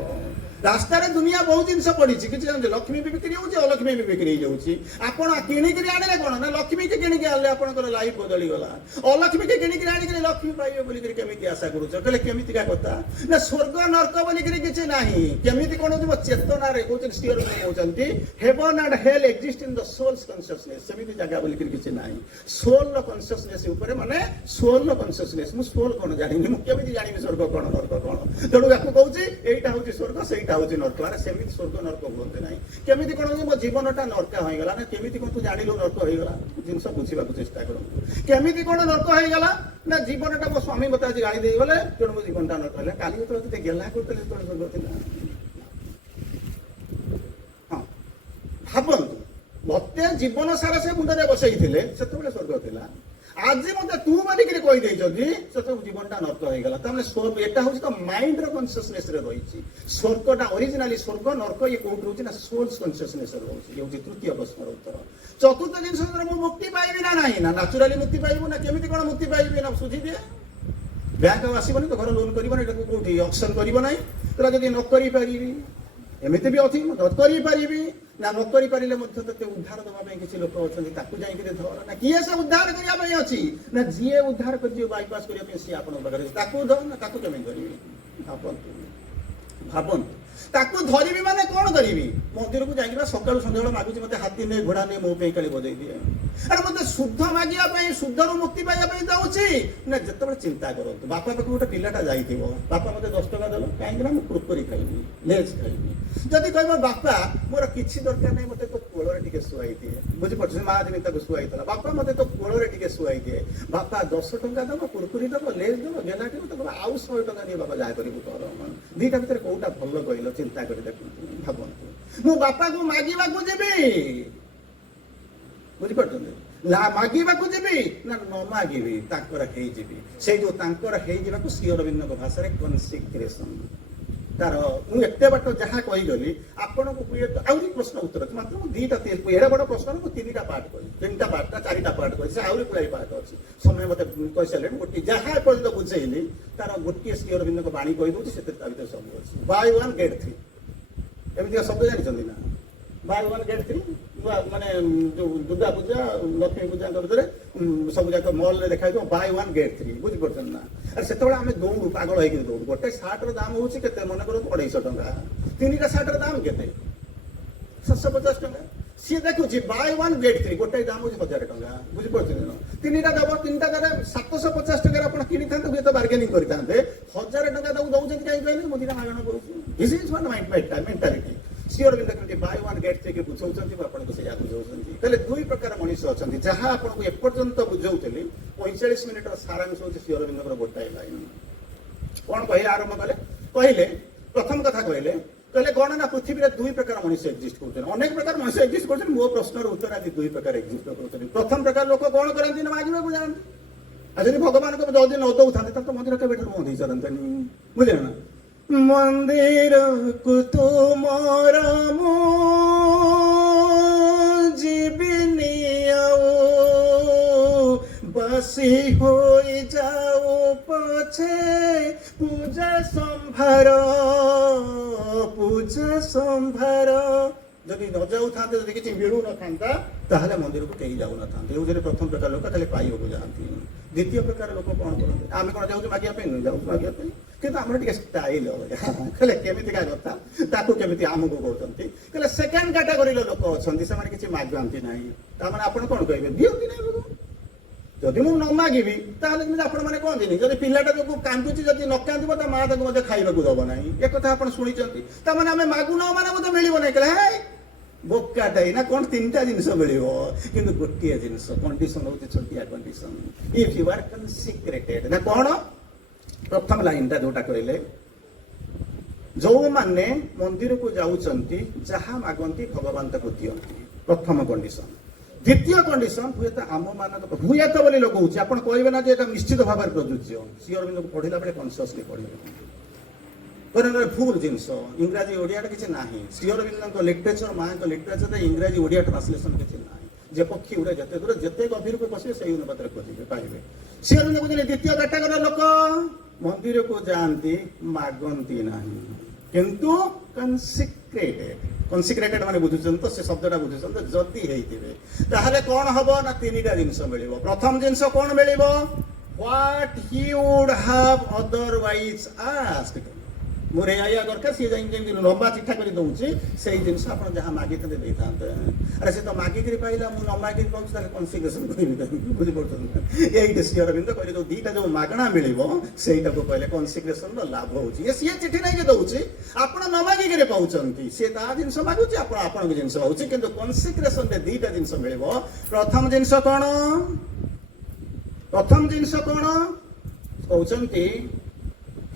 ରାସ୍ତାରେ ଦୁନିଆ ବହୁତ ଜିନିଷ ପଡିଛି, କିଛି ଜାଣିଛ? ଲକ୍ଷ୍ମୀ ବି ବିକ୍ରି ହଉଛି, ଅଲକ୍ଷ୍ମୀ ବି ବିକ୍ରି ହେଇଯାଉଛି। ଆପଣ କିଣିକିରି ଆଣିଲେ କ'ଣ ନା ଲକ୍ଷ୍ମୀକି କିଣିକି ଆଣିଲେ ଆପଣଙ୍କର ଲାଇଫ ବଦଳିଗଲା। ଅଲକ୍ଷ୍ମୀକି କିଣିକିରି ଆଣିକିରି ଲକ୍ଷ୍ମୀ ପାଇବେ ବୋଲିକିରି କେମିତି ଆଶା କରୁଛ? କହିଲେ କେମିତିକା କଥା? ନା ସ୍ୱର୍ଗ ନର୍କ ବୋଲିକିରି କିଛି ନାହିଁ। କେମିତି କ'ଣ ଯିବ? ଚେତନାରେ କହୁଛନ୍ତି, ଶ୍ରୀ ଅରବିନ୍ଦ କହୁଛନ୍ତି heaven and hell exist in the soul's consciousness. ସେମିତି ଜାଗା ବୋଲିକିରି କିଛି ନାହିଁ। ସୋଲ୍ର କନସିୟସନେସ୍ ଉପରେ, ମାନେ ସୋଲ୍ର କନସିୟସନେସ୍। ମୁଁ ସୋଲ୍ କ'ଣ ଜାଣିନି, ମୁଁ କେମିତି ଜାଣିବି ସ୍ୱର୍ଗ କ'ଣ ନର୍କ କ'ଣ? ତେଣୁ ୟାକୁ କହୁଛି ଏଇଟା ହଉଛି ସ୍ୱର୍ଗ, ସେଇଟା ଏଇଟା ହଉଛି ନର୍କ। ଆରେ ସେମିତି ସ୍ୱର୍ଗ ନର୍କ ହୁଅନ୍ତି ନାହିଁ। କେମିତି କଣ ମୋ ଜୀବନଟା ନର୍କ ହେଇଗଲା ନା କେମିତି କଣ ତୁ ଜାଣିଲୁ ନର୍କ ହେଇଗଲା? ଜିନିଷ ବୁଝିବାକୁ ଚେଷ୍ଟା କରନ୍ତୁ। କେମିତି କଣ ନର୍କ ହେଇଗଲା ନା ଜୀବନଟା ମୋ ସ୍ୱାମୀ ମତେ ଆଜି ଗାଳି ଦେଇଗଲେ ତେଣୁ ମୋ ଜୀବନଟା ନର୍କ ହେଲା। କାଲି ଯେତେବେଳେ ତତେ ଗେହ୍ଲା କରୁଥିଲେ ସେତେବେଳେ ସ୍ୱର୍ଗ ଥିଲା। ହଁ ଭାବନ୍ତୁ, ମତେ ଜୀବନ ସାରା ସେ ମୁଣ୍ଡରେ ବସେଇଥିଲେ ସେତେବେଳେ ସ୍ୱର୍ଗ ଥିଲା। ଆଜି ମତେ ତୁ ମାନିକିରି କହିଦେଇଛନ୍ତି ସେତେବେଳେ ଜୀବନଟା ନର୍କ ହେଇଗଲା। ତାମାନେ ସ୍ୱର୍ଗ ଏଟା ହଉଛି ତ ମାଇଣ୍ଡର କନସିୟସନେସ ରେ ରହିଛି। ସ୍ୱର୍ଗଟା ଅରିଜିନାଲି ସ୍ୱର୍ଗ ନର୍କ ଇଏ କୋଉଠି ରହୁଛି ନା ସୋଲ୍ସ କନସିୟସନେସ ରେ ରହୁଛି। ଇଏ ହଉଛି ତୃତୀୟ ପ୍ରଶ୍ନର ଉତ୍ତର। ଚତୁର୍ଥ ଜିନିଷ ମୁଁ ମୁକ୍ତି ପାଇବି ନା ନାହିଁ, ନା ନାଚୁରାଲି ମୁକ୍ତି ପାଇବୁ ନା କେମିତି କଣ ମୁକ୍ତି ପାଇବି ନା ସୁଝିଦିଏ। ବ୍ୟାଙ୍କ ଆଉ ଆସିବନି ତ, ଘର ଲୋନ୍ କରିବନି, ଏଟାକୁ କୋଉଠି ଅକ୍ସନ କରିବ ନାହିଁ। ତାହେଲେ ଯଦି ନ କରିପାରିବି, ଏମିତି ବି ଅଛି ନ କରିପାରିବି ନା ନ କରିପାରିଲେ ମଧ୍ୟ ତତେ ଉଦ୍ଧାର ଦେବା ପାଇଁ କିଛି ଲୋକ ଅଛନ୍ତି, ତାକୁ ଯାଇକିରି ଧର। ନା କିଏ ସେ ଉଦ୍ଧାର କରିବା ପାଇଁ ଅଛି ନା ଯିଏ ଉଦ୍ଧାର କରିଯିବ ବାଇପାସ୍ କରିବା ପାଇଁ ସିଏ ଆପଣଙ୍କ ପାଖରେ ଅଛି, ତାକୁ ଧର। ନା ତାକୁ କେମିତି ଧରିବି? ଭାବନ୍ତୁ ତାକୁ ଧରିବି ମାନେ କଣ କରିବି? ମନ୍ଦିରକୁ ଯାଇକି ସକାଳୁ ସନ୍ଧ୍ୟାବେଳେ ମାଗୁଛି ମତେ ହାତୀ ନେ ଘୋଡା ନେ ମୋ ପାଇଁ କାଲି ବଜେଇ ଦିଏ। ଆରେ ମତେ ଶୁଦ୍ଧ ମାଗିବା ପାଇଁ ଶୁଦ୍ଧରୁ ମୁକ୍ତି ପାଇବା ପାଇଁ ଯାଉଛି ନା ଯେତେବେଳେ ଚିନ୍ତା କରନ୍ତୁ ବାପା ପାଖକୁ ଗୋଟେ ପିଲାଟା ଯାଇଥିବ, ବାପା ମତେ 10 ଟଙ୍କା ଦେଲ କାହିଁକି ନା ମୁଁ କୁରକୁରି ଖାଇବି, ଲେଜ୍ ଖାଇବି। ଯଦି କହିବ ବାପା ମୋର କିଛି ଦରକାର ନାହିଁ ମତେ ତୋ କୋଳରେ ଟିକେ ଶୁଆଇ ଦିଏ, ବୁଝିପାରୁଛୁ? ମା ଦିନେ ତାକୁ ଶୁଆଇଥିଲା, ବାପା ମତେ ତୋ କୋଳରେ ଟିକେ ଶୁଆଇ ଦିଏ। ବାପା 10 ଟଙ୍କା ଦବ, କୁରକୁରି ଦବ, ଲେଜ୍ ଦବ, ଗେଲା ଦବ, ତାକୁ ଆଉ 100 ଟଙ୍କା ଦିଏ ବାପା ଯାହା କରିବୁ କର। ଦିଟା ଭିତରେ କୋଉଟା ଭଲ କହିଲ? ଚିନ୍ତା କରି ଦେଖନ୍ତୁ, ଭାବନ୍ତୁ। ମୁଁ ବାପାକୁ ମାଗିବାକୁ ଯିବି, ବୁଝିପାରୁଛନ୍ତି? ନା ମାଗିବାକୁ ଯିବି ନା ନ ମାଗିବି ତାଙ୍କର ହେଇଯିବି। ସେଇ ଯୋଉ ତାଙ୍କର ହେଇଯିବାକୁ ଶ୍ରୀ ଅରବିନ୍ଦଙ୍କ ଭାଷାରେ କନସିକ୍ରେସନ। ତାର ମୁଁ ଏତେ ବାଟ ଯାହା କହିଗଲି ଆପଣଙ୍କୁ ଆହୁରି ପ୍ରଶ୍ନ ଉତ୍ତର ଅଛି। ମାତ୍ର ମୁଁ ଦିଟା ଏଡେ ବଡ ପ୍ରଶ୍ନ ମୁଁ 3ଟା ପାର୍ଟ କରିଛି, 3ଟା ପାର୍ଟ ନା 4ଟା ପାର୍ଟ କରିଛି, ଆହୁରି ଗୁଡ଼ାଏ ପାର୍ଟ ଅଛି। ସମୟ ମତେ କହିସାରିଲେଣି। ଗୋଟିଏ ଯାହା ଏପର୍ଯ୍ୟନ୍ତ ବୁଝେଇଲି ତାର ଗୋଟିଏ ଶ୍ରୀ ଅରବିନ୍ଦଙ୍କ ବାଣୀ କହିଦଉଛି, ସେଥିରେ ତା ଭିତରେ ସବୁ ଅଛି। ବାଇ 1 ଗେଟ୍ 3 ଏମିତିକା ଶବ୍ଦ ଜାଣିଛନ୍ତି ନା? ବାଇ 1 ଗେଟ୍ 3 ମାନେ ଯୋଉ ଦୁର୍ଗା ପୂଜା ଲକ୍ଷ୍ମୀ ପୂଜାଙ୍କ ଭିତରେ ସବୁ ଯାକ ମଲରେ ଦେଖାଯିବ ବାଇ 1 ଗେଟ୍ 3, ବୁଝିପାରୁଛନ୍ତି ନା? ଆରେ ସେତେବେଳେ ଆମେ ଦୌଡୁ, ପାଗଳ ହେଇକି ଦୌଡୁ। ଗୋଟେ ସାର୍ଟର ଦାମ ହଉଛି କେତେ ମନେ କରନ୍ତୁ 250 ଟଙ୍କା। 3ଟା ସାର୍ଟର ଦାମ କେତେ? 750 ଟଙ୍କା। ସିଏ ଦେଖୁଛି ବାଇ 1 ଗେଟ୍ 3 ଗୋଟେ ଦାମ ହଉଛି 1000 ଟଙ୍କା, ବୁଝିପାରୁଛନ୍ତି ନା? 3ଟା ଦବ, 3ଟା ଦେଲେ 750 ଟଙ୍କାରେ ଆପଣ କିଣିଥାନ୍ତେ, ହୁଏତ ବାର୍ଗେନିଂ କରିଥାନ୍ତେ। 1000 ଟଙ୍କା ତାକୁ ଦଉଛନ୍ତି କାହିଁକି କହିଲେ? ମୁଁ ଦିଟା ମାଗଣା କରୁଛି। This is one mentality. Shri Aurobindo କେମିତି ବାଇ 1 ଗେଟ୍ 3 ବୁଝାଉଛନ୍ତି, ଆପଣଙ୍କୁ ସେଇଆ ବୁଝାଉଛନ୍ତି। ତାହେଲେ ଦୁଇ ପ୍ରକାର ମଣିଷ ଅଛନ୍ତି। ଯାହା ଆପଣଙ୍କୁ ଏପର୍ଯ୍ୟନ୍ତ ବୁଝାଉଥିଲି 45 ମିନିଟର ସାରାଂଶ ହଉଛି ଶ୍ରୀ ଅରବିନ୍ଦଙ୍କର ଗୋଟାଏ ଲାଇନ। କଣ କହିଲେ? ଆରମ୍ଭ କଲେ, କହିଲେ ପ୍ରଥମ କଥା କହିଲେ କଣ ନା ପୃଥିବୀରେ ଦୁଇ ପ୍ରକାର ମଣିଷ ଏକ୍ଜିଷ୍ଟ କରୁଛନ୍ତି। ଅନେକ ପ୍ରକାର ମଣିଷ ଏକ୍ଜିଷ୍ଟ କରୁଛନ୍ତି, ମୋ ପ୍ରଶ୍ନର ଉତ୍ତର ଆଜି ଦୁଇ ପ୍ରକାର ଏକ୍ଜିଷ୍ଟ କରୁଛନ୍ତି। ପ୍ରଥମ ପ୍ରକାର ଲୋକ କଣ କରନ୍ତି ନା ମାଗିବାକୁ ଯାଆନ୍ତି। ଆଉ ଯଦି ଭଗବାନଙ୍କୁ ଯଦି ନ ଦଉଥାନ୍ତି ତାହେଲେ ତ ମନ୍ଦିର କେବେଠାରୁ ବନ୍ଦ ହେଇସାରନ୍ତାନି, ବୁଝିଲେ ନା? ମନ୍ଦିରକୁ ତୁମର ମୁଁ ଯିବିନି ଆଉ, ବାସି ହୋଇ ଯାଉ ପଛେ ପୂଜା ସମ୍ଭାର, ପୂଜା ସମ୍ଭାର। ଯଦି ନ ଯାଉଥାନ୍ତେ, ଯଦି କିଛି ମିଳୁନଥାନ୍ତା ତାହେଲେ ମନ୍ଦିରକୁ କେହି ଯାଉନଥାନ୍ତେ। ଏଉଥିରେ ପ୍ରଥମ ପ୍ରକାର ଲୋକ ଖାଲି ପାଇବାକୁ ଯାଆନ୍ତି। ଦ୍ୱିତୀୟ ପ୍ରକାର ଲୋକ କଣ କରନ୍ତି? ଆମେ କଣ ଯାଉଛୁ ମାଗିବା ପାଇଁ? ନୁହେଁ, ଯାଉଛୁ ମାଗିବା ପାଇଁ, କିନ୍ତୁ ଆମର ଟିକେ ଷ୍ଟାଇଲ ହେଲେ କେମିତିକା କଥା ତାକୁ କେମିତି ଆମକୁ କହୁଛନ୍ତି। ହେଲେ ସେକେଣ୍ଡ କାଟାଗୋରୀର ଲୋକ ଅଛନ୍ତି, ସେମାନେ କିଛି ମାଗନ୍ତି ନାହିଁ। ତାମାନେ ଆପଣ କଣ କହିବେ? ଦିଅନ୍ତି ନାହିଁ। ଯଦି ମୁଁ ନ ମାଗିବି ତାହେଲେ ଯେମିତି ଆପଣ ମାନେ କହନ୍ତିନି, ଯଦି ପିଲାଟା ଯୋଉ କାନ୍ଦୁଛି ଯଦି ନ କାନ୍ଦିବ ତା ମା ତାକୁ ମଧ୍ୟ ଖାଇବାକୁ ଦବ ନାହିଁ, ଏ କଥା ଆପଣ ଶୁଣିଛନ୍ତି। ତାମାନେ ଆମେ ମାଗୁନ ମାନେ ମଧ୍ୟ ମିଳିବ ନାହିଁ। କହିଲେ ହେ ବୋକାଟାଇ ନା କଣ? 3ଟା ଜିନିଷ ମିଳିବ, କିନ୍ତୁ ଗୋଟିଏ ଜିନିଷ କଣ୍ଡିସନ ହଉଛି ଛୋଟିଆ କଣ୍ଡିସନ। ଇଫ୍ ୟୁ ଆର୍ କନସିକ୍ରେଟେଡ ନା କଣ? ପ୍ରଥମ ଲାଇନଟା ଯୋଉଟା କହିଲେ, ଯୋଉମାନେ ମନ୍ଦିରକୁ ଯାଉଛନ୍ତି ଯାହା ମାଗନ୍ତି ଭଗବାନ ତାକୁ ଦିଅନ୍ତି, ପ୍ରଥମ କଣ୍ଡିସନ। ଦ୍ୱିତୀୟ କଣ୍ଡିସନ ହୁଏତ ଆମ ମାନଙ୍କ ହୁଏତ ବୋଲି ଲଗାଉଛି, ଆପଣ କହିବେ ନା ଯେ ଏଟା ନିଶ୍ଚିତ ଭାବରେ ପ୍ରଯୁଜ୍ୟ। ଶ୍ରୀ ଅରବିନ୍ଦକୁ ପଢିଲା ବେଳେ କନସିୟସଲି ପଢିବେ, ଭୁଲ ଜିନିଷ। ଇଂରାଜୀ ଓଡ଼ିଆଟା କିଛି ନାହିଁ। ଶ୍ରୀ ଅରବିନ୍ଦଙ୍କ ଲିଟରେଚର, ମାଙ୍କ ଲିଟରେଚରରେ ଇଂରାଜୀ ଓଡ଼ିଆ ଟ୍ରାନ୍ସଲେସନ କିଛି ନାହିଁ। ଯେ ପକ୍ଷୀ ଉଡ଼େ ଯେତେ ଦୂର, ଯେତେ ଗଭୀରକୁ ବସିବେ ସେଇ ଅନୁପାତରେ ଖୋଜିବେ ପାଇବେ। ଶ୍ରୀ ଅରବିନ୍ଦ କହୁଛନ୍ତି ଦ୍ୱିତୀୟ କାଟାଗୋରୀର ଲୋକ ମନ୍ଦିରକୁ ଯାଆନ୍ତି, ମାଗନ୍ତି ନାହିଁ, କିନ୍ତୁ କନସିକ୍ରେଟେଡ ମାନେ ବୁଝୁଛନ୍ତି ତ, ସେ ଶବ୍ଦଟା ବୁଝୁଛନ୍ତି। ଯଦି ହେଇଥିବେ ତାହେଲେ କଣ ହବ ନା 3ଟା ଜିନିଷ ମିଳିବ। ପ୍ରଥମ ଜିନିଷ କଣ ମିଳିବ? What he would have otherwise asked, मोर या दरकार सी जमी लंबा चिठा कर दूसरी से जिन आप जहाँ मागी दे था अरे से तो मागिक पाइला मुझे न मागिक पाँच कन्सिग्रेसन बुझीपे यही श्री अरविंद कहले जो दीटा जो मागणा मिल से कहले कन्सिग्रेसन लाभ हो सी चिठी नहीं दौर आप न मागिक पाँच सी ता जिन मागुच आप जिन हो कि कन्सिग्रेसन दीटा जिन मिल प्रथम जिन कौन प्रथम जिन कौन कहते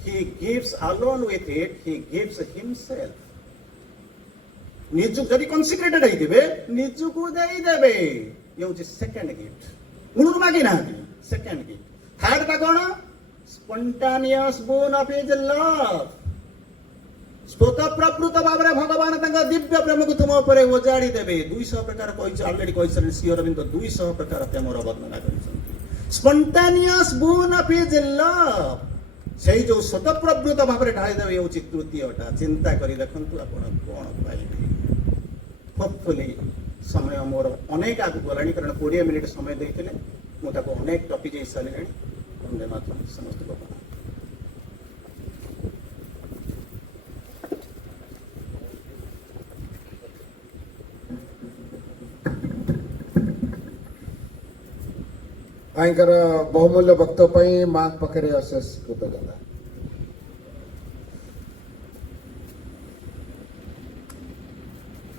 he gives along with it he gives himself निजु जदि कन्सिक्रेटेड होइतिबे निजु को देई देबे ये होची सेकंड गिफ्ट मुनु मागी ना सेकंड गिफ्ट थर्ड ता कोन spontaneous born of his love स्वतःप्रवृत्त भाବରେ भगवान ତାଙ୍କ दिव्य प्रेम को तुम ऊपर ओजाड़ी देबे 200 प्रकार कहि ऑलरेडी कहि श्री अरविंद 200 प्रकार प्रेमर वर्णना करिसंती spontaneous born of his love से जो स्वतःप्रवृत्त भाव में ढाई देवे हूँ तृतीयटा चिंता करी देखंतु आपण कौन पाइबे होपफुली समय मोर अनेक आगु गलानी कारण 20 मिनिट समय देते मुझे अनेक टपिक सारे वंदे मातरम समस्त को आईकर बहुमूल्य वक्तव्य माँ पाखे अशेष कृतज्ञता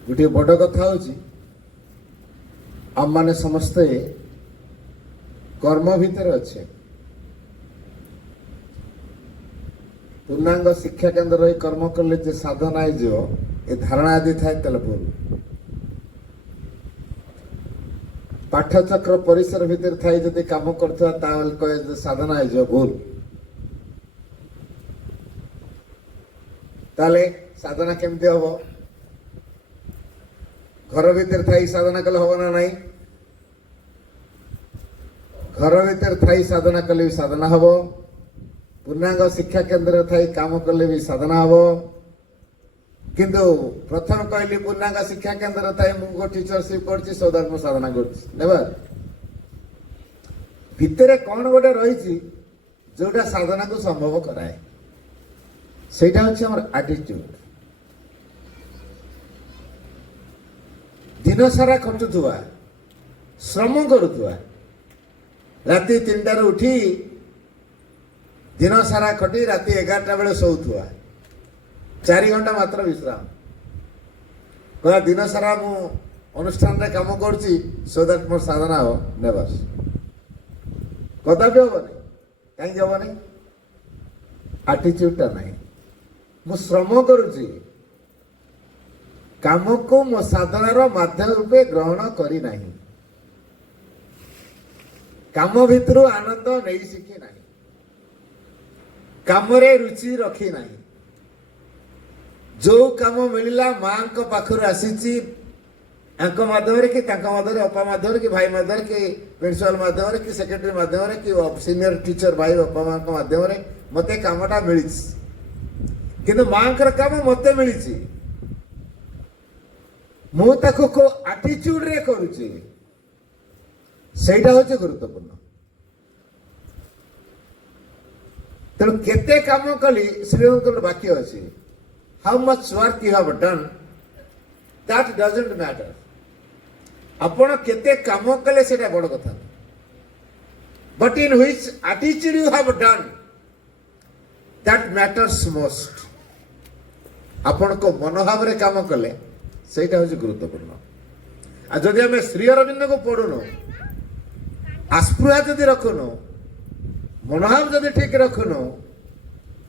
गोटे बड़ कथा आम मैंने समस्ते कर्म भितर अच्छे पूर्णांग शिक्षा केन्द्र कर्म कले जे साधना जो ए धारणा आदि थाए तेल भूल पाठचक्र परिसर भितर थाई जदि काम करथवा ताल कहे साधना है जो भूल ताले साधना केमती हबो घर भितर थाई साधना कले हबो ना नहीं घर भितर थाई साधना कले भी साधना हबो पूर्णांग शिक्षा केन्द्र थाई काम कले भी साधना हबो किंतु प्रथम कहली पूर्णांग शिक्षा केन्द्र थाई मुझे टीचरशिप कर सौधर्म साधना कर भितर कौन गोटे रही जोटा साधना को संभव कराए सेटा हूँ आम आटिट्यूड दिन सारा खटुवा श्रम करुवा राति 3टार उठी दिन सारा खटी राति 11टा बेले शोथुआ 4 घंटा मात्र विश्राम कह दिन सारा मु अनुष्ठान रे काम करछि सो दैट मोर साधना हो नेवर कदापि हेबनी कहीं हेबनी आटिट्यूडटा नहीं मु श्रम करुछि काम को मो साधनार माध्यम रूपे ग्रहण करी नहीं काम भितर आनंद नहीं शिखी नहीं काम रे रुचि रखी नहीं जो काम मिलला मां को पाखर आसीची आंको माध्यम रे कि तांको माध्यम रे अपा माध्यम रे कि भाई माध्यम रे कि प्रिंसिपल माध्यम रे कि सेक्रेटरी माध्यम रे कि सीनियर टीचर भाई अपा मां को माध्यम रे मते कामटा मिलिछ किंतु मां कर काम मते मिलिछि मु ताको को एटीट्यूड रे करूछि सेटा होचे गुरुत्वपूर्ण तेणु केते काम कली श्रीमंत बाकी अच्छी how much work you have done that doesn't matter आपण केते काम कले सेटा बड़ कथा but in which attitude you have done that matters most आपण को मनोभाव रे काम कले सेटा होची गुरुत्वपूर्ण आ जदि हमें श्री अरविंद को पढ़ुनु आस्पृहा जदि रखुनु मनोभाव जदि ठीक रखुनु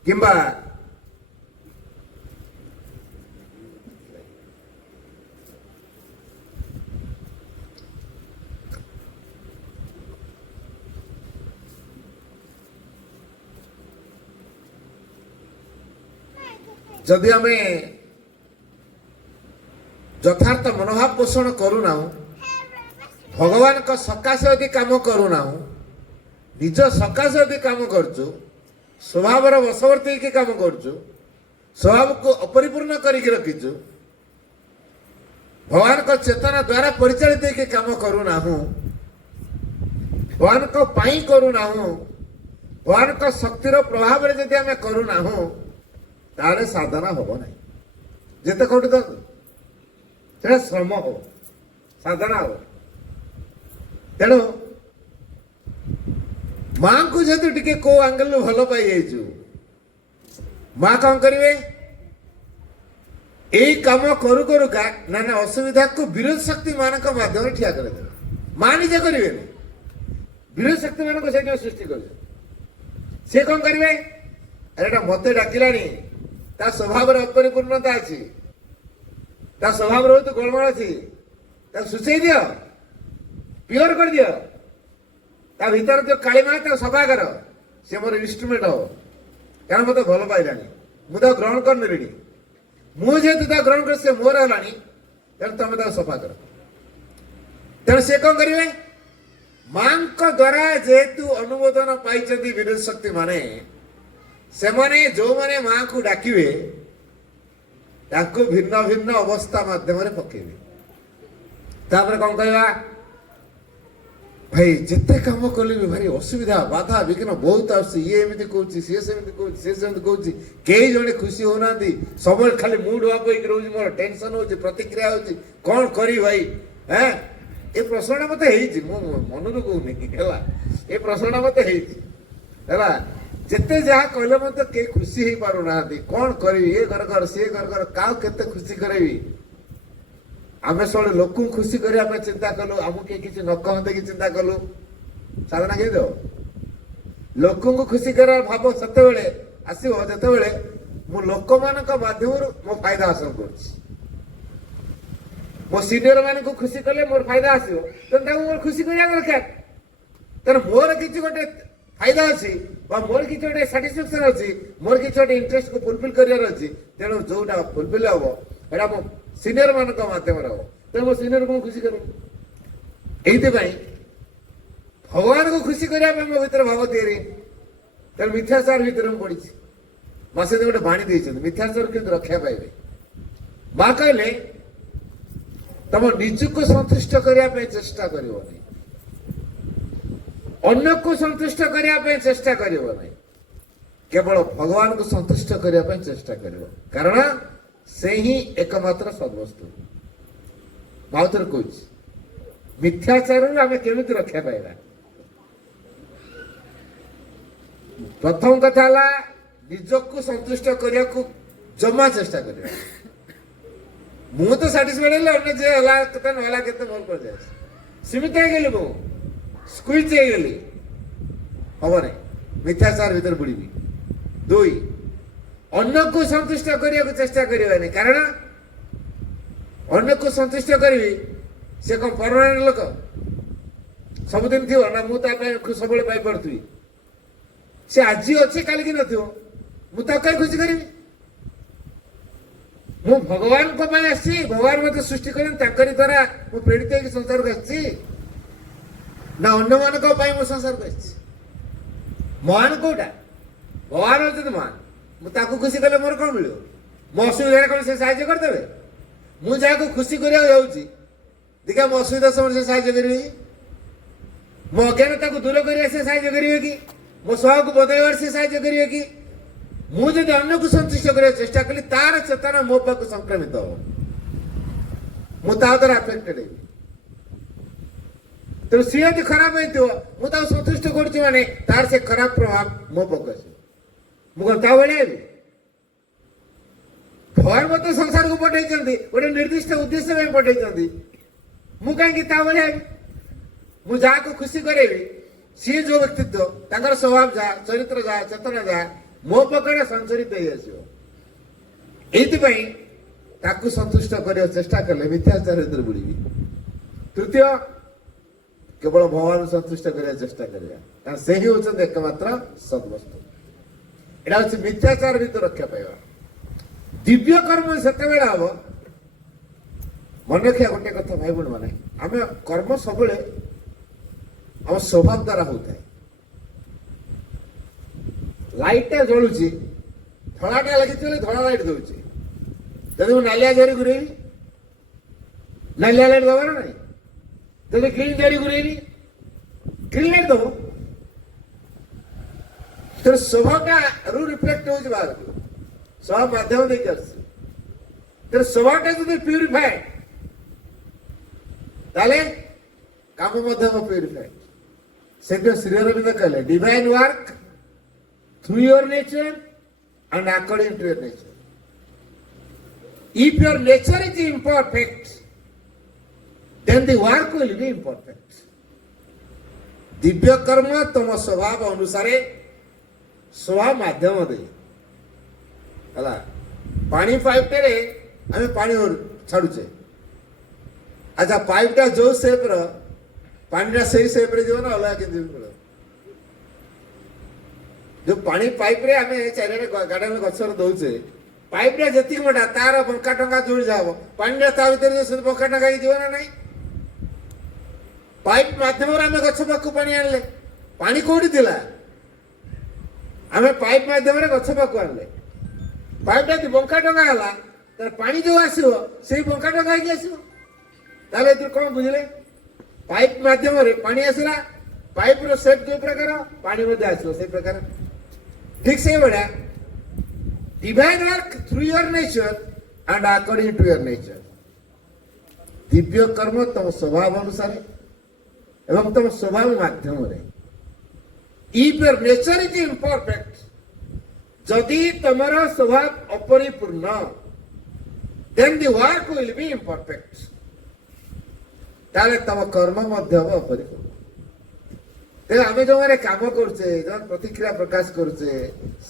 किंबा जदि हमें यथार्थ मनोभाव पोषण करूना भगवान का सकाशे यदि काम करूना निज सकाशे यदि काम करचु स्वभाव वशवर्ती की काम करचु स्वभाव को अपरिपूर्ण करके रखीचु भगवान को चेतना द्वारा परिचालित के काम करूना भगवान को पाई करूना भगवान को शक्तिर प्रभाव रे यदि आम करूना ତାହେଲେ ସାଧନା ହବ ନାହିଁ। ଯେତେ କୋଟି ତ ସେଟା ଶ୍ରମ ହବ, ସାଧନା ହବ। ତେଣୁ ମାଙ୍କୁ ଯେହେତୁ ଟିକେ କୋଉ ଆଙ୍ଗେଲରୁ ଭଲ ପାଇଯାଇଛୁ, ମା କଣ କରିବେ? ଏଇ କାମ କରୁ କରୁକା ନାନା ଅସୁବିଧାକୁ ବିରୋଧ ଶକ୍ତି ମାନଙ୍କ ମାଧ୍ୟମରେ ଠିଆ କରିଦେବେ। ମା ନିଜେ କରିବେନି, ବିରୋଧ ଶକ୍ତି ମାନଙ୍କୁ ସେଇଠି ସୃଷ୍ଟି କରିବେ। ସେ କଣ କରିବେ? ଏଟା ମତେ ଡାକିଲାଣି, ତା ସ୍ୱଭାବରେ ଅପରିପୂର୍ଣ୍ଣତା ଅଛି, ତା ସ୍ୱଭାବରେ ବହୁତ ଗୋଳମାଳ ଅଛି, ତାକୁ ସୁଚେଇ ଦିଅ, ପିଓର କରିଦିଅ। ତା ଭିତରେ ଯୋଉ କାଳିମା ତାକୁ ସଫା କର, ସେ ମୋର ଇନଷ୍ଟ୍ରୁମେଣ୍ଟ ହବ। କାରଣ ମତେ ଭଲ ପାଇଲାଣି, ମୁଁ ତାକୁ ଗ୍ରହଣ କରିନେଲିଣି। ମୁଁ ଯେହେତୁ ତାକୁ ଗ୍ରହଣ କରି ସେ ମୋର ହେଲାଣି, ତେଣୁ ତମେ ତାକୁ ସଫା କର। ତେଣୁ ସେ କଣ କରିବେ? ମାଙ୍କ ଦ୍ୱାରା ଯେହେତୁ ଅନୁମୋଦନ ପାଇଛନ୍ତି ବିରୋଧ ଶକ୍ତି ମାନେ, ସେମାନେ ଯୋଉମାନେ ମାଙ୍କୁ ଡାକିବେ ତାଙ୍କୁ ଭିନ୍ନ ଭିନ୍ନ ଅବସ୍ଥା ମାଧ୍ୟମରେ ପକେଇବେ। ତାପରେ କଣ କହିବା? ଭାଇ ଯେତେ କାମ କଲେ ବି ଭାରି ଅସୁବିଧା, ବାଧା ବିଘ୍ନ ବହୁତ ଆସୁଛି। ଇଏ ଏମିତି କହୁଛି, ସିଏ ସେମିତି କହୁଛି, ସିଏ ସେମିତି କହୁଛି, କେହି ଜଣେ ଖୁସି ହଉନାହାନ୍ତି। ସବୁବେଳେ ଖାଲି ମୁଡ୍ ଅଫ୍ ହେଇକି ରହୁଛି, ମୋର ଟେନସନ ହଉଛି, ପ୍ରତିକ୍ରିୟା ହଉଛି, କଣ କରିବି ଭାଇ? ଏ ପ୍ରଶ୍ନଟା ମତେ ହେଇଛି, ମୁଁ ମନରୁ କହୁନି ହେଲା। ଏ ପ୍ରଶ୍ନଟା ମତେ ହେଇଛି ହେଲା। ଯେତେ ଯାହା କହିଲେ ମତେ କେହି ଖୁସି ହେଇପାରୁନାହାନ୍ତି, କଣ କରିବି? ଏ ଘର ଘର, ସିଏ ଘର ଘର, କାହାକୁ କେତେ ଖୁସି କରେଇବି? ଆମେ ସବୁବେଳେ ଲୋକଙ୍କୁ ଖୁସି କରିବା ପାଇଁ ଚିନ୍ତା କଲୁ, ଆମକୁ କେହି କିଛି ନ କହନ୍ତେ କି ଚିନ୍ତା କଲୁ, ସାଧନା କେହି ଦେବ? ଲୋକଙ୍କୁ ଖୁସି କରିବା ଭାବ ସେତେବେଳେ ଆସିବ ଯେତେବେଳେ ମୁଁ ଲୋକମାନଙ୍କ ମାଧ୍ୟମରୁ ମୋ ଫାଇଦା ହାସଲ କରୁଛି। ମୋ ସିନିୟର ମାନଙ୍କୁ ଖୁସି କଲେ ମୋର ଫାଇଦା ଆସିବ, ତେଣୁ ତାଙ୍କୁ ମୋର ଖୁସି କରିବା ଦରକାର। ତେଣୁ ମୋର କିଛି ଗୋଟେ ଫାଇଦା ଅଛି ବା ମୋର କିଛି ଗୋଟେ ସାଟିସ୍ଫାକ୍ସନ ଅଛି, ମୋର କିଛି ଗୋଟେ ଇଣ୍ଟରେଷ୍ଟକୁ ଫୁଲଫିଲ କରିବାର ଅଛି। ତେଣୁ ଯୋଉଟା ଫୁଲଫିଲ ହବ ଏଇଟା ମୋ ସିନିୟର ମାନଙ୍କ ମାଧ୍ୟମରେ ହବ। ତେଣୁ ମୋ ସିନିୟରକୁ ମୁଁ ଖୁସି କରିବି। ଏଇଥିପାଇଁ ଭଗବାନଙ୍କୁ ଖୁସି କରିବା ପାଇଁ ମୋ ଭିତରେ ଭାବ ତିଆରି। ତେଣୁ ମିଥ୍ୟାଚାର ଭିତରେ ମୁଁ ପଡିଛି। ମା ସେ ଗୋଟେ ବାଣୀ ଦେଇଛନ୍ତି, ମିଥ୍ୟାଚାର କିନ୍ତୁ ରକ୍ଷା ପାଇବେ। ମା କହିଲେ ତମ ନିଜକୁ ସନ୍ତୁଷ୍ଟ କରିବା ପାଇଁ ଚେଷ୍ଟା କରିବନି, ଅନ୍ୟକୁ ସନ୍ତୁଷ୍ଟ କରିବା ପାଇଁ ଚେଷ୍ଟା କରିବ ନାହିଁ, କେବଳ ଭଗବାନଙ୍କୁ ସନ୍ତୁଷ୍ଟ କରିବା ପାଇଁ ଚେଷ୍ଟା କରିବ। କାରଣ ସେ ହିଁ ଏକମାତ୍ର ସର୍ବସ୍ତୁ। ମାଉଥରେ କହୁଛି, ମିଥ୍ୟାଚାରରୁ ଆମେ କେମିତି ରକ୍ଷା ପାଇବା? ପ୍ରଥମ କଥା ହେଲା ନିଜକୁ ସନ୍ତୁଷ୍ଟ କରିବାକୁ ଜମା ଚେଷ୍ଟା କରିବା। ମୁଁ ତ ସାଟିସ୍ଫାଇଡ୍ ହେଲେ ଅନ୍ୟ ଯେ ହେଲା କେତେ ନହେଲା କେତେ ମୋର ପଡିଯାଏ। ସୀମିତ ହେଇଗଲି, ମୁଁ ସ୍କୁଇଜ୍ ହେଇଗଲି, ହବ ନାହିଁ। ମିଥ୍ୟାଚାର ଭିତରେ ବୁଡ଼ିବି। 2, ଅନ୍ୟକୁ ସନ୍ତୁଷ୍ଟ କରିବାକୁ ଚେଷ୍ଟା କରିବାନି। କାରଣ ଅନ୍ୟକୁ ସନ୍ତୁଷ୍ଟ କରିବି, ସେ କଣ ପରମାନେଣ୍ଟ ଲୋକ ସବୁଦିନ ଥିବ ନା? ମୁଁ ତା ପାଇଁ ସବୁବେଳେ ପାଇପାରୁଥିବି? ସେ ଆଜି ଅଛି କାଲିକି ନଥିବ, ମୁଁ ତାକୁ କାହିଁ ଖୁସି କରିବି? ମୁଁ ଭଗବାନଙ୍କ ପାଇଁ ଆସିଛି, ଭଗବାନ ମତେ ସୃଷ୍ଟି କରିଛନ୍ତି, ତାଙ୍କରି ଦ୍ୱାରା ମୁଁ ପ୍ରେରିତ ହେଇକି ସଂସାରକୁ ଆସିଛି ନା ଅନ୍ୟମାନଙ୍କ ପାଇଁ ମୁଁ ସଂସାରକୁ ଆସିଛି? ମହାନ କୋଉଟା? ଭଗବାନ ହଉଛନ୍ତି ମହାନ। ମୁଁ ତାକୁ ଖୁସି କଲେ ମୋର କଣ ମିଳିବ? ମୋ ଅସୁବିଧାରେ କଣ ସେ ସାହାଯ୍ୟ କରିଦେବେ? ମୁଁ ଯାହାକୁ ଖୁସି କରିବାକୁ ଯାଉଛି, ଦେଖିବା ମୋ ଅସୁବିଧା ସମୟରେ ସେ ସାହାଯ୍ୟ କରିବେ କି? ମୋ ଅଜ୍ଞାନତାକୁ ଦୂର କରିବା ସେ ସାହାଯ୍ୟ କରିବେ କି? ମୋ ସ୍ୱଭାବକୁ ବଦଳାଇବାର ସେ ସାହାଯ୍ୟ କରିବେ କି? ମୁଁ ଯଦି ଅନ୍ୟକୁ ସନ୍ତୁଷ୍ଟ କରିବାକୁ ଚେଷ୍ଟା କଲି, ତାର ଚେତନା ମୋ ପାଖକୁ ସଂକ୍ରମିତ ହବ, ମୁଁ ତା ଦ୍ୱାରା ଆଫେକ୍ଟେଡ ହେବି। ତେଣୁ ସିଏ ଯଦି ଖରାପ ହେଇଥିବ, ମୁଁ ତାକୁ ସନ୍ତୁଷ୍ଟ କରୁଛି ମାନେ ତାର ସେ ଖରାପ ପ୍ରଭାବ ମୋ ପାଖକୁ ଆସିବ। ମୁଁ କଣ ତା ଭଳିଆ ହେବି? ଭଗବାନ ମତେ ସଂସାରକୁ ପଠେଇଛନ୍ତି, ଗୋଟେ ନିର୍ଦ୍ଦିଷ୍ଟ ଉଦ୍ଦେଶ୍ୟ ପାଇଁ ପଠେଇଛନ୍ତି, ମୁଁ କାହିଁକି ତା ଭଳିଆ ହେବି? ମୁଁ ଯାହାକୁ ଖୁସି କରେଇବି, ସିଏ ଯୋଉ ବ୍ୟକ୍ତିତ୍ୱ, ତାଙ୍କର ସ୍ୱଭାବ ଯାହା, ଚରିତ୍ର ଯାହା, ଚେତନା ଯାହା, ମୋ ପାଖରେ ସଞ୍ଚରିତ ହେଇ ଆସିବ। ଏଇଥିପାଇଁ ତାକୁ ସନ୍ତୁଷ୍ଟ କରିବାକୁ ଚେଷ୍ଟା କଲେ ମିଥ୍ୟାଚାର ଭିତରେ ବୁଡ଼ିବି। ତୃତୀୟ, କେବଳ ଭଗବାନଙ୍କୁ ସନ୍ତୁଷ୍ଟ କରିବାକୁ ଚେଷ୍ଟା କରିବା, କାରଣ ସେ ହିଁ ହଉଛନ୍ତି ଏକମାତ୍ର ସଦ୍ବସ୍ତୁ। ଏଇଟା ହଉଛି ମିଥ୍ୟାଚାର ଭିତରେ ରକ୍ଷା ପାଇବା। ଦିବ୍ୟ କର୍ମ ସେତେବେଳେ ହବ, ମନେ ରଖିବା ଗୋଟେ କଥା ଭାଇ ଭଉଣୀ ମାନେ, ଆମେ କର୍ମ ସବୁବେଳେ ଆମ ସ୍ୱଭାବ ଦ୍ୱାରା ହଉଥାଏ। ଲାଇଟଟା ଜଳୁଛି, ଧଳାଟା ଲାଗିଛି ବୋଲି ଧଳା ଲାଇଟ୍ ଦଉଛି। ଯଦି ମୁଁ ନାଲିଆ ଜରି ଘୁରେଇବି, ନାଲିଆ ଲାଇଟ୍ ଦବ ନା ନାହିଁ? ଯଦି ଗ୍ରୀନ ଜରି ଘୁରେଇବି, ଗ୍ରୀନ ଲାଇଟ୍ ଦବ। ତେଣୁ ସ୍ୱଭାବଟା ରୁ ରିଫ୍ଲେକ୍ଟ ହଉଛି ବାହାରକୁ। ସ୍ୱଭାବ ମାଧ୍ୟମ ଦେଇକି ଆସୁଛି। ତେଣୁ ସ୍ୱଭାବଟା ଯଦି ପ୍ୟୁରିଫାଏଡ୍ ତାହେଲେ କାମ ମଧ୍ୟ ପ୍ୟୁରିଫାଏଡ୍। ସେଥିପାଇଁ ଶ୍ରୀ ଅରବିନ୍ଦ କହିଲେ divine work through your nature and according to your nature. If your nature is imperfect, then the work will be imperfect. Divya कर्म तुम स्वभाव अनुसार स्वभाव माध्यम दे हला पानी पाइप टे आम पानी छाड़ुचे अच्छा पाइपटा जो सेप पानीटा से सेप रे जीव ना अलग के जो पानी पाइप रे आम चारिड़े गार्डन गचर दौचे पाइपटा जी मोटा तार बंका टंका जोड़ी जाब पानीटा ता भर बंका टंका जीव ना नहीं पाइप माध्यम आम गछ पाक पानी आनले पानी कौटी थिला आम पाइप माध्यम गछ पाक आनले पाइपटा जो बंका टंगा है तार पानी जो आसो से बंका टंगा ही आसो ताले तू कौन बुझले पाइप माध्यम पानी आसला पाइप रो सेप जो प्रकार पानी मध्य आसो से प्रकार ठीक से बड़ा divine work through your nature and according to your nature दिव्य कर्म तुम स्वभाव अनुसार एवं तुम स्वभाव माध्यम if your nature is imperfect जदि तुमर स्वभाव अपरिपूर्ण then the work will be imperfect ताले तुम कर्म मध्य अपरिपूर्ण तेज आम जो मैंने काम करुचे जो प्रतिक्रिया प्रकाश करुचे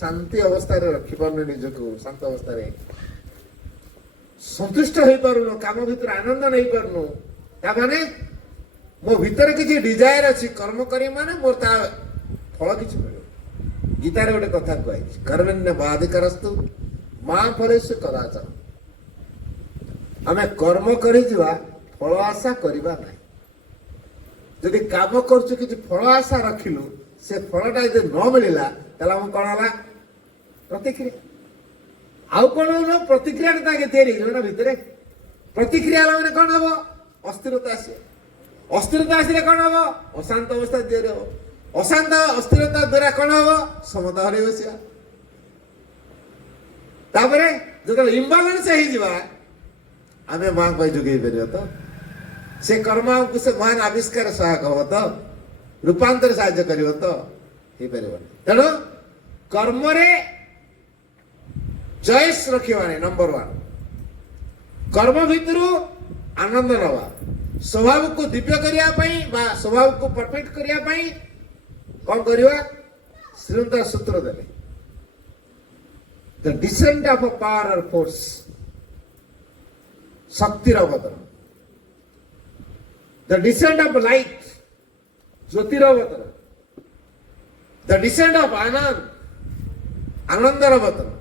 शांति अवस्था रखी पार निजको शांत अवस्था संतुष्ट हो पारुन काम भीतर आनंद नहीं पारुन ताने मो भीतर किसी डिजायर अच्छी कर्म करी माने मोर ता फल किछि मिले गीतारे गोटे कथा कहै कर्मण्य बाधिकारस्तु मां फलेषु कदाचन आमे कर्म करि जिवा फल आशा करिबा नाही जदि काम करछु किछि फल आशा रखिलु से फलटा यदि न मिलिला तला हम कोन हला प्रतिक्रिया आउ कोन न प्रतिक्रिया ताके तेरी जोना भीतर प्रतिक्रिया माने कोन हबो अस्थिरता आसे अस्थिरता आसिले कौन हम अशांत अवस्था देर हम अशांत अस्थिरता द्वारा कौन हम समता हर बसिया जो इम्बालांस आम माँ को जोगे पार तो से कर्म को से महान आविष्कार सहायक हम तो रूपांतर साहाय्य कर तो हो पार तेणु कर्म चॉइस रखा नंबर 1 कर्म भितर आनंद नवा स्वभाव को दिव्य करने स्वभाव को परफेक्ट करने कौन करवा श्रीमंत सूत्र देले the descent of a power और फोर्स शक्तिर अवतरण द डिसेंट ऑफ लाइट ज्योतिर अवतरण द डिसेंट ऑफ आनंद आनंदर अवतरण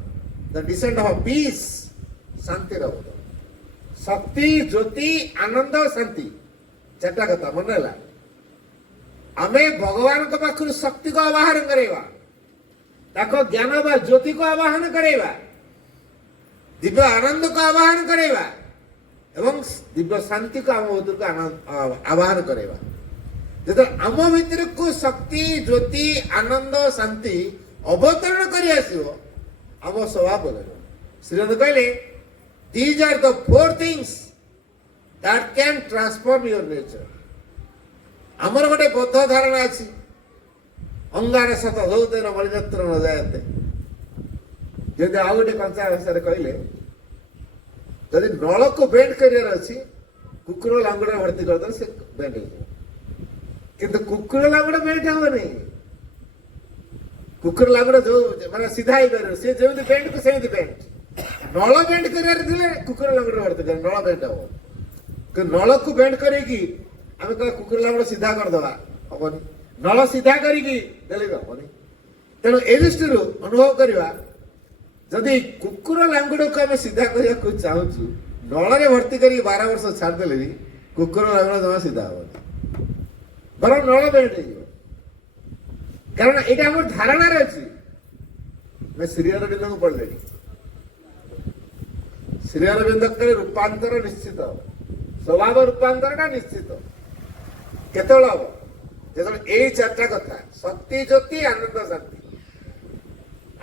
द डिसेंट ऑफ पीस शांतिर अवतरण शक्ति ज्योति आनंद शांति चार्टा कथा मन है आमे भगवान को पाखु शक्ति को आवाहन करेवा ताको ज्ञान बा ज्योति को आवाहन करेवा दिव्य आनंद को आवाहन करेवा एवं दिव्य शांति को आम भीतर को आवाहन करेवा जब आम भीतर को शक्ति ज्योति आनंद शांति अवतरण कर आसो आम स्वभाव बदल श्रीरंग कहले These are the 4 things that can transform your nature. आमर गोटे बद्ध धारणा अच्छी अंगार सत धौतेन मणिरत्न न जायते जदि आउ गोटे कंचा भाषा कहले जदि नल को बेंड कर अच्छी कुकुर लांगुड़ा भर्ती करदे से बेंड हो किंतु कुकुर लांगुड़ा बेंड हम नहीं कुकुर लांगुड़ा जो माने सीधा ही कर से जेमि बेंड को सेमि बेंड नल बेंड कर कुकुर लांगुड़ा भर्ती कर नल बेंड हम नल को बेंड करेगी आम कह कुकुर लांगुड़ा सीधा करदे हेनी नल सीधा करके हेनी तेणु ए दृष्टि अनुभव करवा जदि कुकुर लांगुड़ को आम सीधा करने चाहूँ नल भर्ती कर 12 वर्ष छाड़देले भी कुकुर लांगुड़ जमा सीधा हम बर नल बेंड कारण यहाँ आम धारणा अच्छी मैं श्री अरविंद को पढ़ले श्री अरविंद रूपांतर निश्चित स्वभाव रूपांतर निश्चित केतल हम जो यही 4टा कथा शक्ति ज्योति आनंद शांति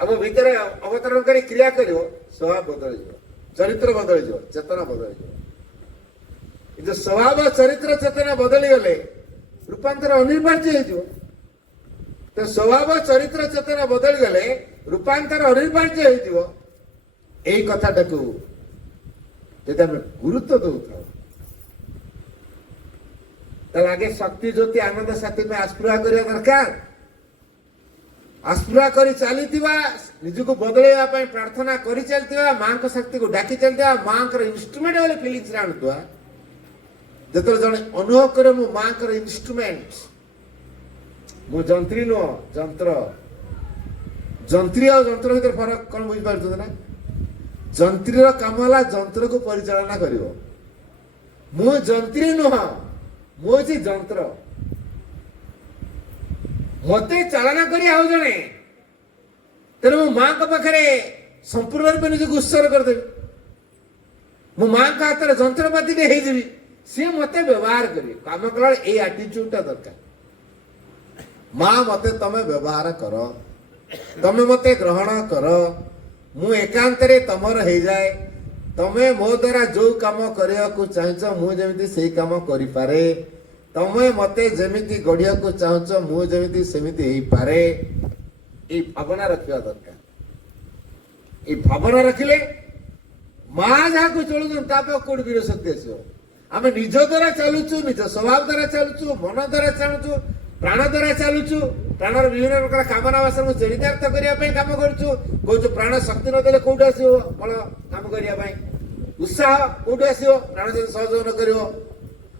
ଆମ ଭିତରେ ଅବତରଣ କରି କ୍ରିୟା କରିବ, ସ୍ୱଭାବ ବଦଳିଯିବ, ଚରିତ୍ର ବଦଳିଯିବ, ଚେତନା ବଦଳିଯିବ। ଏ ଯୋଉ ସ୍ୱଭାବ ଚରିତ୍ର ଚେତନା ବଦଳିଗଲେ ରୂପାନ୍ତର ଅନିବାର୍ଯ୍ୟ ହେଇଯିବ। ତ ସ୍ୱଭାବ ଚରିତ୍ର ଚେତନା ବଦଳିଗଲେ ରୂପାନ୍ତର ଅନିବାର୍ଯ୍ୟ ହେଇଯିବ। ଏଇ କଥାଟାକୁ ଯଦି ଆମେ ଗୁରୁତ୍ୱ ଦଉଥାଉ, ତାହେଲେ ଆଗେ ଶକ୍ତି ଜ୍ୟୋତି ଆନନ୍ଦ ସାଥୀ ପାଇଁ ଆସ୍ପୃହା କରିବା ଦରକାର। ଆସ୍ପୃହା କରି ଚାଲିଥିବା, ନିଜକୁ ବଦଳେଇବା ପାଇଁ ପ୍ରାର୍ଥନା କରି ଚାଲିଥିବା, ମାଙ୍କ ଶକ୍ତିକୁ ଡାକି ଚାଲିଥିବା, ମାଙ୍କର ଇନଷ୍ଟ୍ରୁମେଣ୍ଟ ବୋଲି ଫିଲିଂସରେ ଆଣୁଥିବା। ଯେତେବେଳେ ଜଣେ ଅନୁଭବ କରେ ମୁଁ ମାଙ୍କର ଇନଷ୍ଟ୍ରୁମେଣ୍ଟ, ମୁଁ ଯନ୍ତ୍ରୀ ନୁହଁ ଯନ୍ତ୍ର। ଯନ୍ତ୍ରୀ ଆଉ ଯନ୍ତ୍ର ଭିତରେ ଫରକ କଣ ବୁଝିପାରୁଛନ୍ତି ନା? ଯନ୍ତ୍ରୀର କାମ ହେଲା ଯନ୍ତ୍ରକୁ ପରିଚାଳନା କରିବ। ମୁଁ ଯନ୍ତ୍ରୀ ନୁହଁ, ମୁଁ ହଉଛି ଯନ୍ତ୍ର। ମତେ ଚାଳନା କରି ଆଉ ଜଣେ, ତେଣୁ ମୁଁ ମାଙ୍କ ପାଖରେ ସମ୍ପୂର୍ଣ୍ଣ ରୂପେ ନିଜକୁ ଉତ୍ସର୍ଗ କରିଦେବି। ମୁଁ ମାଙ୍କ ହାତରେ ଯନ୍ତ୍ରପାତିଟେ ହେଇଯିବି, ସିଏ ମତେ ବ୍ୟବହାର କରିବେ। କାମ କଲାବେଳେ ଏଇ ଆଟିଚ୍ୟୁଡଟା ଦରକାର। ମା ମତେ ତମେ ବ୍ୟବହାର କର, ତମେ ମତେ ଗ୍ରହଣ କର, ମୁଁ ଏକାନ୍ତରେ ତମର ହେଇଯାଏ। ତମେ ମୋ ଦ୍ୱାରା ଯୋଉ କାମ କରିବାକୁ ଚାହୁଁଛ ମୁଁ ଯେମିତି ସେଇ କାମ କରିପାରେ, ତମେ ମତେ ଯେମିତି ଗଢିବାକୁ ଚାହୁଁଛ ମୁଁ ଯେମିତି ସେମିତି ହେଇପାରେ। ଏଇ ଭାବନା ରଖିବା ଦରକାର। ଏଇ ଭାବନା ରଖିଲେ ମା ଯାହାକୁ ଚଳୁଛନ୍ତି ତା ପାଖକୁ କୋଉଠି ବୀର ଶକ୍ତି ଆସିବ? ଆମେ ନିଜ ଦ୍ୱାରା ଚାଲୁଛୁ, ନିଜ ସ୍ୱଭାବ ଦ୍ୱାରା ଚାଲୁଛୁ, ମନ ଦ୍ୱାରା ଚାଲୁଛୁ, ପ୍ରାଣ ଦ୍ୱାରା ଚାଲୁଛୁ। ପ୍ରାଣର ବିଭିନ୍ନ ପ୍ରକାର କାମନା ବାସନକୁ ଚରିତାର୍ଥ କରିବା ପାଇଁ କାମ କରୁଛୁ। କହୁଛୁ ପ୍ରାଣ ଶକ୍ତି ନଦେଲେ କୋଉଠୁ ଆସିବ ବଳ କାମ କରିବା ପାଇଁ? ଉତ୍ସାହ କୋଉଠୁ ଆସିବ ପ୍ରାଣ ଯଦି ସହଯୋଗ ନ କରିବ?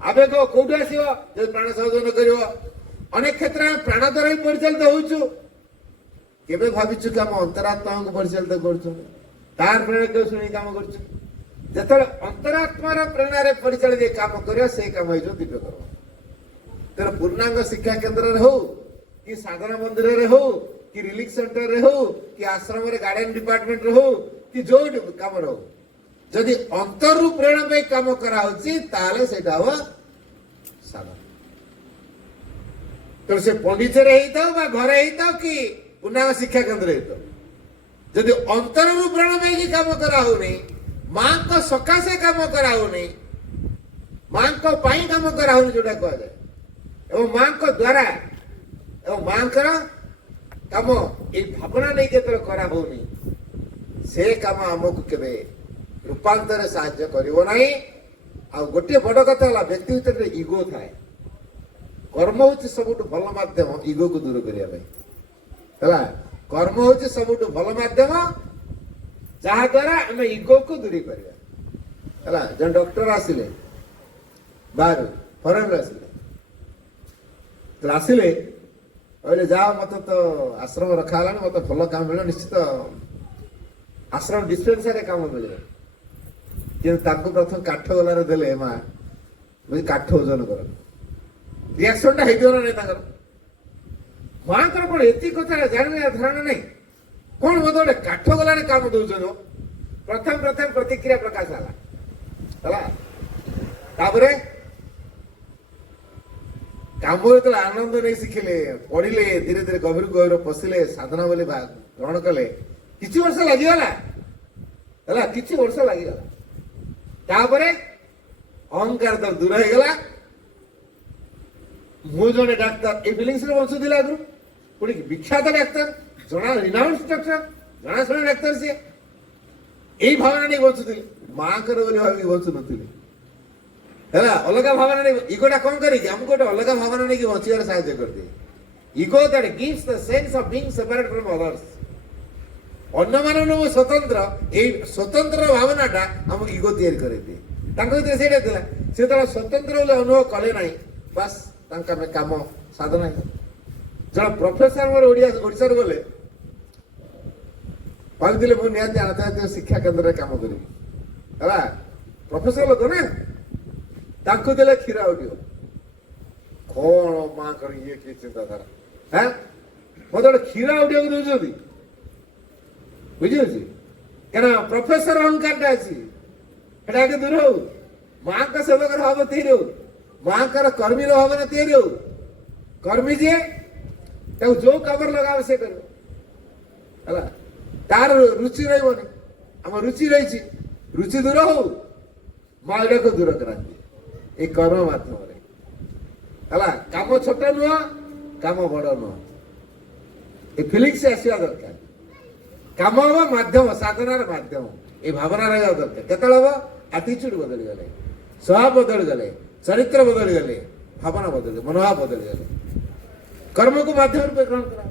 ଆବେଗ କୋଉଠୁ ଆସିବ ଯଦି ପ୍ରାଣ ସହଯୋଗ ନ କରିବ? ଅନେକ କ୍ଷେତ୍ରରେ ଆମେ ପ୍ରାଣ ଦ୍ୱାରା ହିଁ ପରିଚାଳିତ ହଉଛୁ। କେବେ ଭାବିଛୁ କି ଆମ ଅନ୍ତରାତ୍ମାକୁ ପରିଚାଳିତ କରୁଛୁ? ତାର ପ୍ରେରଣା କେବେ ଶୁଣି କାମ କରୁଛୁ? ଯେତେବେଳେ ଅନ୍ତରାତ୍ମାର ପ୍ରେରଣାରେ ପରିଚାଳିତ କାମ କରିବା, ସେଇ କାମ ହେଇଯିବ ଦିବ୍ୟ କର୍ମ। ତେଣୁ ପୂର୍ଣ୍ଣାଙ୍ଗ ଶିକ୍ଷା କେନ୍ଦ୍ରରେ ହଉ କି ସାଧନା ମନ୍ଦିରରେ ହଉ କି ରିଲିଫ ସେଣ୍ଟରରେ ହଉ କି ଆଶ୍ରମରେ ଗାର୍ଡେନ ଡିପାର୍ଟମେଣ୍ଟରେ ହଉ କି ଯୋଉଠି କାମରେ ହଉ, ଯଦି ଅନ୍ତରରୁ ପ୍ରେରଣା ପାଇଁ କାମ କରାହଉଛି ତାହେଲେ ସେଇଟା ହବ ସାଧନା। ତେଣୁ ସେ ପଣ୍ଡିଚେରେ ହେଇଥାଉ ବା ଘରେ ହେଇଥାଉ କି ପୂର୍ଣ୍ଣାଙ୍ଗ ଶିକ୍ଷା କେନ୍ଦ୍ର ହେଇଥାଉ, ଯଦି ଅନ୍ତରରୁ ପ୍ରେରଣା ପାଇକି କାମ କରାହଉନି, ମାଙ୍କ ସକାଶେ କାମ କରାହଉନି, ମାଙ୍କ ପାଇଁ କାମ କରାହଉନି ଯୋଉଟା କୁହାଯାଏ, ଏବଂ ମାଙ୍କ ଦ୍ୱାରା ଏବଂ ମାଙ୍କର କାମ ଏଇ ଭାବନା ନେଇ ଯେତେବେଳେ କରାହଉନି, ସେ କାମ ଆମକୁ କେବେ ରୂପାନ୍ତରରେ ସାହାଯ୍ୟ କରିବ ନାହିଁ। ଆଉ ଗୋଟିଏ ବଡ କଥା ହେଲା, ବ୍ୟକ୍ତି ଭିତରେ ଇଗୋ ଥାଏ। କର୍ମ ହଉଛି ସବୁଠୁ ଭଲ ମାଧ୍ୟମ ଇଗୋକୁ ଦୂର କରିବା ପାଇଁ। ହେଲା, କର୍ମ ହଉଛି ସବୁଠୁ ଭଲ ମାଧ୍ୟମ ଯାହା ଦ୍ୱାରା ଆମେ ଇଗୋକୁ ଦୂରେଇ ପାରିବା। ହେଲା, ଜଣେ ଡକ୍ଟର ଆସିଲେ ବାହାରୁ, ଫରେନରୁ ଆସିଲେ କହିଲେ ଯାଅ ମତେ ତ ଆଶ୍ରମ ରଖା ହେଲାଣି, ମତେ ଭଲ କାମ ମିଳିବ, ନିଶ୍ଚିତ ଆଶ୍ରମ ଡିସ୍ପେନ୍ସାରୀରେ କାମ ମିଳିବ। କିନ୍ତୁ ତାଙ୍କୁ ପ୍ରଥମେ କାଠ ଗଲାରେ ଦେଲେ ମା କାଠ ଓଜନ କର, ରିଆକ୍ସନଟା ହେଇଥିବ ନା ନାହିଁ ତାଙ୍କର? ମାଙ୍କର କଣ ଏତିକି କଥା ଜାଣିବା ଧାରଣା ନାହିଁ? କଣ ମତେ ଗୋଟେ କାଠ ଗଲାରେ କାମ ଦଉଛନ୍ତି? ପ୍ରଥମ ପ୍ରତିକ୍ରିୟା ପ୍ରକାଶ ହେଲା। ତାପରେ କାମ ଯେତେବେଳେ ଆନନ୍ଦ ନେଇ ଶିଖିଲେ, ପଢିଲେ, ଧୀରେ ଧୀରେ ଗଭୀର ଗଭୀର ପଶିଲେ, ସାଧନା ବୋଲି ଗ୍ରହଣ କଲେ, କିଛି ବର୍ଷ ଲାଗିଗଲା। ହେଲା, କିଛି ବର୍ଷ ଲାଗିଗଲା। ତାପରେ ଅହଙ୍କାର ତ ଦୂର ହେଇଗଲା। ମୁଁ ଜଣେ ଡାକ୍ତର, ଏଇ ବିଲିଂସରେ ବଞ୍ଚୁଥିଲା ଆଗରୁ, ପୁଣି ବିଖ୍ୟାତ ଡାକ୍ତର, ଜଣା ରିନାଉନ୍ସ ଡକ୍ଟର, ଜଣାଶୁଣା ଡାକ୍ତର ସିଏ। ଏଇ ଭାବନା ନେଇ ବଞ୍ଚୁଥିଲି, ମାଙ୍କର ବୋଲି ଭାବିକି ବଞ୍ଚୁନଥିଲି। ହେଲା, ଅଲଗା ଭାବନା ନେଇ ଇଗୋଟା କଣ କରିକି ଆମକୁ ଗୋଟେ ଅଲଗା ଭାବନା ନେଇକି ବଞ୍ଚିବାରେ ସାହାଯ୍ୟ କରିଦିଏ। Ego that gives the sense of being separate from others. ଅନ୍ୟମାନଙ୍କୁ ମୁଁ ସ୍ୱତନ୍ତ୍ର, ଏଇ ସ୍ୱତନ୍ତ୍ର ଭାବନାଟା ଆମକୁ ଇଗୋ ତିଆରି କରିଦିଏ। ତାଙ୍କ ଭିତରେ ସେଇଟା ଥିଲା। ସେ ଯେତେବେଳେ ସ୍ୱତନ୍ତ୍ର ବୋଲି ଅନୁଭବ କଲେ ନାହିଁ, ବାସ୍ ତାଙ୍କ କାମ ସାଧନା। ଜଣେ ପ୍ରଫେସର ମୋର ଓଡ଼ିଶାରୁ ଗଲେ, ଭାବିଥିଲେ ମୁଁ ନିହାତି ଆନ୍ତର୍ଜାତିକ ଶିକ୍ଷା କେନ୍ଦ୍ରରେ କାମ କରିବି। ହେଲା, ପ୍ରଫେସର ଲୋକ ନା, ତାଙ୍କୁ ଦେଲେ କ୍ଷୀର ଉଠିବ। କଣ ମାଙ୍କର ଇଏ କି ଚିନ୍ତାଧାରା? ହଁ, ମତେ ଗୋଟେ କ୍ଷୀର ଉଠିବାକୁ ଦଉଛନ୍ତି, ବୁଝିପାରୁଛି? କାରଣ ପ୍ରଫେସର ଅହଙ୍କାରଟା ଅଛି, ସେଟା ଆଗେ ଦୂର ହଉ। ମାଙ୍କ ସେବକର ଭାବ ତିଆରି ହଉ, ମାଙ୍କର କର୍ମୀର ଭାବନା ତିଆରି ହଉ। କର୍ମୀ ଯିଏ ତାକୁ ଯୋଉ କାମରେ ଲଗାବ ସେ କରିବ। ହେଲା, तार रुचि रही आम रुचि रही रुचि दूर हो माइडा को दूर कराती ये कर्म माध्यम है काम छोट नुह काम बड़ नुह ये फिलिंग्स आसवा दरकार काम हम माध्यम साधनार माध्यम ये भावना रहा दरकार केतल हम आटिट्यूड बदली गले स्वभाव बदली गले चरित्र बदली गले भावना बदली मनोभाव बदली गले कर्म को माध्यम रूप ग्रहण करा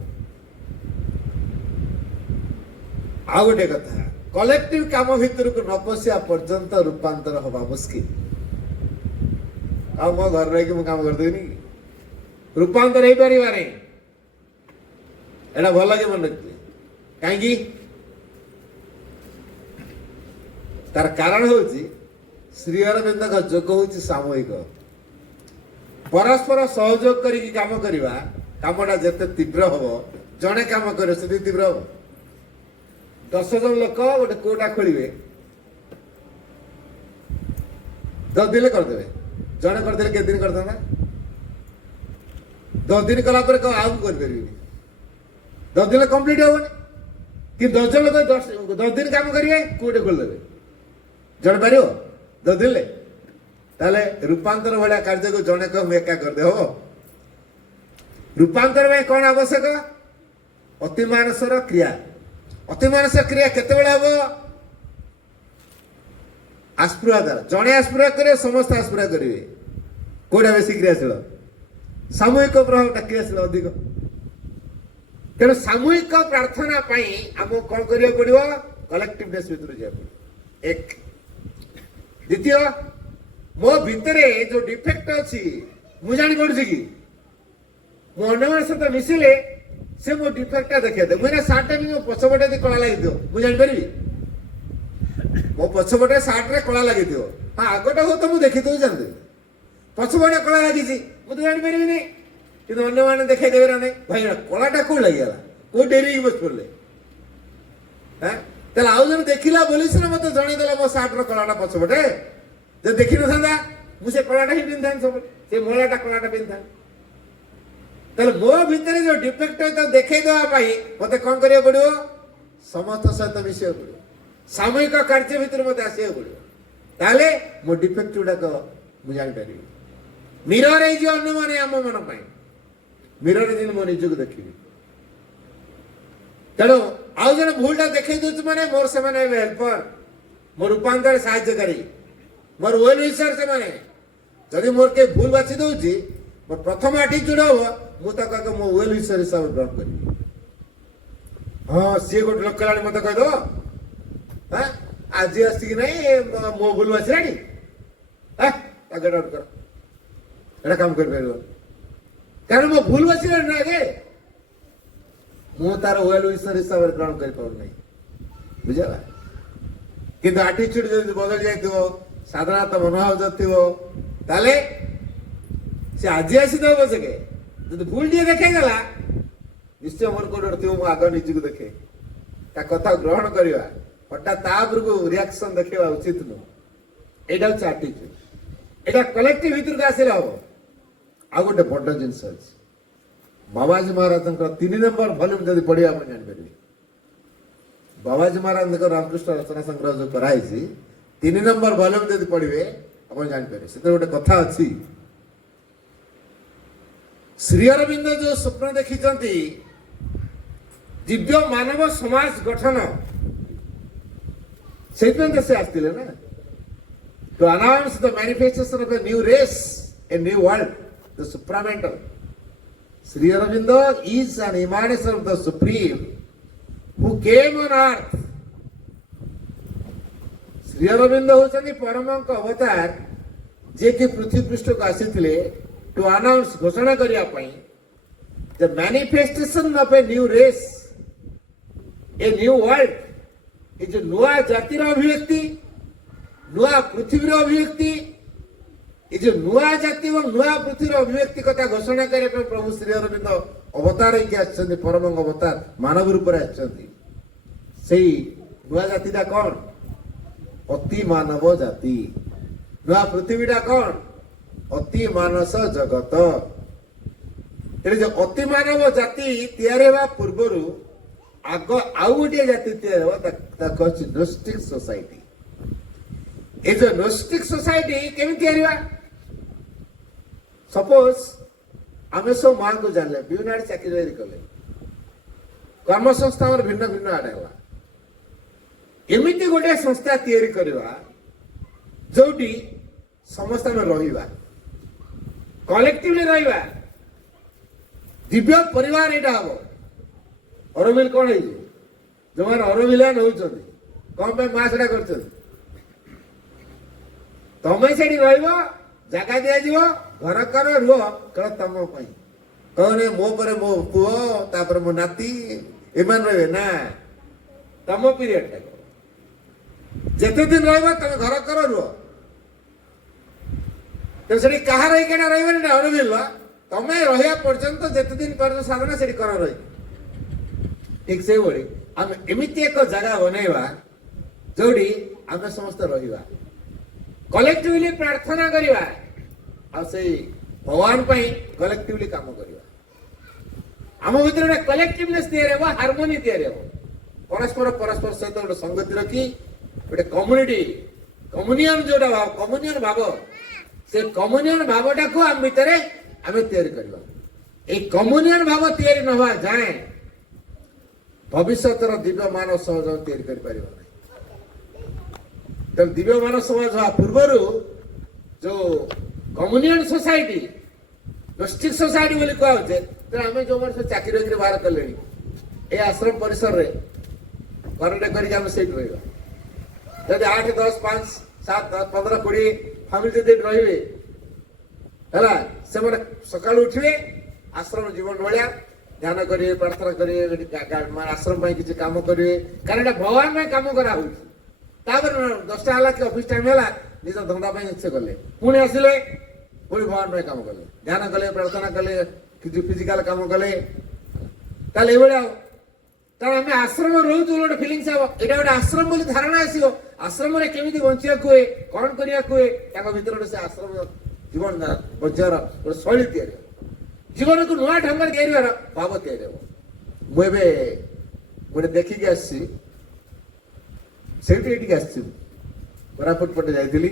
आ गोटे कथा कलेक्टिव काम भितर को न पशिया पर्यंत रूपांतर हवा मुस्किल आ मो घर रही मु काम करदेनी रूपांतर हो पार नहीं एटा भल लगे मन रखिए कहीं तार कारण हूँ श्री अरविंद जोग हूँ सामूहिक परस्पर सहयोग करी काम करवा कामटा जिते तीव्र हम जड़े काम कर तीव्र हम 10 जन लोक गोटे कोटा खोलिए 10 दिन करदे जड़े करदे के दिन करता 10 दिन कला आउ कर 10 दिन कंप्लीट हेनी कि 10 जन लोग 10 दिन काम करेंगे कोटे खोलदेवे जड़े पार 10 दिन ताले रूपांतर भाया कार्य को जड़े कह एका करदे हो रूपांतर में कौन आवश्यक अति मानसर क्रिया अति मानस क्रिया केते हम आस्पृहा द्वारा जड़े आस्पृहा करे समस्त आस्पृहा करेंगे कोटा बेसी क्रियाशील सामूहिक प्रभाव क्रियाशील अधिक तेणु सामूहिक प्रार्थना आमको कौन करा पड़ो कलेक्टिवनेस भर जा एक द्वितीय मो भितर जो डिफेक्ट अच्छी मु जानी पड़ुची कि मो अन्य सहित मिसिले से मो डिफेक्टा देखा दे मुझे सार्ट मो पछपटे यदि कला लगी मुझे जानीपरि मो पछपटे सार्टे कला लगी हाँ आगटा हो तो मुझे देखी दे जानते पछपटे कला लगी मुझे जानीपरि कि अन्य मैंने देखा देवे ना नहीं भाई कलाटा कौन लगिगला कौ डेरी बस पड़े हाँ तेल आउ जन देखला बोली सीना मत जनईदेला मो सार्टर कलाटा पछपटे जब देखी न था मुझे कलाटा ही पिंधा सब से मलाटा कलाटा पिंधा तेल मो भितर जो डिफेक्ट है देखई देवाई मत कौन करा पड़ो समस्त सहित मिशा पड़ो सामूहिक कार्य भितर मत आसा पड़ो ताले मो डिफेक्ट गुड़ाक मुझे जानीपारि मिरर अन्य मैंने आम मन मिरर दिन मो निजक देखी तेणु आउ जन भूलटा देखई दे मैंने मोर से हेल्पर मो रूपांतर साहाय्यकारी मोर वेल विशर से मैंने जदि मोर के भूल बाछी दौची मोर प्रथम आटिट्यूड हम मुझे मो वेल विशर हिसाब से ग्रहण करी हाँ सी गोटे लोक कला मत कहीद हाँ आज आसिक ना मो भूल बाछला गेट आउट कर काम कर कारण मो भूल बाछला आगे मु तार वेल विशर हिसाब से ग्रहण कर बुझला किंतु आटिट्यूड जब बदल जाइए साधारणतः मनोभाव जो थोड़े सी आज आसीद बसके जो भूल टे देखला निश्चय मोर कौट थो आग निजक देखे कथा ग्रहण करवा हठात तापर को रिएक्शन देखा उचित नुह यहाँ हूँ आटिट्यूड यहाँ कलेक्टिव भीतर को आसले हम आ गोटे बड़ जिनस अच्छी बाबाजी महाराज 3 नंबर वॉल्यूम जब पढ़ा आप जानीपारे बाबाजी महाराज रामकृष्ण रचना संग्रह जो कराई 3 नंबर वॉल्यूम जब पढ़े आप जानीपारे से गोटे कथा अच्छी श्री अरविंद जो स्वप्न देखी दिव्य मानव समाज गठन से आसते ना to announce the manifestation of a new race a new world the supramental Sri Aurobindo is an emanation of the Supreme who came on earth. Sri Aurobindo होचनी परमंक अवतार जे कि पृथ्वी पृष्ठ को आसीथिले टू अनाउंस घोषणा करिया पई the manifestation of a new race a new world a जो नुआ जातिर अभिव्यक्ति नुआ पृथ्वीर अभिव्यक्ति ये जो नुआ जाति और नुआ पृथ्वीर अभिव्यक्ति कथा घोषणा करने प्रभु श्री अरविंद अवतार होकर परम अवतार मानव रूप से नुआ जातिटा कौन अति मानव जाति नुआ पृथ्वीटा कौन अति मानस जगत जो अति मानव जाति तैयारी होगा पूर्वर ଆଗ ଆଉ ଗୋଟିଏ ଜାତି ତିଆରି ହେବ ତାକୁ ଅଛି ନୋଷ୍ଟିକ ସୋସାଇଟି। ଏ ଯୋଉ ନୋଷ୍ଟିକ ସୋସାଇଟି କେମିତି ତିଆରି ହେବା? ସପୋଜ ଆମେ ସବୁ ମାଙ୍କୁ ଜାଣିଲେ, ବିଭିନ୍ନ ଆଡେ ଚାକିରି ବାକିରି କଲେ, କର୍ମସଂସ୍ଥା ଆମର ଭିନ୍ନ ଭିନ୍ନ ଆଡେ ହେଲା। ଏମିତି ଗୋଟେ ସଂସ୍ଥା ତିଆରି କରିବା ଯୋଉଠି ସମସ୍ତେ ଆମେ ରହିବା, କଲେକ୍ଟିଭଲି ରହିବା, ଦିବ୍ୟ ପରିବାର ଏଇଟା ହବ। ଅରବିଲ କଣ ହେଇଛି? ଯୋଉମାନେ ଅରବିଲିଆନ ହଉଛନ୍ତି କଣ ପାଇଁ ମା ସେଟା କରିଛନ୍ତି? ତମେ ସେଠି ରହିବ, ଜାଗା ଦିଆଯିବ, ଘର କର, ରୁହ, କେବଳ ତମ ପାଇଁ। କହନି ମୋ ପରେ ମୋ ପୁଅ, ତାପରେ ମୋ ନାତି, ଏମାନେ ରହିବେ ନା, ତମ ପିରିୟଡ ଟା ଯେତେ ଦିନ ରହିବ ତମେ ଘର କର, ରୁହ। ତ ସେଠି କାହାର ହେଇକିନା ରହିବନି ନା ଅରବିଲ, ତମେ ରହିବା ପର୍ଯ୍ୟନ୍ତ ଯେତେ ଦିନ ପର୍ଯ୍ୟନ୍ତ ସାଧନା ସେଠି କର ରହିବ। ଠିକ ସେଇଭଳି ଆମେ ଏମିତି ଏକ ଜାଗା ବନେଇବା ଯୋଉଠି ଆମେ ସମସ୍ତେ ରହିବା, କଲେକ୍ଟିଭଲି ପ୍ରାର୍ଥନା କରିବା, ଆଉ ସେଇ ଭଗବାନ ପାଇଁ କଲେକ୍ଟିଭଲି କାମ କରିବା। ଆମ ଭିତରେ ଗୋଟେ କଲେକ୍ଟିଭନେସ୍ ତିଆରି ହେବ, ହାରମୋନି ତିଆରି ହେବ, ପରସ୍ପର ସହିତ ଗୋଟେ ସଂଗତି ରଖି ଗୋଟେ କମ୍ୟୁନିଟି, କମ୍ୟୁନିୟନ ଯୋଉଟା ଭାବ, କମ୍ୟୁନିୟନ ଭାବ, ସେ କମ୍ୟୁନିୟନ ଭାବଟାକୁ ଆମ ଭିତରେ ଆମେ ତିଆରି କରିବା। ଏଇ କମ୍ୟୁନିୟନ ଭାବ ତିଆରି ନ ହବା ଯାଏଁ ଭବିଷ୍ୟତର ଦିବ୍ୟ ମାନବ ସମାଜ ତିଆରି କରିପାରିବ ନାହିଁ। ତେଣୁ ଦିବ୍ୟ ମାନବ ସମାଜ ହବା ପୂର୍ବରୁ ଯୋଉ କମ୍ୟୁନିୟନ ସୋସାଇଟି, ନୋଷ୍ଟିକ ସୋସାଇଟି ବୋଲି କୁହାଯାଉଛି, ତେଣୁ ଆମେ ଯୋଉମାନେ ସବୁ ଚାକିରି ବାକିରି ବାହାର କଲେଣି, ଏ ଆଶ୍ରମ ପରିସରରେ ଘରଟେ କରିକି ଆମେ ସେଇଠି ରହିବା। ଯଦି 8, 10, 5, 7, 10, 15, 20 ଫ୍ୟାମିଲି ଯଦି ରହିବେ ହେଲା, ସେମାନେ ସକାଳୁ ଉଠିବେ, ଆଶ୍ରମ ଜୀବନ ଭଳିଆ ଧ୍ୟାନ କରିବେ, ପ୍ରାର୍ଥନା କରିବେ, ଆଶ୍ରମ ପାଇଁ କିଛି କାମ କରିବେ, କାରଣ ଏଟା ଭଗବାନ ପାଇଁ କାମ କରାହଉଛି। ତାପରେ 10ଟା ହେଲା କି ଅଫିସ ଟାଇମ ହେଲା, ନିଜ ଧନ୍ଦା ପାଇଁ ସେ ଗଲେ, ପୁଣି ଆସିଲେ, ପୁଣି ଭଗବାନ ପାଇଁ କାମ କଲେ, ଧ୍ୟାନ କଲେ, ପ୍ରାର୍ଥନା କଲେ, କିଛି ଫିଜିକାଲ କାମ କଲେ। ତାହେଲେ ଏଇଭଳିଆ କାରଣ ଆମେ ଆଶ୍ରମ ରହୁଛୁ ଗୋଟେ ଫିଲିଙ୍ଗସ ହବ, ଏଇଟା ଗୋଟେ ଆଶ୍ରମ ବୋଲି ଧାରଣା ଆସିବ। ଆଶ୍ରମରେ କେମିତି ବଞ୍ଚିବାକୁ ହୁଏ, କଣ କରିବାକୁ ହୁଏ, ତାଙ୍କ ଭିତରେ ଗୋଟେ ସେ ଆଶ୍ରମ ଜୀବନ ବଞ୍ଚିବାର ଗୋଟେ ଶୈଳୀ ତିଆରି ହେବ, ଜୀବନକୁ ନୂଆ ଢଙ୍ଗରେ ତିଆରିବାର ଭାବ ତିଆରି ହେବ। ମୁଁ ଏବେ ଗୋଟେ ଦେଖିକି ଆସିଛି, ସେଇଠି ଏଠିକି ଆସିଛି, କୋରାପୁଟ ପଟେ ଯାଇଥିଲି।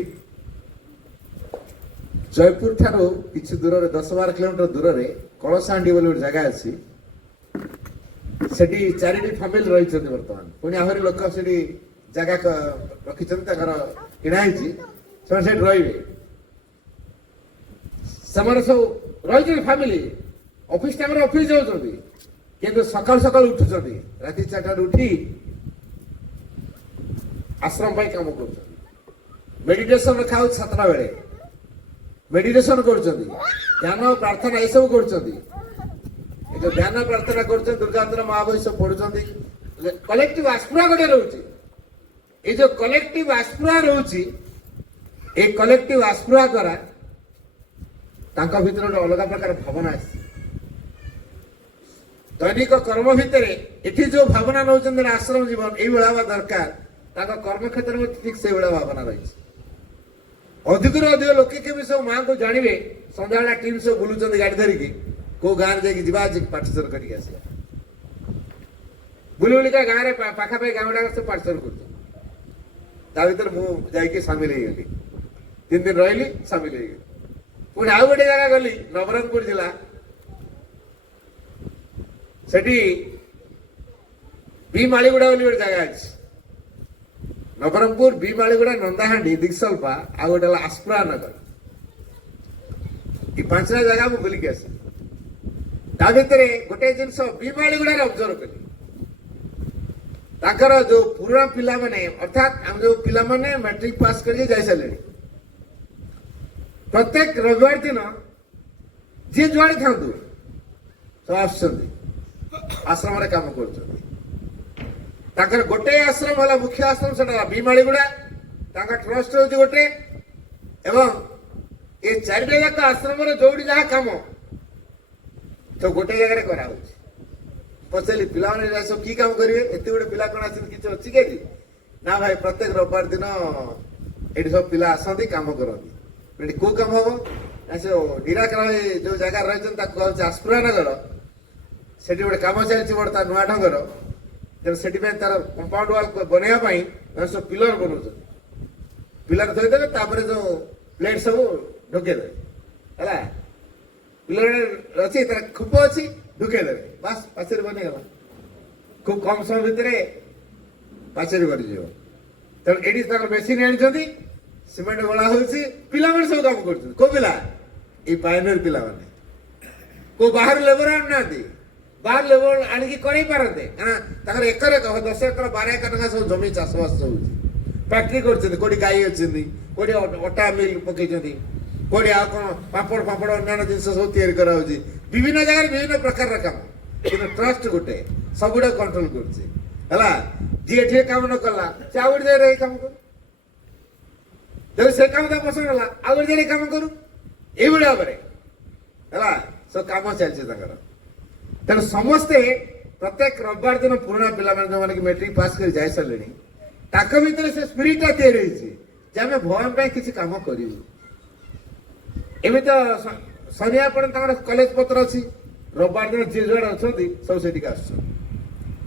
ଜୟପୁର ଠାରୁ କିଛି ଦୂରରେ 10-12 କିଲୋମିଟର ଦୂରରେ କଳସାଣ୍ଡି ବୋଲି ଗୋଟେ ଜାଗା ଅଛି। ସେଠି 4ଟି ଫ୍ୟାମିଲି ରହିଛନ୍ତି ବର୍ତ୍ତମାନ, ପୁଣି ଆହୁରି ଲୋକ ସେଠି ଜାଗା ରଖିଛନ୍ତି, ତାଙ୍କର କିଣା ହେଇଛି, ସେମାନେ ସେଠି ରହିବେ। ସେମାନେ ସବୁ ରହିଛନ୍ତି ଫ୍ୟାମିଲି, ଅଫିସ ଟାଇମରେ ଅଫିସ ଯାଉଛନ୍ତି, କିନ୍ତୁ ସକାଳୁ ସକାଳୁ ଉଠୁଛନ୍ତି, ରାତି 4ଟାରୁ ଉଠି ଆଶ୍ରମ ପାଇଁ କାମ କରୁଛନ୍ତି। ମେଡିଟେସନ ରଖାହଉଛି 7ଟା ବେଳେ, ମେଡିଟେସନ କରୁଛନ୍ତି, ଧ୍ୟାନ ପ୍ରାର୍ଥନା ଏସବୁ କରୁଛନ୍ତି। ଏ ଯୋଉ ଧ୍ୟାନ ପ୍ରାର୍ଥନା କରୁଛନ୍ତି, ଦୁର୍ଗାନ୍ତର ମହାବୈଶ ପଢୁଛନ୍ତି, କଲେକ୍ଟିଭ ଆସ୍ପୁରା ଗୋଟେ ରହୁଛି। ଏଇ ଯୋଉ କଲେକ୍ଟିଭ ଆସ୍ପୁରା ରହୁଛି, ଏଇ କଲେକ୍ଟିଭ ଆସ୍ପୁରା ଦ୍ୱାରା ତାଙ୍କ ଭିତରେ ଗୋଟେ ଅଲଗା ପ୍ରକାର ଭାବନା ଆସିଛି। ଦୈନିକ କର୍ମ ଭିତରେ ଏଠି ଯୋଉ ଭାବନା ନେଉଛନ୍ତି ଆଶ୍ରମ ଜୀବନ ଏଇଭଳିଆ ହବା ଦରକାର, ତାଙ୍କ କର୍ମକ୍ଷେତ୍ରରେ ମଧ୍ୟ ଠିକ ସେଇଭଳିଆ ଭାବନା ରହିଛି। ଅଧିକରୁ ଅଧିକ ଲୋକେ କେମିତି ସବୁ ମାଆଙ୍କୁ ଜାଣିବେ, ସନ୍ଧ୍ୟାବେଳେ ଟିମ୍ ସବୁ ବୁଲୁଛନ୍ତି ଗାଡି ଧରିକି, କୋଉ ଗାଁରେ ଯାଇକି ଯିବା, ଆଜି ପାର୍ଟିସିପେଟ କରିକି ଆସିବା, ବୁଲି ବୁଲିକା ଗାଁରେ ପାଖାପାଖି ଗାଁ ଗୁଡାକ ସବୁ ପାର୍ଟିସିପେଟ କରୁଛନ୍ତି। ତା ଭିତରେ ମୁଁ ଯାଇକି ସାମିଲ ହେଇଗଲି, 3 ଦିନ ରହିଲି, ସାମିଲ ହେଇଗଲି। ପୁଣି ଆଉ ଗୋଟେ ଜାଗା ଗଲି, ନବରଙ୍ଗପୁର ଜିଲ୍ଲା, ସେଠି ବିମାଳିଗୁଡା ବୋଲି ଗୋଟେ ଜାଗା ଅଛି। ନବରଙ୍ଗପୁର, ବିମାଳିଗୁଡା, ନନ୍ଦାହାଣ୍ଡି, ଦିଗସଲ୍ପା, ଆଉ ଗୋଟେ ହେଲା ଆସ୍ପୁରା ନଗର। ଏ 5ଟା ଜାଗା ମୁଁ ବୁଲିକି ଆସିଲି। ତା ଭିତରେ ଗୋଟେ ଜିନିଷ ବିମାଳିଗୁଡାରେ ଅବଜର୍ଭ କଲି, ତାଙ୍କର ଯୋଉ ପୁରୁଣା ପିଲାମାନେ, ଅର୍ଥାତ୍ ଆମ ଯୋଉ ପିଲାମାନେ ମାଟ୍ରିକ ପାସ୍ କରିକି ଯାଇସାରିଲେଣି, ପ୍ରତ୍ୟେକ ରବିବାର ଦିନ ଯିଏ ଯୁଆଡେ ଥାନ୍ତୁ ସବୁ ଆସୁଛନ୍ତି, ଆଶ୍ରମରେ କାମ କରୁଛନ୍ତି। ତାଙ୍କର ଗୋଟେ ଆଶ୍ରମ ହେଲା ମୁଖ୍ୟ ଆଶ୍ରମ, ସେଟା ହେଲା ବିମାଳିଗୁଡା, ତାଙ୍କ ଟ୍ରଷ୍ଟ ହଉଛି ଗୋଟେ, ଏବଂ ଏ 4ଟା ଯାକ ଆଶ୍ରମରେ ଯୋଉଠି ଯାହା କାମ ସବୁ ଗୋଟେ ଜାଗାରେ କରାହଉଛି। ପଚାରିଲି ପିଲାମାନେ ସବୁ କି କାମ କରିବେ, ଏତେ ଗୁଡେ ପିଲା କଣ ଆସିଛନ୍ତି, କିଛି ଅଛି କି? ନା ଭାଇ, ପ୍ରତ୍ୟେକ ରବିବାର ଦିନ ଏଠି ସବୁ ପିଲା ଆସନ୍ତି, କାମ କରନ୍ତି। ଏଠି କୋଉ କାମ ହବ ନା, ସେ ନିରାକରଣ ଯୋଉ ଜାଗାରେ ରହିଛନ୍ତି ତାକୁ କୁହାଯାଉଛି ଆସ୍ପୁରା ନଗର। ସେଠି ଗୋଟେ କାମ ଚାଲିଛି ବର୍ତ୍ତମାନ ନୂଆ ଢଙ୍ଗର, ତେଣୁ ସେଥିପାଇଁ ତାର କମ୍ପାଉଣ୍ଡ ୱାଲ୍ ବନେଇବା ପାଇଁ ସବୁ ପିଲର ବନଉଛନ୍ତି। ପିଲର ଥୋଇଦେବେ, ତାପରେ ଯୋଉ ପ୍ଲେଟ୍ ସବୁ ଢୋକେଇଦେବେ ହେଲା। ପିଲର ଅଛି, ତାର ଖୁପ ଅଛି, ଢୁକେଇଦେବେ, ବାସ୍ ପାଚେରୀ ବନିଗଲା। ଖୁବ କମ ସମୟ ଭିତରେ ପାଚେରୀ ବନିଯିବ। ତେଣୁ ଏଠି ତାଙ୍କର ମେସିନ୍ ଆଣିଛନ୍ତି, ସିମେଣ୍ଟ ଗୋଳା ହଉଛି, ପିଲାମାନେ ସବୁ କାମ କରୁଛନ୍ତି। କୋଉ ପିଲା? ଏଇ ପାଇନିୟର ପିଲାମାନେ। କୋଉ ବାହାରୁ ଲେବର ଆଣୁନାହାନ୍ତି, ବାହାର ଲେବର ଆଣିକି କରେଇ ପାରନ୍ତେ, କାରଣ ତାଙ୍କର ଏକର 10 ଏକର 12 ଏକର ଟଙ୍କା ସବୁ ଜମି ଚାଷବାସ ହଉଛି। ଫ୍ୟାକ୍ଟ୍ରି କରୁଛନ୍ତି, କୋଉଠି ଗାଈ ଅଛନ୍ତି, କୋଉଠି ଅଟା ମିଲ୍ ପକେଇଛନ୍ତି, କୋଉଠି ଆଉ କଣ ପାମ୍ପଡ଼ ଫାମ୍ପଡ଼ ଅନ୍ୟାନ୍ୟ ଜିନିଷ ସବୁ ତିଆରି କରାହଉଛି। ବିଭିନ୍ନ ଜାଗାରେ ବିଭିନ୍ନ ପ୍ରକାରର କାମ, କିନ୍ତୁ ଟ୍ରଷ୍ଟ ଗୋଟେ ସବୁଗୁଡାକ କଣ୍ଟ୍ରୋଲ କରୁଛି ହେଲା। ଯିଏ ଏଠି କାମ ନ କଲା ସେ ଆଉ ଗୋଟେ ଜାଗାରେ କାମ କରୁ, ଯଦି ସେ କାମ ତା ପସନ୍ଦ ହେଲା ଆଉ ଗୋଟେ ଜାଗାରେ କାମ କରୁ, ଏଇଭଳି ଭାବରେ ହେଲା ସବୁ କାମ ଚାଲିଛି ତାଙ୍କର। ତେଣୁ ସମସ୍ତେ ପ୍ରତ୍ୟେକ ରବିବାର ଦିନ ପୁରୁଣା ପିଲାମାନେ ଯୋଉମାନେ କି ମେଟ୍ରିକ ପାସ୍ କରି ଯାଇସାରିଲେଣି, ତାଙ୍କ ଭିତରେ ସେ ସ୍ପିରିଟଟା ତିଆରି ହେଇଛି ଯେ ଆମେ ଭଗବାନ ପାଇଁ କିଛି କାମ କରିବୁ। ଏମିତି ତ ଶନିବାର ପର୍ଯ୍ୟନ୍ତ ତାଙ୍କର କଲେଜ ପତ୍ର ଅଛି, ରବିବାର ଦିନ ଯିଏ ଯୁଆଡେ ଅଛନ୍ତି ସବୁ ସେଠିକି ଆସୁଛନ୍ତି।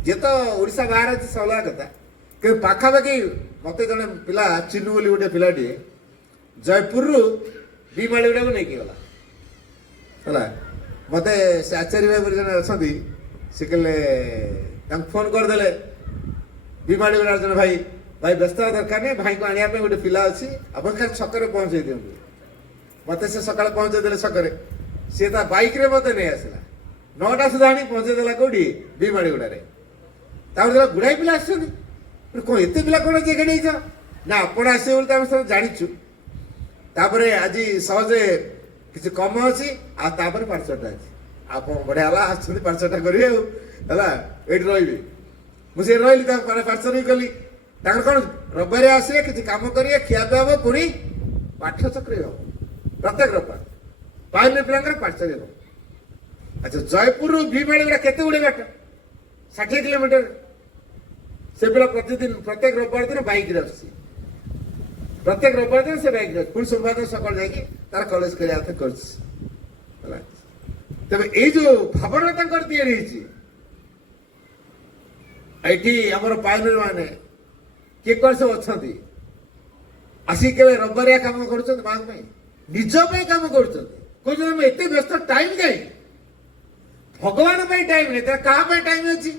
ଯିଏ ତ ଓଡ଼ିଶା ବାହାରେ ଅଛି ସେ ଅଲଗା କଥା, କିନ୍ତୁ ପାଖାପାଖି ମତେ ଜଣେ ପିଲା ଚିନୁ ବୋଲି ଗୋଟେ ପିଲାଟିଏ ଜୟପୁରରୁ ବିମାଳି ଗୁଡାକୁ ନେଇକି ଗଲା ହେଲା। ମତେ ସେ ଆଚାର୍ଯ୍ୟ ଭାଇ ବୋଲି ଜଣେ ଅଛନ୍ତି, ସେ କହିଲେ ତାଙ୍କୁ ଫୋନ କରିଦେଲେ ବିମାଳି ଗୁଡା ଜଣେ ଭାଇ ବ୍ୟସ୍ତ ହେବା ଦରକାର ନାହିଁ, ଭାଇଙ୍କୁ ଆଣିବା ପାଇଁ ଗୋଟେ ପିଲା ଅଛି, ଆପଣ ଖାଲି ଛକରେ ପହଞ୍ଚେଇ ଦିଅନ୍ତୁ। ମତେ ସେ ସକାଳେ ପହଞ୍ଚେଇ ଦେଲେ ଛକରେ, ସିଏ ତା ବାଇକରେ ମତେ ନେଇ ଆସିଲା, 9ଟା ସୁଦ୍ଧା ଆଣି ପହଞ୍ଚେଇ ଦେଲା କୋଉଠି? ବିମାଳି ଗୁଡାରେ। ତାପରେ ଗୁଡାଏ ପିଲା ଆସିଛନ୍ତି, କଣ ଏତେ ପିଲା କଣ ଜେଗେଡି ହେଇଛ? ନା ଆପଣ ଆସିବେ ବୋଲି ତ ଆମେ ସବୁ ଜାଣିଛୁ। ତାପରେ ଆଜି ସହଜେ କିଛି କମ ଅଛି, ଆଉ ତାପରେ ପାଠଶାଠ ଅଛି। ଆପଣ ବଢିଆ ହେଲା, ଆସୁଛନ୍ତି ପାଠଶାଠ କରିବେ ଆଉ ହେଲା, ଏଇଠି ରହିବେ। ମୁଁ ସେ ରହିଲି, ତାଙ୍କ ପାଠଶାଠ ବି କଲି। ତାଙ୍କର କଣ ରବିବାର ଆସିବେ, କିଛି କାମ କରିବେ, ଖିଆପିଆ ହବ, ପୁଣି ପାଠ ଚକ୍ରୀ ହବ ପ୍ରତ୍ୟେକ ରବିବାର। ପାଇନିୟର ପିଲାଙ୍କର ପାଠଶାଠ ହବ। ଆଚ୍ଛା, ଜୟପୁରରୁ ଭୀମାଳି ଗୁଡା କେତେ ଗୁଡେ ବାଟ? 60 କିଲୋମିଟର। ସେ ପିଲା ପ୍ରତିଦିନ ପ୍ରତ୍ୟେକ ରବିବାର ଦିନ ବାଇକରେ ଆସୁଛି, ପ୍ରତ୍ୟେକ ରବିବାର ଦିନ ସେ ବାଇକରେ ଆସୁଛି, ପୁଣି ସୋମବାର ଦିନ ସକାଳେ ଯାଇକି ତାର କଲେଜ କରିବା କଥା କରୁଛି ହେଲା। ତେବେ ଏଇ ଯୋଉ ଭାବନା ତାଙ୍କର ତିଆରି ହେଇଛି, ଏଇଠି ଆମର ପାଇନିୟର ମାନେ କିଏ କଣ ସବୁ ଅଛନ୍ତି, ଆସିକି କେବେ ରବିବାରିଆ କାମ କରୁଛନ୍ତି ମାଙ୍କ ପାଇଁ, ନିଜ ପାଇଁ କାମ କରୁଛନ୍ତି। କହୁଛନ୍ତି ଆମେ ଏତେ ବ୍ୟସ୍ତ, ଟାଇମ କାହିଁ? ଭଗବାନ ପାଇଁ ଟାଇମ ନାହିଁ, ତାର କାହା ପାଇଁ ଟାଇମ ଅଛି?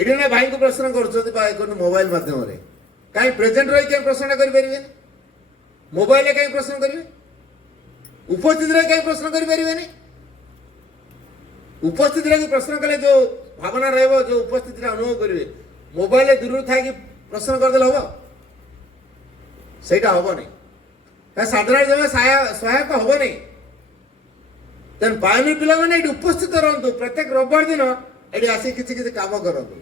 ଏଠି ନା ଭାଇଙ୍କୁ ପ୍ରଶ୍ନ କରୁଛନ୍ତି ମୋବାଇଲ ମାଧ୍ୟମରେ, କାହିଁ ପ୍ରେଜେଣ୍ଟ ରହି କାହିଁ ପ୍ରଶ୍ନଟା କରିପାରିବେନି? ମୋବାଇଲରେ କାହିଁ ପ୍ରଶ୍ନ କରିବେ? ଉପସ୍ଥିତିରେ କାହିଁ ପ୍ରଶ୍ନ କରିପାରିବେନି? ଉପସ୍ଥିତିରେ ପ୍ରଶ୍ନ କଲେ ଯୋଉ ଭାବନା ରହିବ, ଯୋଉ ଉପସ୍ଥିତିରେ ଅନୁଭବ କରିବେ, ମୋବାଇଲରେ ଦୂରରୁ ଥାଇକି ପ୍ରଶ୍ନ କରିଦେଲେ ହବ? ସେଇଟା ହବନି, ସାଧାରଣ ଜମା ସହାୟକ ହବନି। ତେଣୁ ପାଇନିୟର ପିଲାମାନେ ଏଠି ଉପସ୍ଥିତ ରହନ୍ତୁ, ପ୍ରତ୍ୟେକ ରବିବାର ଦିନ ଏଠି ଆସି କିଛି କିଛି କାମ କରନ୍ତୁ।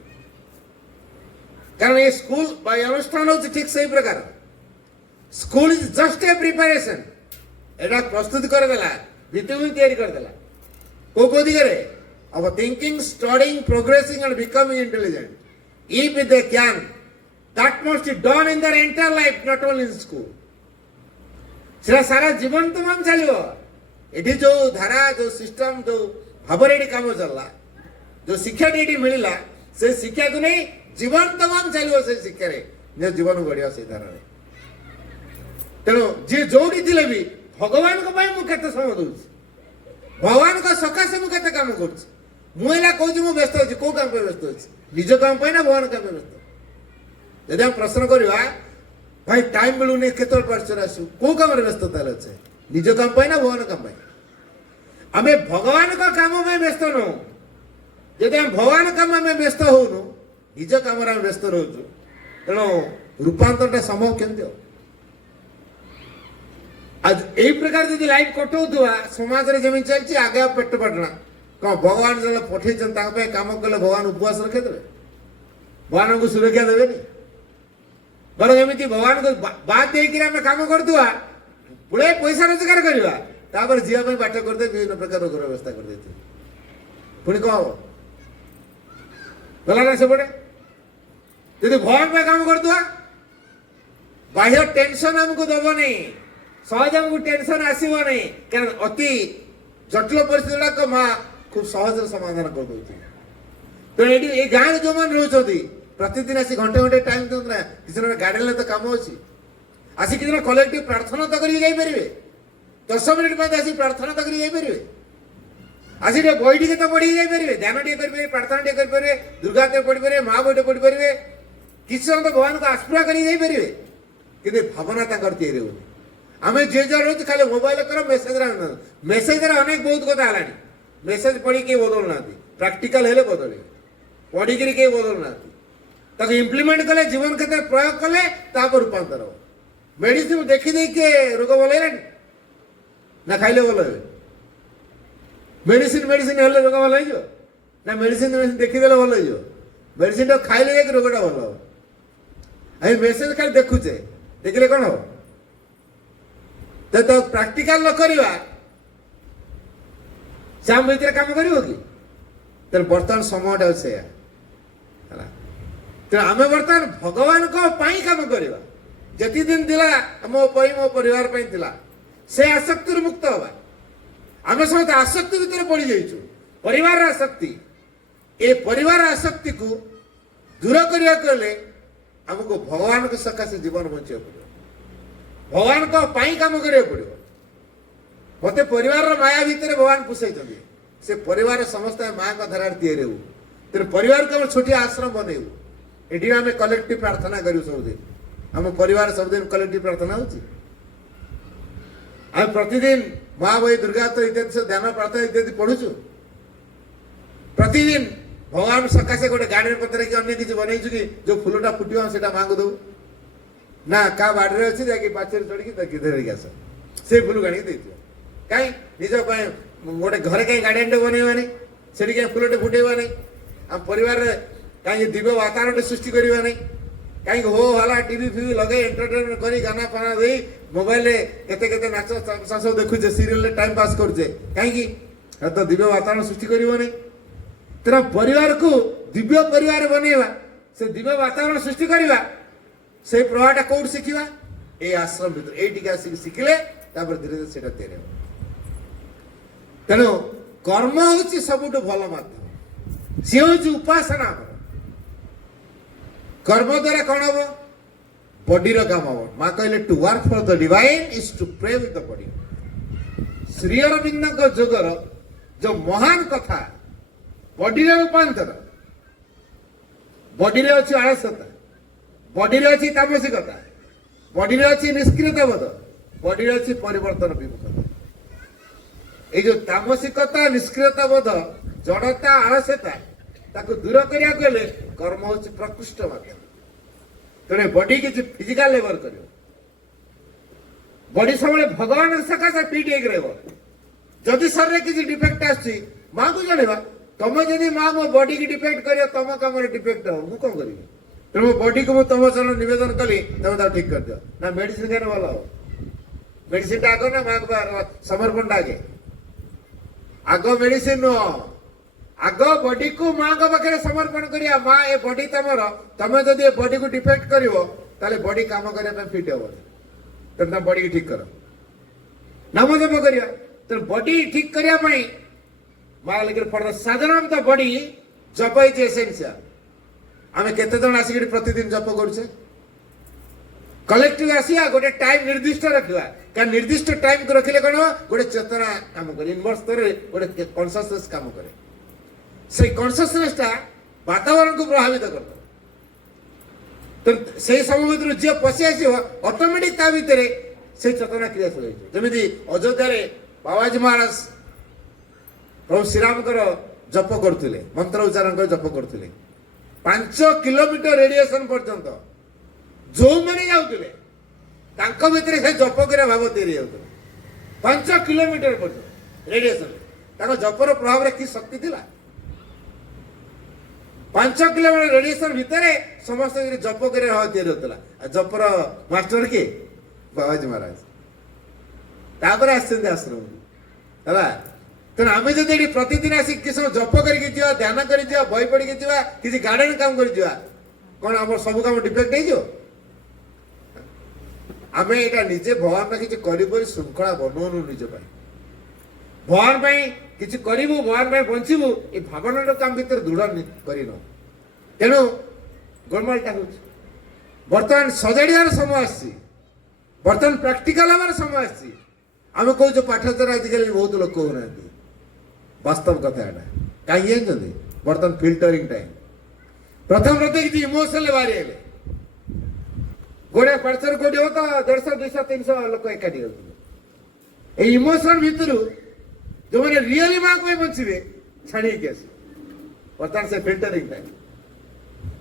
କାରଣ ଏ ସ୍କୁଲ ବା ଅନୁଷ୍ଠାନ ହଉଛି ଠିକ ସେଇ ପ୍ରକାର। School is just a preparation, ଏଟା ପ୍ରସ୍ତୁତି କରିଦେଲା, ଭିତ୍ତିଭୂମି ତିଆରି କରିଦେଲା। କୋଉ କୋଉ ଦିଗରେ? of thinking, studying, progressing and becoming intelligent. If they can, that must be done in their entire life, not only in school. ସେଟା ସାରା ଜୀବନ ତମାମ ଚାଲିବ। ଏଠି ଯୋଉ ଧାରା, ଯୋଉ ସିଷ୍ଟମ, ଯୋଉ ଭାବରେ ଏଠି କାମ ଚାଲିଲା, ଯୋଉ ଶିକ୍ଷାଟି ଏଠି ମିଳିଲା, ସେ ଶିକ୍ଷାକୁ ନେଇ ଜୀବନ ତମାମ ଚାଲିବ। ସେ ଶିକ୍ଷାରେ ନିଜ ଜୀବନ ଗଢିବ ସେଇ ଧାରାରେ। ତେଣୁ ଯିଏ ଯୋଉଠି ଥିଲେ ବି ଭଗବାନଙ୍କ ପାଇଁ ମୁଁ କେତେ ସମୟ ଦଉଛି, ଭଗବାନଙ୍କ ସକାଶେ ମୁଁ କେତେ କାମ କରୁଛି। ମୁଁ ଏଇନା କହୁଛି ମୁଁ ବ୍ୟସ୍ତ ଅଛି, କୋଉ କାମ ପାଇଁ ବ୍ୟସ୍ତ ଅଛି? ନିଜ କାମ ପାଇଁ ନା ଭଗବାନ କାମ ପାଇଁ ବ୍ୟସ୍ତ? ଯଦି ଆମେ ପ୍ରଶ୍ନ କରିବା, ଭାଇ ଟାଇମ ମିଳୁନି, କେତେବେଳେ ପାଠଶାଠ ଆସିବୁ, କୋଉ କାମରେ ବ୍ୟସ୍ତ ତାହେଲେ ଅଛେ? ନିଜ କାମ ପାଇଁ ନା ଭଗବାନ କାମ ପାଇଁ? ଆମେ ଭଗବାନଙ୍କ କାମ ପାଇଁ ବ୍ୟସ୍ତ ନୁହଁ। ଯଦି ଆମେ ଭଗବାନ କାମ ଆମେ ବ୍ୟସ୍ତ ହଉନୁ, ନିଜ କାମରେ ଆମେ ବ୍ୟସ୍ତ ରହୁଛୁ, ତେଣୁ ରୂପାନ୍ତରଟା ସମ୍ଭବ କେମିତି ହବ? ଆজ এই প্রকার যদি লাইফ কটাউথিবা, সমাজরে যেমি চালছি আগে পেট পাটনা, কম ভগবান যেন পঠাইছেন তাଙ୍କ ପାଇଁ কাম কলে ভগবান উপবাস রক্ষা দেবে? ভগবানଙ୍କୁ সুরক্ষা দেবেনি? বরং এমিতি ভগবানଙ୍କୁ বাদ ଦେଇକି ଆମେ କାମ କରୁଥିବା, ପୁଳେ ପଇସା ରୋଜଗାର କରିବା, ତାପରେ ଝିଅ ପାଇଁ ବାଟ କରିଦେବେ, ବିଭିନ୍ନ ପ୍ରକାର ରୋଗର ବ୍ୟବସ୍ଥା କରିଦେଇଥିବେ, ପୁଣି କଣ ହବ? ଗଲା ନା ସେପଟେ? ଯଦି ଭଗବାନ ପାଇଁ କାମ କରୁଥିବା, ବାହ୍ୟ ଟେନସନ ଆମକୁ ଦବନି, ସହଜ ଆମକୁ ଟେନସନ ଆସିବ ନାହିଁ, କାରଣ ଅତି ଜଟିଳ ପରିସ୍ଥିତି ଗୁଡାକ ମା ଖୁବ ସହଜରେ ସମାଧାନ କରିଦଉଛି। ତେଣୁ ଏଠି ଏ ଗାଁରେ ଯୋଉମାନେ ରହୁଛନ୍ତି ପ୍ରତିଦିନ ଆସି ଘଣ୍ଟେ ଘଣ୍ଟେ ଟାଇମ୍ ଦିଅନ୍ତୁ ନା, କିଛି ଜଣ ଗାର୍ଡେନରେ ତ କାମ ଅଛି, ଆସି କିଛି ଜଣ କଲେକ୍ଟିଭ ପ୍ରାର୍ଥନା ତ କରିକି ଯାଇପାରିବେ, 10 ମିନିଟ୍ ପାଇଁ ଆସି ପ୍ରାର୍ଥନା ତ କରିକି ଯାଇପାରିବେ, ଆସି ଟିକେ ବହି ଟିକେ ତ ପଢିକି ଯାଇପାରିବେ, ଧ୍ୟାନ ଟିକେ କରିପାରିବେ, ପ୍ରାର୍ଥନା ଟିକେ କରିପାରିବେ, ଦୁର୍ଗା ଟିକେ ପଢିପାରିବେ, ମା ବହିଟେ ପଢିପାରିବେ, କିଛି ଜଣ ତ ଭଗବାନଙ୍କୁ ଆସ୍ପୃହା କରିକି ଯାଇପାରିବେ, କିନ୍ତୁ ଭାବନା ତାଙ୍କର ତିଆରି ହଉନି। ଆମେ ଯେ ଯାହା ରହୁଛୁ ଖାଲି ମୋବାଇଲ କର, ମେସେଜରେ ଅନେକ ବହୁତ କଥା ହେଲାଣି, ମେସେଜ ପଢିକି କେହି ବଦଳୁନାହାନ୍ତି, ପ୍ରାକ୍ଟିକାଲ ହେଲେ ବଦଳିବେ, ପଢିକିରି କେହି ବଦଳୁନାହାନ୍ତି, ତାକୁ ଇମ୍ପ୍ଲିମେଣ୍ଟ କଲେ, ଜୀବନ କ୍ଷେତ୍ରରେ ପ୍ରୟୋଗ କଲେ ତାପରେ ରୂପାନ୍ତର ହେବ। ମେଡିସିନ ଦେଖିଦେଇକି ରୋଗ ଭଲ ହେଇଲାଣି ନା ଖାଇଲେ ଭଲ ହେବେ? ମେଡିସିନ ହେଲେ ରୋଗ ଭଲ ହେଇଯିବ ନା ମେଡିସିନ ଦେଖିଦେଲେ ଭଲ ହେଇଯିବ? ମେଡିସିନଟା ଖାଇଲେ ଯାଇକି ରୋଗଟା ଭଲ ହେବ। ଆମେ ମେସେଜ ଖାଲି ଦେଖୁଛେ, ଦେଖିଲେ କ'ଣ ହବ? ତ ପ୍ରାକ୍ଟିକାଲ ନ କରିବା ସେ ଆମ ଭିତରେ କାମ କରିବ କି? ତେଣୁ ବର୍ତ୍ତମାନ ସମୟଟା ସେଇଆ ହେଲା। ତେଣୁ ଆମେ ବର୍ତ୍ତମାନ ଭଗବାନଙ୍କ ପାଇଁ କାମ କରିବା। ଯେତିକି ଦିନ ଥିଲା ମୋ ପାଇଁ, ମୋ ପରିବାର ପାଇଁ ଥିଲା, ସେ ଆସକ୍ତିରୁ ମୁକ୍ତ ହେବା। ଆମେ ସମସ୍ତେ ଆସକ୍ତି ଭିତରେ ପଡ଼ିଯାଇଛୁ, ପରିବାରର ଆସକ୍ତି। ଏ ପରିବାର ଆସକ୍ତିକୁ ଦୂର କରିବାକୁ ହେଲେ ଆମକୁ ଭଗବାନଙ୍କ ସକାଶେ ଜୀବନ ବଞ୍ଚିବାକୁ ପଡ଼ିବ, ଭଗବାନଙ୍କ ପାଇଁ କାମ କରିବାକୁ ପଡ଼ିବ। ମୋତେ ପରିବାରର ମାୟା ଭିତରେ ଭଗବାନ ପୋଷେଇଛନ୍ତି, ସେ ପରିବାର ସମସ୍ତେ ମାଆଙ୍କ ଧାରାରେ ତିଆରି ହେବୁ। ତେଣୁ ପରିବାରକୁ ଆମେ ଛୋଟିଆ ଆଶ୍ରମ ବନେଇବୁ। ଏଠି ଆମେ କଲେକ୍ଟିଭ ପ୍ରାର୍ଥନା କରିବୁ ସବୁଦିନ। ଆମ ପରିବାର ସବୁଦିନ କଲେକ୍ଟିଭ ପ୍ରାର୍ଥନା ହେଉଛି। ଆମେ ପ୍ରତିଦିନ ମା ବହି, ଦୁର୍ଗା ଇତ୍ୟାଦି ସବୁ ଧ୍ୟାନ ପ୍ରାର୍ଥନା ଇତ୍ୟାଦି ପଢୁଛୁ। ପ୍ରତିଦିନ ଭଗବାନ ସକାଶେ ଗୋଟେ ଗାର୍ଡେନ ପତ୍ର କି ଅନ୍ୟ କିଛି ବନେଇଛୁ କି ଯୋଉ ଫୁଲଟା ଫୁଟିବ ସେଟା ମାଆଙ୍କୁ ଦବୁ ନା? କାହା ବାଡ଼ିରେ ଅଛି ଯାଇକି ପାଚେରୀ ଚଢିକି ଧରିକି ଆସ, ସେଇ ଫୁଲକୁ ଆଣିକି ଦେଇଥିବ। କାହିଁ ନିଜ ପାଇଁ ଗୋଟେ ଘରେ କାହିଁ ଗାର୍ଡେନଟେ ବନେଇବାନି, ସେଠି କାହିଁ ଫୁଲଟେ ଫୁଟେଇବାନି? ଆମ ପରିବାରରେ କାହିଁକି ଦିବ୍ୟ ବାତାବରଣଟେ ସୃଷ୍ଟି କରିବାନି? କାହିଁକି ହୋ ହଲା ଟିଭି ଫିଭି ଲଗେଇ ଏଣ୍ଟରଟେନମେଣ୍ଟ କରି ଗାନା ଫାନା ଦେଇ ମୋବାଇଲରେ କେତେ କେତେ ନାଚ ସବୁ ଦେଖୁଛେ, ସିରିଏଲରେ ଟାଇମ ପାସ୍ କରୁଛେ, କାହିଁକି? ତ ଦିବ୍ୟ ବାତାବରଣ ସୃଷ୍ଟି କରିବନି। ତେଣୁ ପରିବାରକୁ ଦିବ୍ୟ ପରିବାର ବନେଇବା, ସେ ଦିବ୍ୟ ବାତାବରଣ ସୃଷ୍ଟି କରିବା, ସେଇ ପ୍ରଭାବଟା କୋଉଠି ଶିଖିବା? ଏଇ ଆଶ୍ରମ ଭିତରେ, ଏଇଠିକି ଆସିକି ଶିଖିଲେ ତାପରେ ଧୀରେ ଧୀରେ ସେଇଟା ତିଆରି ହେବ। ତେଣୁ କର୍ମ ହଉଛି ସବୁଠୁ ଭଲ ମାଧ୍ୟମ, ସିଏ ହଉଛି ଉପାସନା। କର୍ମ ଦ୍ୱାରା କ'ଣ ହବ? ବଡିର କାମ ହବ। ମା କହିଲେ to work for the divine is to pray with the body. Shri ଅରବିନ୍ଦଙ୍କ ଯୋଗର ଯୋଉ ମହାନ କଥା, ବଡିର ରୂପାନ୍ତର। ବଡିରେ ଅଛି ଆଳସ୍ୟତା, ବଡିରେ ଅଛି ତାମସିକତା, ବଡିରେ ଅଛି ନିଷ୍କ୍ରିୟତା ବୋଧ, ବଡିରେ ଅଛି ପରିବର୍ତ୍ତନ ବିମୁଖତା। এই যে তামসিকতা, নিষ্ক্রিয়তা বোধ, জড়তা, আলস্যতা, তাকে দূর করা গেলে কর্ম হচ্ছে প্রকৃষ্ট মাধ্যম। তেমনি বডি কিছু ফিজিকাল লেবর করব, বডি সবুলে ভগবান সকাশে ফিট হয়ে রহব। যদি শরীরে কিছু ডিফেক্ট আসছে মা কু জানা, তুমি যদি মা মো বডি কি ডিফেক্ট করিও, তম কামরে ডিফেক্ট হব, মু কম করবি? তেমন মো বডি কু মু তম চরণ নিবেদন কলি, তুমি তাকে ঠিক করে দিও না। মেডিসিন কেন ভালো হব? মেডিসিনটা আগ না মা সমর্পণটা আগে? আগ মেডিসিন নুহ, আগ বডি কু মাঙ্ক পাখে সমর্পণ করিয়া। মা এ বডি তোমার, তুমি যদি এ বডি কু ডিফেক্ট করিব তাহলে বডি কাম করিয়া ফিট হব। তেমন তুমি বডি ঠিক কর, নাম জপ করিয়া। তেমন বডি ঠিক করিয়া মা লেগে পড়ে। সাধারণতঃ বডি জপ হইছে এসেন্সিয়াল। আমি কেতে জন আসিকি প্রতিদিন জপ করছে? কলেক্টিভ আসিয়া গোটে টাইম নির্দিষ্ট রাখবা। কারণ নির্দিষ্ট টাইম রখিলে কোন গোটে চেতনা কাম করে, ইনভর্স স্তরে গোটে কনসিয়াসনেস কাম করে। সেই কনসিয়াসনেসটা বাতাবরণকে প্রভাবিত করবে। তো সেই সময় ভিতরে যে পশি আসিব অটোমেটিক তা ভিতরে সেই চেতনা ক্রিয়াশীল হয়েছে। যেମିତି অযোধ্যারে বাবাজী মহারাজ প্রভু শ্রীরামଙ୍କର জপ କରୁଥିଲେ, ମନ୍ତ୍ର ଉଚ୍ଚାରଣ କରି ଜପ କରୁଥିଲେ। 5 କିଲୋମିଟର ରେଡିଏସନ ପର୍ଯ୍ୟନ୍ତ ଯୋଉମାନେ ଯାଉଥିଲେ ତାଙ୍କ ଭିତରେ ସେ ଜପ କରିବା ଭାବ ତିଆରି ଯାଉଥିଲା। 5 କିଲୋମିଟର ପର୍ଯ୍ୟନ୍ତ ରେଡିଏସନ, ତାଙ୍କ ଜପର ପ୍ରଭାବରେ କି ଶକ୍ତି ଥିଲା? 5 କିଲୋମିଟର ରେଡିଏସନ ଭିତରେ ସମସ୍ତ ଜପ କରିବା ଭାବ ତିଆରି ହଉଥିଲା। ଆଉ ଜପର ମାଷ୍ଟର କିଏ? ବାବାଜୀ ମହାରାଜ। ତାପରେ ଆସିଛନ୍ତି ଆଶ୍ରମକୁ ହେଲା। ତେଣୁ ଆମେ ଯଦି ଏଠି ପ୍ରତିଦିନ ଆସି କିଛି ସମୟ ଜପ କରିକି ଯିବା, ଧ୍ୟାନ କରି ଯିବା, ବହି ପଢିକି ଯିବା, କିଛି ଗାର୍ଡେନ କାମ କରି ଯିବା, କଣ ଆମର ସବୁ କାମ ଡିଫେକ୍ଟ ହେଇଯିବ? ଆମେ ଏଇଟା ନିଜେ ଭଗବାନ କିଛି କରି ଶୃଙ୍ଖଳା ବନଉନୁ ନିଜ ପାଇଁ। ଭଗବାନ ପାଇଁ କିଛି କରିବୁ ଭଗବାନ ପାଇଁ ବଞ୍ଚିବୁ ଏ ଭାବନାଟାକୁ ଆମ ଭିତରେ ଦୃଢ଼ କରିନ ତେଣୁ ଗୋଳମାଳଟା ହେଉଛି ବର୍ତ୍ତମାନ ସଜାଡ଼ିବାର ସମୟ ଆସିଛି ବର୍ତ୍ତମାନ ପ୍ରାକ୍ଟିକାଲ ହେବାର ସମୟ ଆସିଛି ଆମେ କହୁଛୁ ପାଠ ଦ୍ୱାରା ଆଜିକାଲି ବହୁତ ଲୋକ ହଉନାହାନ୍ତି ବାସ୍ତବ କଥା ଏଇଟା କାହିଁକି ଜାଣିଛନ୍ତି ବର୍ତ୍ତମାନ ଫିଲ୍ଟରିଂ ଟାଇମ୍ ପ୍ରଥମ କିଛି ଇମୋସନରେ ବାହାରି ହେଲେ ଗୋଟିଏ ପାଠରେ କୋଉଠି ହବ ତ 150 200 300 ଲୋକ ଏକାଠି ହେଉଥିଲେ ଏଇ ଇମୋସନ ଭିତରୁ ଯେଉଁମାନେ ରିଅଲି ମାଆଙ୍କ ପାଇଁ ବଞ୍ଚିବେ ଛାଡ଼ି ହେଇକି ଆସିବେ ବର୍ତ୍ତମାନ ସେ ଫିଲ୍ଟରିଂ ଟାଇମ୍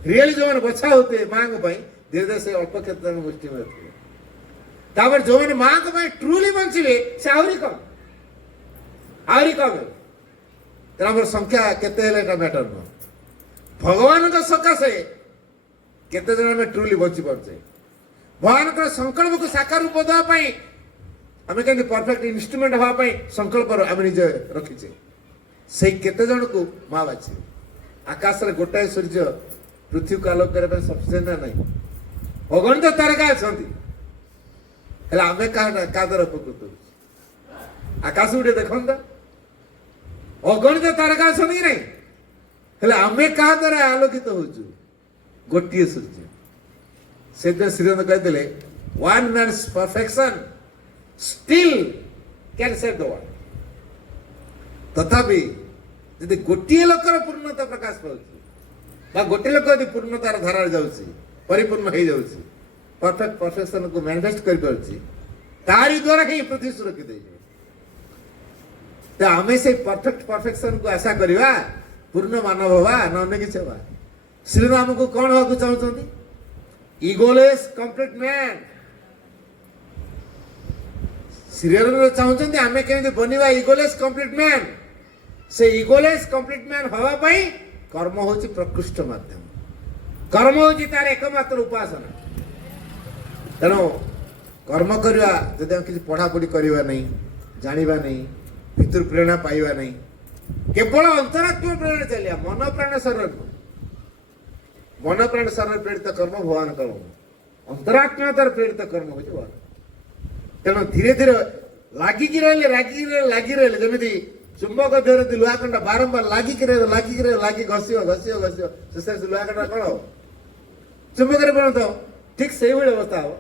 ରିଅଲି ଯେଉଁମାନେ ବଛା ହଉଥିବେ ମାଆଙ୍କ ପାଇଁ ଧୀରେ ଧୀରେ ସେ ଅଳ୍ପ କ୍ଷେତ୍ରରେ ଗୋଷ୍ଠୀ ମିଳୁଥିବେ ତାପରେ ଯେଉଁମାନେ ମାଆଙ୍କ ପାଇଁ ଟ୍ରୁଲି ବଞ୍ଚିବେ ସେ ଆହୁରି କମ୍ ହେବେ ତେଣୁ ଆମର ସଂଖ୍ୟା କେତେ ହେଲେ ଏଟା ମ୍ୟାଟର ନୁହଁ ଭଗବାନଙ୍କ ସକାଶେ କେତେ ଜଣ ଆମେ ଟ୍ରୁଲି ବଞ୍ଚି ପାରୁଛେ ଭଗବାନଙ୍କର ସଂକଳ୍ପକୁ ସାକାର ରୂପ ଦେବା ପାଇଁ ଆମେ କେମିତି ପରଫେକ୍ଟ ଇନଷ୍ଟ୍ରୁମେଣ୍ଟ ହେବା ପାଇଁ ସଂକଳ୍ପ ଆମେ ନିଜେ ରଖିଛେ ସେଇ କେତେ ଜଣକୁ ମା ବାଛିବେ ଆକାଶରେ ଗୋଟାଏ ସୂର୍ଯ୍ୟ ପୃଥିବୀକୁ ଆଲୋକ କରିବା ପାଇଁ ସଫିସିଏଣ୍ଟ ନା ନାହିଁ ଅଗଣିତ ତାରକା ଅଛନ୍ତି ହେଲେ ଆମେ କାହା ଦ୍ୱାରା ଉପକୃତ ହଉଛୁ ଆକାଶ ଗୋଟେ ଦେଖନ୍ତା ଅଗଣିତ ତାରକା ଅଛନ୍ତି କି ନାହିଁ ହେଲେ ଆମେ କାହା ଦ୍ୱାରା ଆଲୋକିତ ହଉଛୁ ଗୋଟିଏ ସୂର୍ଯ୍ୟ ସେଥିପାଇଁ ଶ୍ରୀରନ୍ଦ କହିଥିଲେ one man's perfection steel can save the world ତଥାପି ଯଦି ଗୋଟିଏ ଲୋକର ପୂର୍ଣ୍ଣତା ପ୍ରକାଶ ପାଉଛି ବା ଗୋଟିଏ ଲୋକ ଯଦି ପୂର୍ଣ୍ଣତାର ଧାରାରେ ଯାଉଛି ପରିପୂର୍ଣ୍ଣ ହେଇଯାଉଛି ପରଫେକ୍ସନକୁ ମ୍ୟାନିଫେଷ୍ଟ କରିପାରୁଛି ତାରି ଦ୍ୱାରା ହିଁ ପୃଥିବୀ ସୁରକ୍ଷିତ ହେଇଯିବ ତ ଆମେ ସେଇ ପରଫେକ୍ସନକୁ ଆଶା କରିବା ପୂର୍ଣ୍ଣ ମାନବ ହବା ନା ଅନ୍ୟ କିଛି ହବା ଶ୍ରୀରାମ ଆମକୁ କ'ଣ ହବାକୁ ଚାହୁଁଛନ୍ତି ଇଗୋଲେସ୍ କମ୍ପ୍ଲିଟ ମ୍ୟାନ୍ ଶ୍ରୀରାମ ଚାହୁଁଛନ୍ତି ଆମେ କେମିତି ବନିବା ଇଗୋଲେସ୍ କମ୍ପ୍ଲିଟ ମ୍ୟାନ୍ ସେ ଇଗୋଲେସ୍ କମ୍ପ୍ଲିଟ ମ୍ୟାନ୍ ହବା ପାଇଁ କର୍ମ ହେଉଛି ପ୍ରକୃଷ୍ଟ ମାଧ୍ୟମ କର୍ମ ହେଉଛି ତାର ଏକମାତ୍ର ଉପାସନା ତେଣୁ କର୍ମ କରିବା ଯଦି ଆମେ କିଛି ପଢ଼ାପଢ଼ି କରିବା ନାହିଁ ଜାଣିବା ନାହିଁ ଭିତରୁ ପ୍ରେରଣା ପାଇବା ନାହିଁ କେବଳ ଅନ୍ତରାତ୍ମ ପ୍ରେରଣା ଚାଲିବା ମନ ପ୍ରାଣ ଶରୀର ମନ ପ୍ରାଣ ଶରୀର ପ୍ରେରିତ କର୍ମ ଭଗବାନ କର୍ମ ଅନ୍ତରାତ୍ମାତାର ପ୍ରେରିତ କର୍ମ ହେଉଛି ଭଗବାନ ତେଣୁ ଧୀରେ ଧୀରେ ଲାଗିକି ରହିଲେ ଯେମିତି ଚୁମ୍ବକ ଦେହରେ ଯଦି ଲୁହାକଣ୍ଡା ବାରମ୍ବାର ଲାଗିକି ଲାଗି ଘଷିବ ଶେଷରେ ଲୁହାକଣ୍ଡା କ'ଣ ହବ ଚୁମ୍ବକରେ ପରିଣତ ଠିକ ସେଇଭଳି ଅବସ୍ଥା ହବ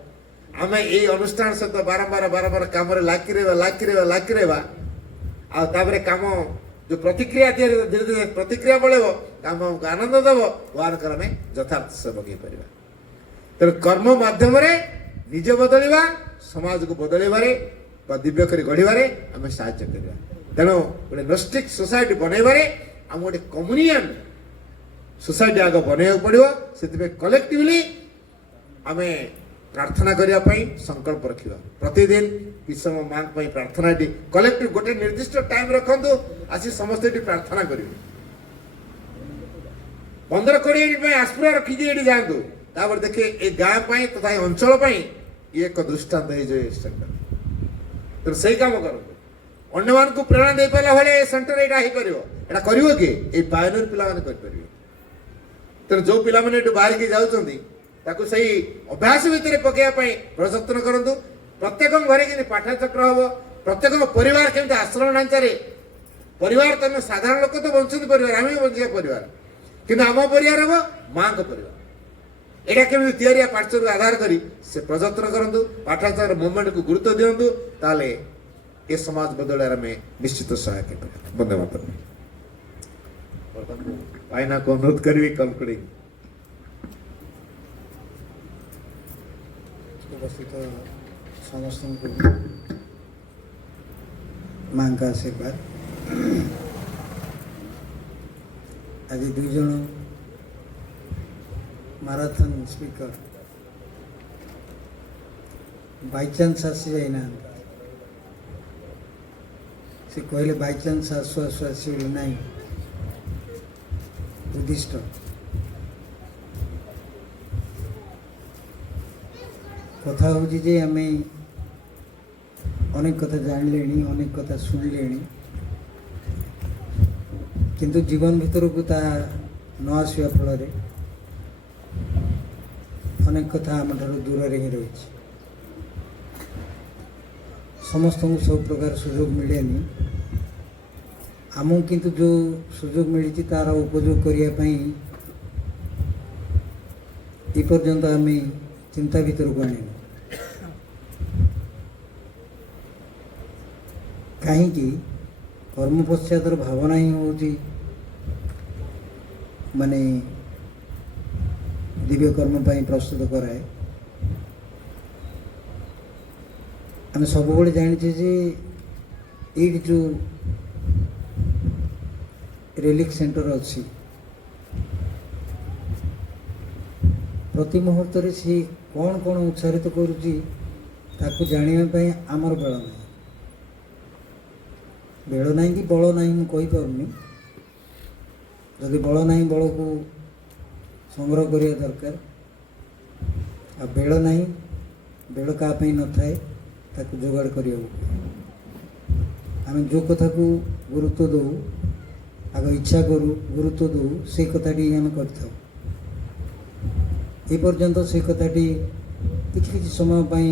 ଆମେ ଏଇ ଅନୁଷ୍ଠାନ ସହିତ ବାରମ୍ବାର କାମରେ ଲାଗି ରହିବା ଆଉ ତାପରେ କାମ ଯୋଉ ପ୍ରତିକ୍ରିୟା ଧୀରେ ଧୀରେ ପ୍ରତିକ୍ରିୟା ବଳେଇବ କାମ ଆମକୁ ଆନନ୍ଦ ଦେବ ଭଗବାନଙ୍କର ଆମେ ଯଥାର୍ଥ ସେବକ ହେଇପାରିବା ତେଣୁ କର୍ମ ମାଧ୍ୟମରେ ନିଜେ ବଦଳିବା ସମାଜକୁ ବଦଳାଇବାରେ ବା ଦିବ୍ୟ କରି ଗଢ଼ିବାରେ ଆମେ ସାହାଯ୍ୟ କରିବା ତେଣୁ ଗୋଟେ ନଷ୍ଟିକ ସୋସାଇଟି ବନେଇବାରେ ଆମକୁ ଗୋଟେ କମ୍ୟୁନିୟନ ସୋସାଇଟି ଆଗ ବନେଇବାକୁ ପଡ଼ିବ ସେଥିପାଇଁ କଲେକ୍ଟିଭଲି ଆମେ ପ୍ରାର୍ଥନା କରିବା ପାଇଁ ସଂକଳ୍ପ ରଖିବା ପ୍ରତିଦିନ କିଛି ସମୟ ମାଙ୍କ ପାଇଁ ପ୍ରାର୍ଥନାଟି କଲେକ୍ଟିଭ ଗୋଟେ ନିର୍ଦ୍ଦିଷ୍ଟ ଟାଇମ ରଖନ୍ତୁ ଆସି ସମସ୍ତେ ଏଠି ପ୍ରାର୍ଥନା କରିବେ 15-20 ମିନିଟ୍ ପାଇଁ ଆସ୍ପିରା ରଖିକି ଏଠି ଯାଆନ୍ତୁ ତାପରେ ଦେଖେ ଏ ଗାଁ ପାଇଁ ତଥା ଏ ଅଞ୍ଚଳ ପାଇଁ ଇଏ ଏକ ଦୃଷ୍ଟାନ୍ତ ହେଇଯିବ ଏ ସେଣ୍ଟର ତେଣୁ ସେଇ କାମ କରନ୍ତୁ ଅନ୍ୟମାନଙ୍କୁ ପ୍ରେରଣା ଦେଇପାରିଲା ଭଳି ଏ ସେଣ୍ଟର ଏଇଟା ହେଇପାରିବ ଏଇଟା କରିବ କି ଏଇ ପାୟୋନିୟର ପିଲାମାନେ କରିପାରିବେ ତେଣୁ ଯୋଉ ପିଲାମାନେ ଏଠୁ ବାହାରିକି ଯାଉଛନ୍ତି ତାକୁ ସେଇ ଅଭ୍ୟାସ ଭିତରେ ପକେଇବା ପାଇଁ ପ୍ରଯତ୍ନ କରନ୍ତୁ ପ୍ରତ୍ୟେକ ଘରେ କେମିତି ପାଠଚକ୍ର ହବ ପ୍ରତ୍ୟେକ ପରିବାର କେମିତି ଆଶ୍ରମ ଢାଞ୍ଚାରେ ପରିବାର ତମେ ସାଧାରଣ ଲୋକ ତ ବଞ୍ଚୁଛନ୍ତି ପରିବାର ଆମେ ବି ବଞ୍ଚିବା ପରିବାର କିନ୍ତୁ ଆମ ପରିବାର ହବ ମାଙ୍କ ପରିବାର ଏଇଟା କେମିତି ତିଆରି ପାଠଚକ୍ରକୁ ଆଧାର କରି ସେ ପ୍ରଯତ୍ନ କରନ୍ତୁ ପାଠଚକ୍ର ମୁଭମେଣ୍ଟକୁ ଗୁରୁତ୍ୱ ଦିଅନ୍ତୁ ତାହେଲେ ଏ ସମାଜ ବଦଳରେ ଆମେ ନିଶ୍ଚିତ ସହାୟକ ହେଇପାରିବା ବନ୍ଦେ ମାତରମ୍ ଭାଇନାକୁ ଅନୁରୋଧ କରିବି କନକ୍ଲୁଡିଂ उपस्थित समस्त माँ का आशीर्वाद आज 2 जन माराथन स्पीकर बाई चांस आसी जाइना से कहले बाई चांस आसु आसु आसी नहीं उद्दिष्ट कथा हूँ जे आम अनेक कथा जानले अनेक कथा शुणिले किंतु जीवन भीतर को ता न आसवा फल अनेक कथा आम दूर ही रही समस्त को सब प्रकार सुजोग मिलेनि ଆମକୁ କିନ୍ତୁ ଯେଉଁ ସୁଯୋଗ ମିଳିଛି ତାର ଉପଯୋଗ କରିବା ପାଇଁ ଏପର୍ଯ୍ୟନ୍ତ ଆମେ ଚିନ୍ତା ଭିତରକୁ ଆଣିନୁ। କାହିଁକି କର୍ମ ପଶ୍ଚାତର ଭାବନା ହିଁ ହେଉଛି ମାନେ ଦିବ୍ୟ କର୍ମ ପାଇଁ ପ୍ରସ୍ତୁତ କରାଏ। ଆମେ ସବୁବେଳେ ଜାଣିଛେ ଯେ ଏଇଠି ଯେଉଁ ରିଲିଫ୍ ସେଣ୍ଟର ଅଛି ପ୍ରତି ମୁହୂର୍ତ୍ତରେ ସେ କ'ଣ କ'ଣ ଉତ୍ସାହିତ କରୁଛି ତାକୁ ଜାଣିବା ପାଇଁ ଆମର ବେଳ ନାହିଁ। ବେଳ ନାହିଁ କି ବଳ ନାହିଁ ମୁଁ କହିପାରୁନି। ଯଦି ବଳ ନାହିଁ ବଳକୁ ସଂଗ୍ରହ କରିବା ଦରକାର। ଆଉ ବେଳ ନାହିଁ, ବେଳ କାହା ପାଇଁ ନଥାଏ, ତାକୁ ଯୋଗାଡ଼ କରିବାକୁ ପଡ଼େ। ଆମେ ଯେଉଁ କଥାକୁ ଗୁରୁତ୍ୱ ଦେଉ, ଆଗ ଇଚ୍ଛା କରୁ, ଗୁରୁତ୍ୱ ଦେଉ, ସେଇ କଥାଟି ହିଁ ଆମେ କରିଥାଉ। ଏପର୍ଯ୍ୟନ୍ତ ସେ କଥାଟି କିଛି କିଛି ସମୟ ପାଇଁ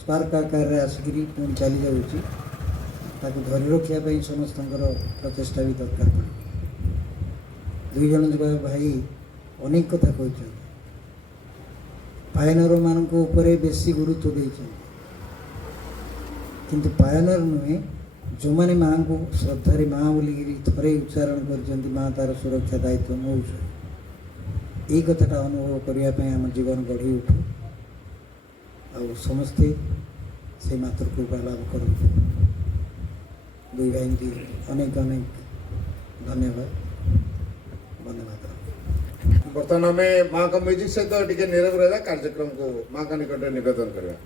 ସ୍ପାର୍କ ଆକାରରେ ଆସିକିରି ପୁଣି ଚାଲିଯାଉଛି। ତାକୁ ଧରି ରଖିବା ପାଇଁ ସମସ୍ତଙ୍କର ପ୍ରଚେଷ୍ଟା ବି ଦରକାର ପଡ଼େ। ଦୁଇ ଜଣ ଭାଇ ଅନେକ କଥା କହିଛନ୍ତି। ପାୟନରମାନଙ୍କ ଉପରେ ବେଶୀ ଗୁରୁତ୍ୱ ଦେଇଛନ୍ତି, କିନ୍ତୁ ପାୟନର ନୁହେଁ ଯେଉଁମାନେ ମାଆଙ୍କୁ ଶ୍ରଦ୍ଧାରେ ମା ବୋଲିକିରି ଥରେ ଉଚ୍ଚାରଣ କରିଛନ୍ତି, ମା ତାର ସୁରକ୍ଷା ଦାୟିତ୍ୱ ନେଉଛନ୍ତି। ଏଇ କଥାଟା ଅନୁଭବ କରିବା ପାଇଁ ଆମ ଜୀବନ ଗଢ଼ି ଉଠୁ। ଆଉ ସମସ୍ତେ ସେ ମାତୃକୃପା ଲାଭ କରନ୍ତୁ। ଦୁଇ ଭାଇଙ୍କୁ ଅନେକ ଅନେକ ଧନ୍ୟବାଦ। ଧନ୍ୟବାଦ। ବର୍ତ୍ତମାନ ଆମେ ମାଙ୍କ ମ୍ୟୁଜିକ୍ ସହିତ ଟିକେ ନିରବ ରହିବା, କାର୍ଯ୍ୟକ୍ରମକୁ ମାଙ୍କ ନିକଟରେ ନିବେଦନ କରିବା।